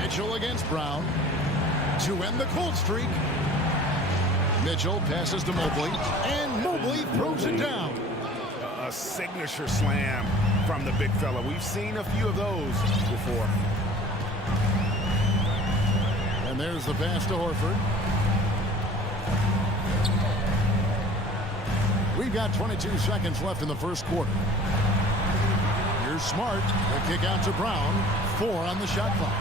Mitchell against Brown to end the cold streak. Mitchell passes to Mobley, and Mobley throws it down. A signature slam from the big fella. We've seen a few of those before. And there's the pass to Horford. We've got 22 seconds left in the first quarter. Here's Smart. The kick out to Brown. 4 on the shot clock.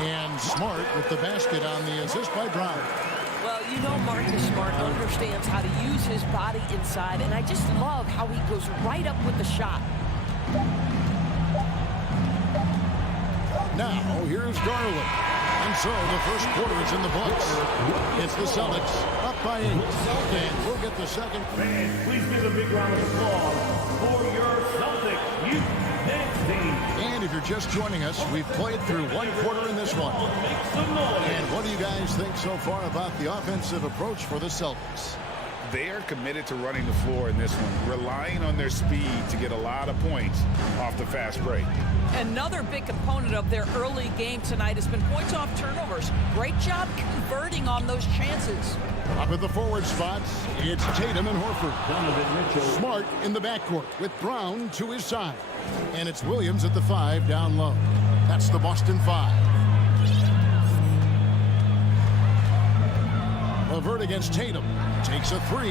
And Smart with the basket on the assist by Brown. Well, you know Marcus Smart understands how to use his body inside, and I just love how he goes right up with the shot. Now, here's Garland. And so the first quarter is in the books. It's the Celtics up by 8. And we'll get the second. Fans, please give a big round of applause for your Celtics youth next team. And if you're just joining us, we've played through one quarter in this one. And what do you guys think so far about the offensive approach for the Celtics? They are committed to running the floor in this one, relying on their speed to get a lot of points off the fast break. Another big component of their early game tonight has been points off turnovers. Great job converting on those chances. Up at the forward spots, it's Tatum and Horford. Smart in the backcourt with Brown to his side. And it's Williams at the 5 down low. That's the Boston 5. LeVert against Tatum. Takes a 3.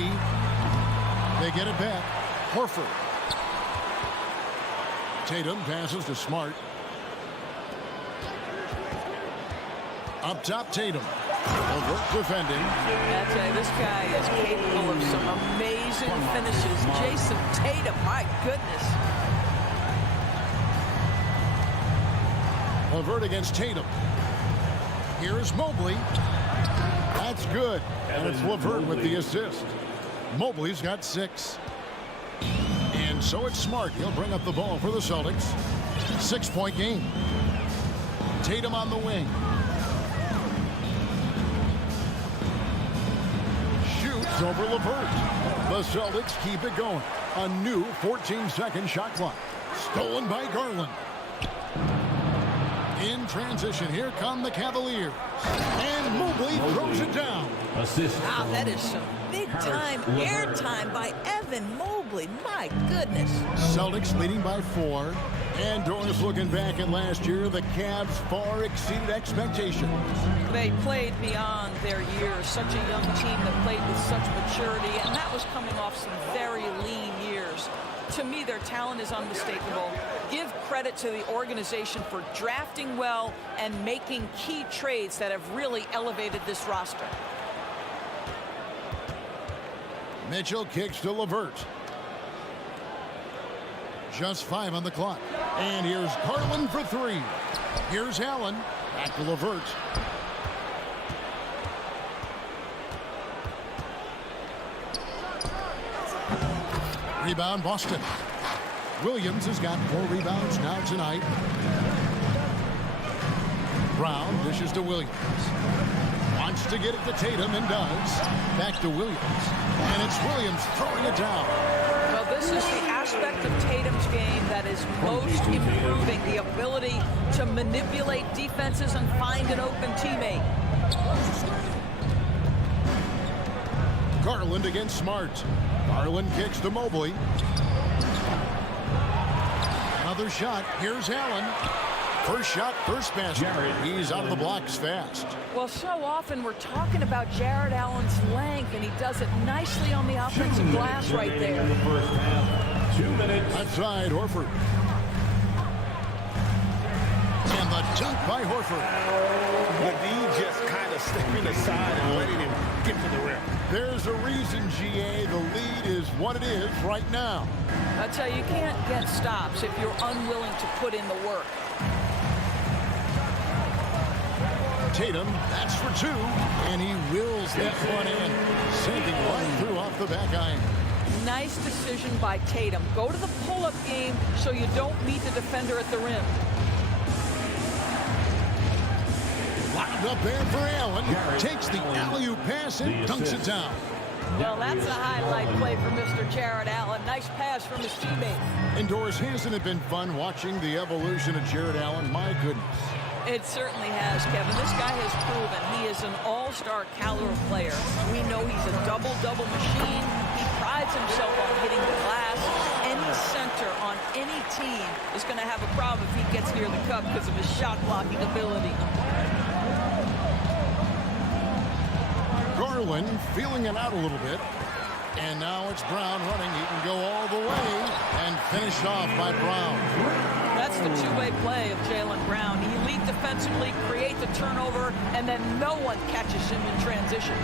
They get it back. Horford. Tatum passes to Smart. Up top, Tatum. LeVert defending. I tell you, this guy is capable of some amazing finishes. Jason Tatum, my goodness. LeVert against Tatum. Here's Mobley. That's good. And it's LeVert with the assist. Mobley's got 6. And so it's Smart. He'll bring up the ball for the Celtics. 6-point game. Tatum on the wing. Shoots over LeVert. The Celtics keep it going. A new 14-second shot clock. Stolen by Garland. In transition, here come the Cavaliers. And Mobley throws it down. Assist. Wow, that is some big-time airtime by Evan Mobley. My goodness. Celtics leading by 4. And Doris looking back at last year, the Cavs far exceeded expectations. They played beyond their years. Such a young team that played with such maturity, and that was coming off some very lean years. To me, their talent is unmistakable. Give credit to the organization for drafting well and making key trades that have really elevated this roster. Mitchell kicks to LeVert. Just 5 on the clock. And here's Garland for 3. Here's Allen. Back to LeVert. Rebound Boston. Williams has got 4 rebounds now tonight. Brown dishes to Williams. Wants to get it to Tatum and does. Back to Williams. And it's Williams throwing it down. Well, this is the aspect of Tatum's game that is most improving, the ability to manipulate defenses and find an open teammate. Garland against Smart. Garland kicks to Mobley. Another shot. Here's Allen. First shot, first basket. He's out of the blocks fast. Well, so often we're talking about Jared Allen's length, and he does it nicely on the offensive glass right there. 2 minutes. Outside, Horford. And the dunk by Horford. The D just kind of stepping aside and letting him get to the rim. There's a reason, GA, the lead is what it is right now. I tell you, you can't get stops if you're unwilling to put in the work. Tatum, that's for 2, and he wills that one in, sending right through off the back iron. Nice decision by Tatum. Go to the pull-up game so you don't meet the defender at the rim. Lined up there for Allen. Takes the alley-oop pass and dunks it down. Well, that's a highlight play for Mr. Jared Allen. Nice pass from his teammate. Indoors, hasn't it been fun watching the evolution of Jared Allen? My goodness. It certainly has, Kevin. This guy has proven he is an all-star caliber player. We know he's a double-double machine. He prides himself on hitting the glass. Any center on any team is going to have a problem if he gets near the cup because of his shot-blocking ability. Garland feeling it out a little bit. And now it's Brown running. He can go all the way and finished off by Brown. That's the two-way play of Jaylen Brown. He lead defensively, create the turnover, and then no one catches him in transition.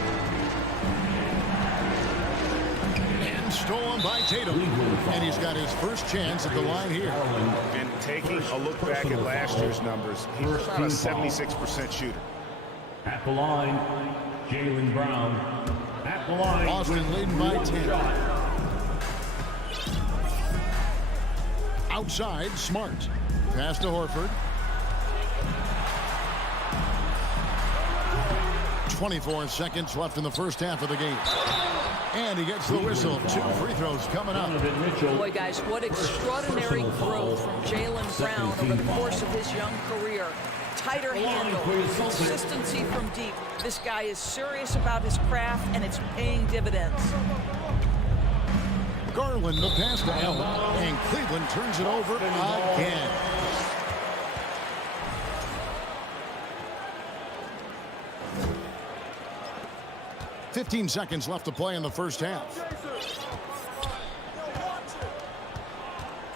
And stolen by Tatum. And he's got his first chance at the line here. And taking a look back at last year's numbers, he was about a 76% shooter. At the line, Jaylen Brown. At the line. Boston leading by 10. Outside, Smart. Pass to Horford. 24 seconds left in the first half of the game. And he gets the whistle. 2 free throws coming up. Boy, guys, what extraordinary growth from Jaylen Brown over the course of his young career. Tighter handle, consistency from deep. This guy is serious about his craft, and it's paying dividends. Garland, the pass to Allen, and Cleveland turns it over again. "15 seconds left to play in the first half.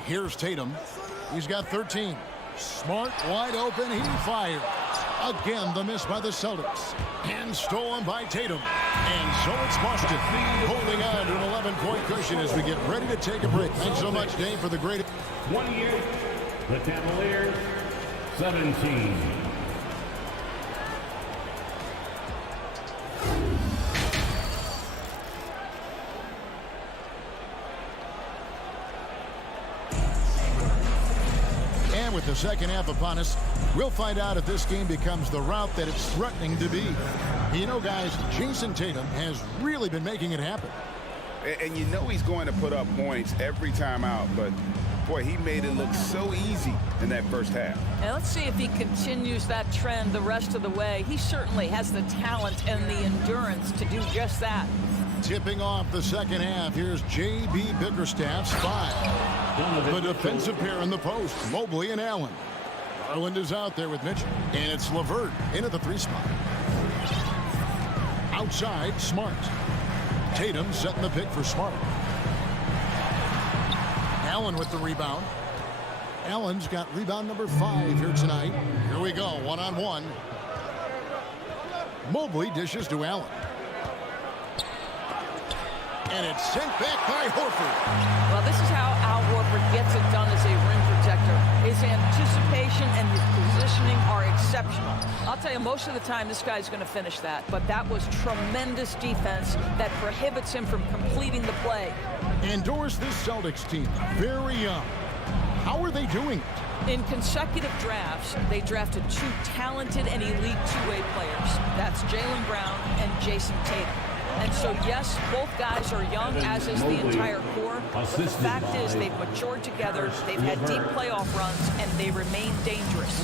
Here's Tatum. He's got 13. Smart, wide open, he fires. Again, the miss by the Celtics. And stolen by Tatum. And so it's Boston, holding on to an 11-point cushion as we get ready to take a break. Thanks so much, Dave, for the great... 28, the Cavaliers, 17. With the second half upon us, we'll find out if this game becomes the route that it's threatening to be. You know, guys, Jason Tatum has really been making it happen. And you know he's going to put up points every time out, but boy, he made it look so easy in that first half. Now let's see if he continues that trend the rest of the way. He certainly has the talent and the endurance to do just that. Tipping off the second half, here's J.B. Bickerstaff's 5. The defensive pair in the post, Mobley and Allen. Garland is out there with Mitchell, and it's LeVert into the 3 spot. Outside, Smart. Tatum setting the pick for Smart. Allen with the rebound. Allen's got rebound number 5 here tonight. Here we go, one-on-one. Mobley dishes to Allen. And it's sent back by Horford. Well, this is how Al Horford gets it done as a rim protector. His anticipation and his positioning are exceptional. I'll tell you, most of the time, this guy's going to finish that. But that was tremendous defense that prohibits him from completing the play. Endorse this Celtics team. Very young. How are they doing it? In consecutive drafts, they drafted 2 talented and elite two-way players. That's Jaylen Brown and Jason Tatum. And so, yes, both guys are young, as is the entire core. The fact is they've matured together, they've had deep playoff runs, and they remain dangerous.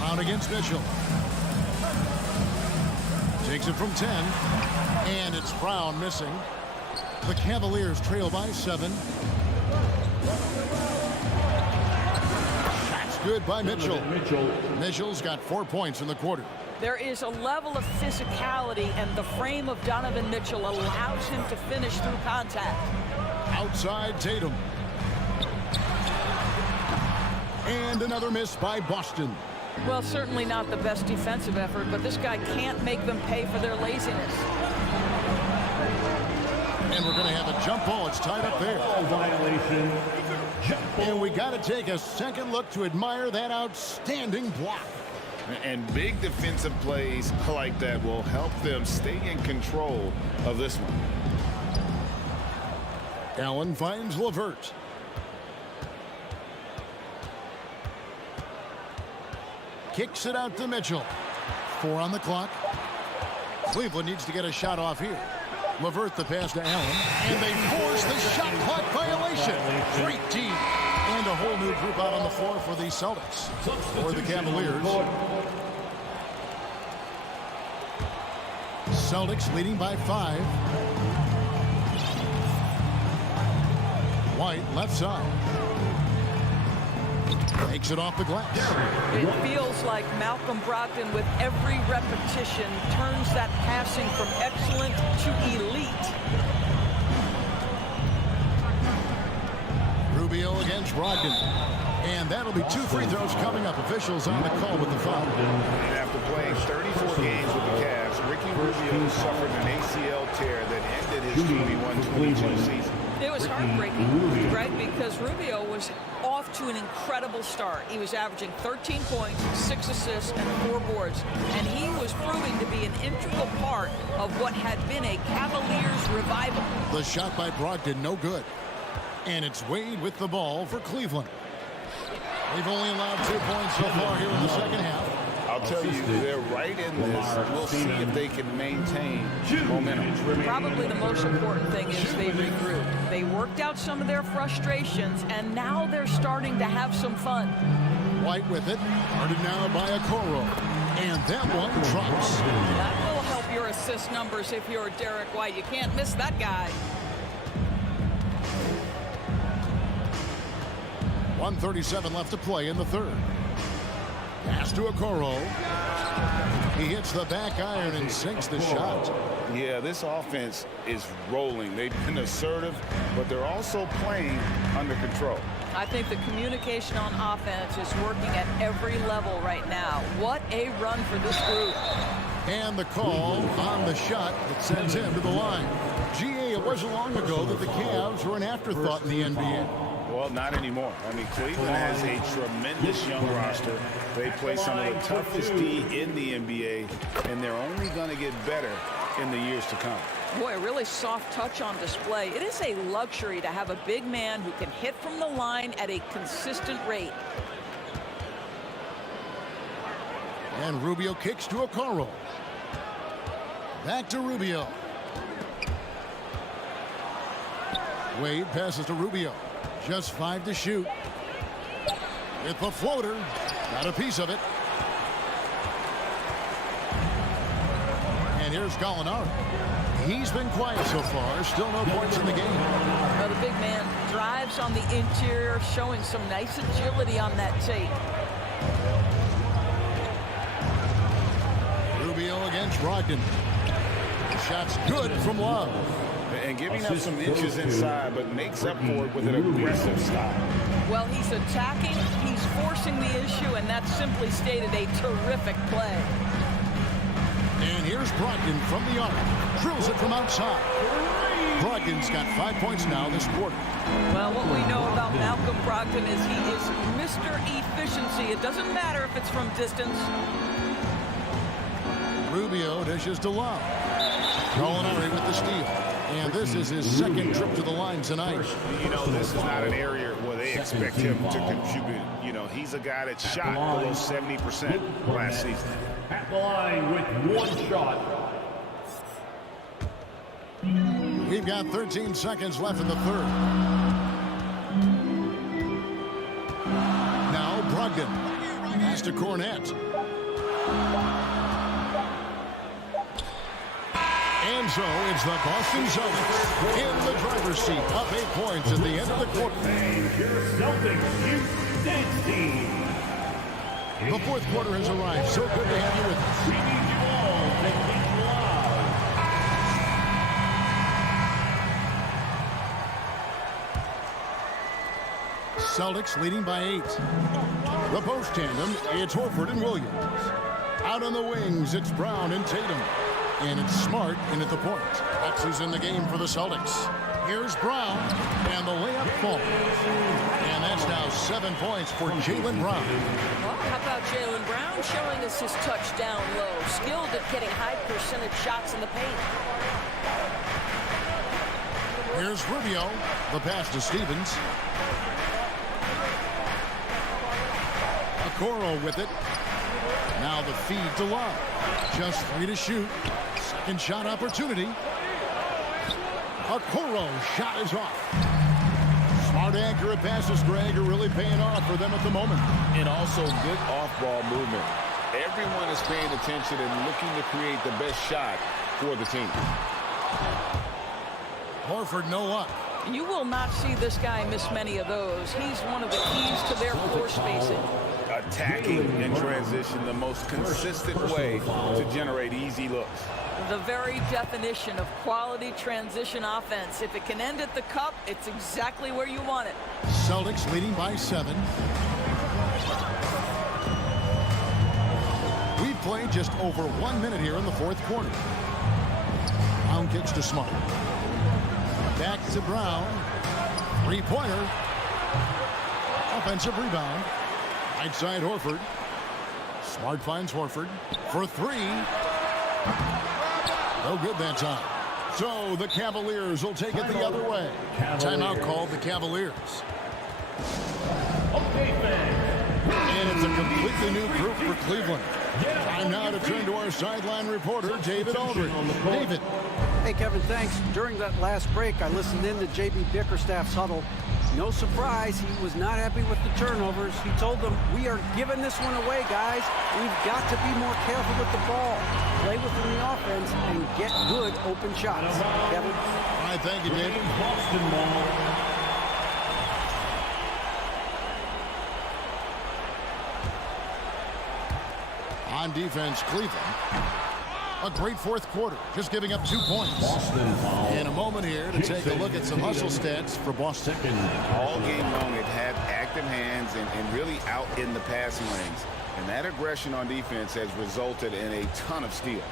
Brown against Mitchell. Takes it from 10. And it's Brown missing. The Cavaliers trail by 7. That's good by Mitchell. Mitchell's got 4 points in the quarter. There is a level of physicality, and the frame of Donovan Mitchell allows him to finish through contact. Outside Tatum. And another miss by Boston. Well, certainly not the best defensive effort, but this guy can't make them pay for their laziness. And we're going to have a jump ball. It's tied up there. Violation. And we got to take a second look to admire that outstanding block. And big defensive plays like that will help them stay in control of this one. Allen finds LeVert. Kicks it out to Mitchell. 4 on the clock. Cleveland needs to get a shot off here. LeVert the pass to Allen. And they force the shot clock violation. Great team. And a whole new group out on the floor for the Celtics. Or the Cavaliers. Celtics leading by 5. White left side. Takes it off the glass. It feels like Malcolm Brogdon, with every repetition, turns that passing from excellent to elite. Rubio against Brogdon. And that'll be 2 free throws coming up. Officials on the call with the foul. And after playing 34 games with the Cavs, Ricky Rubio suffered an ACL tear that ended his 21-22 season. It was heartbreaking, right? Because Rubio was off to an incredible start. He was averaging 13 points, 6 assists, and 4 boards. And he was proving to be an integral part of what had been a Cavaliers revival. The shot by Brogdon, no good. And it's Wade with the ball for Cleveland. They've only allowed 2 points so far here in the second half. I'll tell you, they're right in this. We'll see if they can maintain momentum. Probably the most important thing is they regrouped. They worked out some of their frustrations, and now they're starting to have some fun. White with it. Guarded now by Okoro. And that one drops. That will help your assist numbers if you're Derek White. You can't miss that guy. 1:37 left to play in the third. Pass to Okoro. He hits the back iron and sinks the shot. Yeah, this offense is rolling. They've been assertive, but they're also playing under control. I think the communication on offense is working at every level right now. What a run for this group. And the call on the shot that sends him to the line. GA, it wasn't long ago that the Cavs were an afterthought in the NBA. Well, not anymore. I mean, Cleveland has a tremendous young roster. They play some of the toughest D in the NBA, and they're only going to get better in the years to come. Boy, a really soft touch on display. It is a luxury to have a big man who can hit from the line at a consistent rate. And Rubio kicks to Okoro. Back to Rubio. Wade passes to Rubio. Just 5 to shoot. With the floater. Got a piece of it. And here's Gallinari. He's been quiet so far. Still no points in the game. Well, the big man drives on the interior, showing some nice agility on that tape. Rubio against Brogdon. The shot's good from Love. And giving up some inches inside, but makes up for it with an aggressive style. Well, he's attacking, he's forcing the issue, and that's simply stated a terrific play. And here's Brogdon from the arc. Drills it from outside. Brogdon's got 5 points now this quarter. Well, what we know about Malcolm Brogdon is he is Mr. Efficiency. It doesn't matter if it's from distance. Rubio dishes to Love. Gallinari with the steal. And this is his second trip to the line tonight. You know, this is not an area where they expect him to contribute. You know, he's a guy that shot below 70% last season. At the line with 1 shot. We've got 13 seconds left in the third. Now Brogdon. Pass to Cornette. And so it's the Boston Celtics in the driver's seat, up 8 points at the end of the quarter. Your Celtics Youth Dance Team. The fourth quarter has arrived. So good to have you with us. We need you all to keep loud. Celtics leading by 8. The post tandem, it's Horford and Williams. Out on the wings, it's Brown and Tatum. And it's Smart in at the point. X is in the game for the Celtics. Here's Brown, and the layup falls. And that's now 7 points for Jaylen Brown. Well, how about Jaylen Brown showing us his touch down low, skilled at getting high percentage shots in the paint. Here's Rubio, the pass to Stevens. Okoro with it. Now the feed to Love. Just 3 to shoot. Second shot opportunity. Okoro shot is off. Smart, accurate passes, Greg, are really paying off for them at the moment. And also good off-ball movement. Everyone is paying attention and looking to create the best shot for the team. Horford no luck. You will not see this guy miss many of those. He's one of the keys to their floor spacing. Attacking in transition, the most consistent way to generate easy looks. The very definition of quality transition offense. If it can end at the cup, it's exactly where you want it. Celtics leading by 7. We've played just over 1 minute here in the fourth quarter. Brown kicks to Smart. Back to Brown. 3-pointer. Offensive rebound. Right side Horford. Smart finds Horford for 3. No good that time. So the Cavaliers will take it the other way. Timeout called the Cavaliers. And it's a completely new group for Cleveland. Time now to turn to our sideline reporter, David Aldridge. David. Hey, Kevin, thanks. During that last break, I listened in to J.B. Bickerstaff's huddle. No surprise, he was not happy with the turnovers. He told them, we are giving this one away, guys. We've got to be more careful with the ball, play within the offense, and get good open shots. Kevin? All right, thank you, David. On defense, Cleveland. A great fourth quarter, just giving up 2 points. In a moment here to take a look at some hustle stats for Boston. All game long, it had active hands and really out in the passing lanes. And that aggression on defense has resulted in a ton of steals.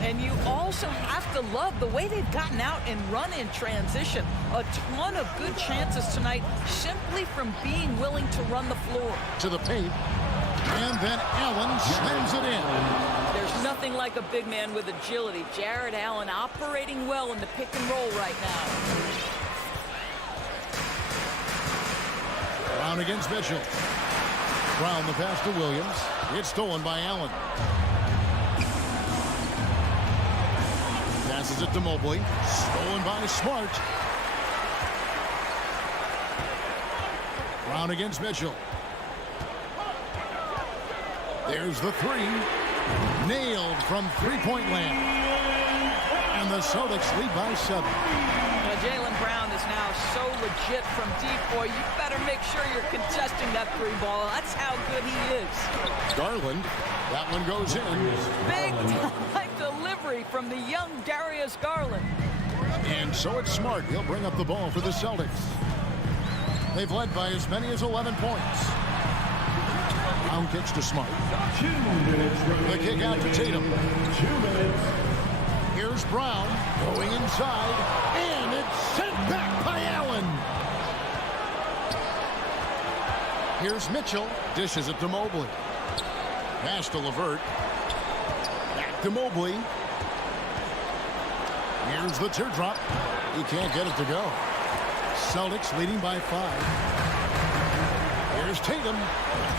And you also have to love the way they've gotten out and run in transition. A ton of good chances tonight simply from being willing to run the floor. To the paint. And then Allen slams it in. There's nothing like a big man with agility. Jared Allen operating well in the pick and roll right now. Brown against Mitchell. Brown the pass to Williams. It's stolen by Allen. Passes it to Mobley. Stolen by Smart. Brown against Mitchell. There's the 3. Nailed from three-point land. And the Celtics lead by 7. Jaylen Brown is now so legit from deep, boy. You better make sure you're contesting that 3-ball. That's how good he is. Garland. That one goes in. Big time delivery from the young Darius Garland. And so it's Smart. He'll bring up the ball for the Celtics. They've led by as many as 11 points. Brown kicks to Smart. 2 minutes. The kick out to Tatum. 2 minutes. Here's Brown going inside, and it's sent back by Allen. Here's Mitchell, dishes it to Mobley. Pass to LeVert. Back to Mobley. Here's the teardrop. He can't get it to go. Celtics leading by 5. Here's Tatum.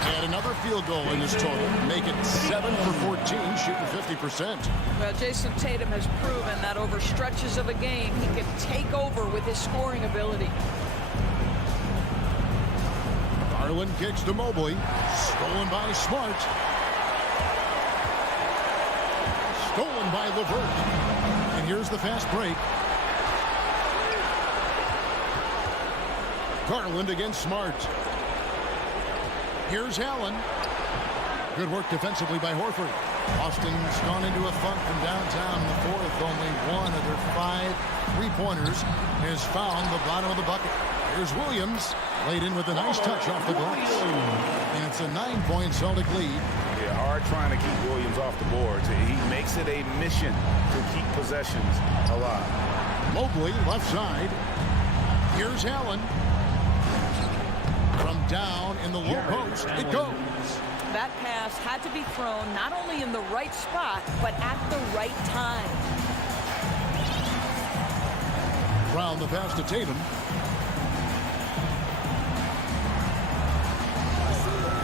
And another field goal in this total. Make it 7 for 14, shooting 50%. Well, Jason Tatum has proven that over stretches of a game, he can take over with his scoring ability. Garland kicks to Mobley. Stolen by Smart. Stolen by LeVert. And here's the fast break. Garland against Smart. Here's Allen. Good work defensively by Horford. Austin's gone into a funk from downtown in the fourth. Only one of their 5 3-pointers has found the bottom of the bucket. Here's Williams. Laid in with a nice touch off the glass. And it's a 9-point Celtic lead. Yeah, hard trying to keep Williams off the boards. He makes it a mission to keep possessions alive. Mobley left side. Here's Allen. From down in the low post, it goes. That pass had to be thrown not only in the right spot, but at the right time. Brown the pass to Tatum.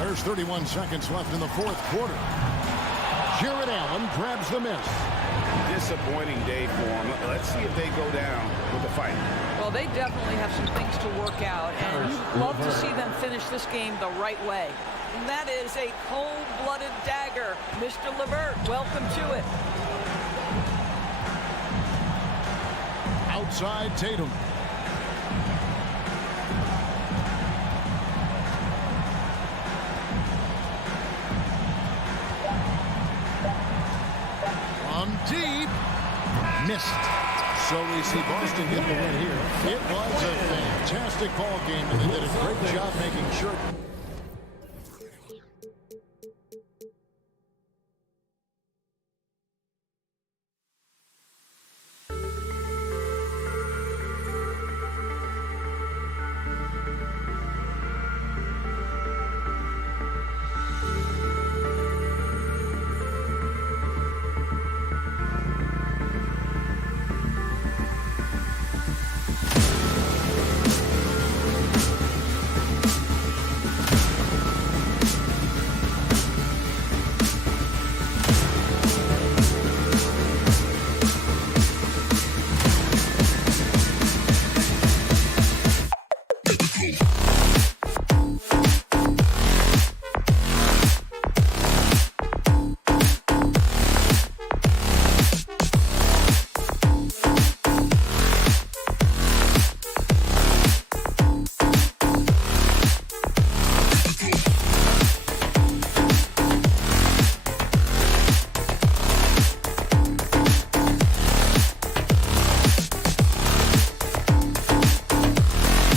There's 31 seconds left in the fourth quarter. Jared Allen grabs the miss. Disappointing day for him. Let's see if they go down with a fight. Well, they definitely have some things to work out, and you'd love to see them finish this game the right way. And that is a cold-blooded dagger. Mr. LeVert, welcome to it. Outside Tatum. From deep. Missed. So we see Boston get the win here. It was a fantastic ball game, and they did a great job making sure.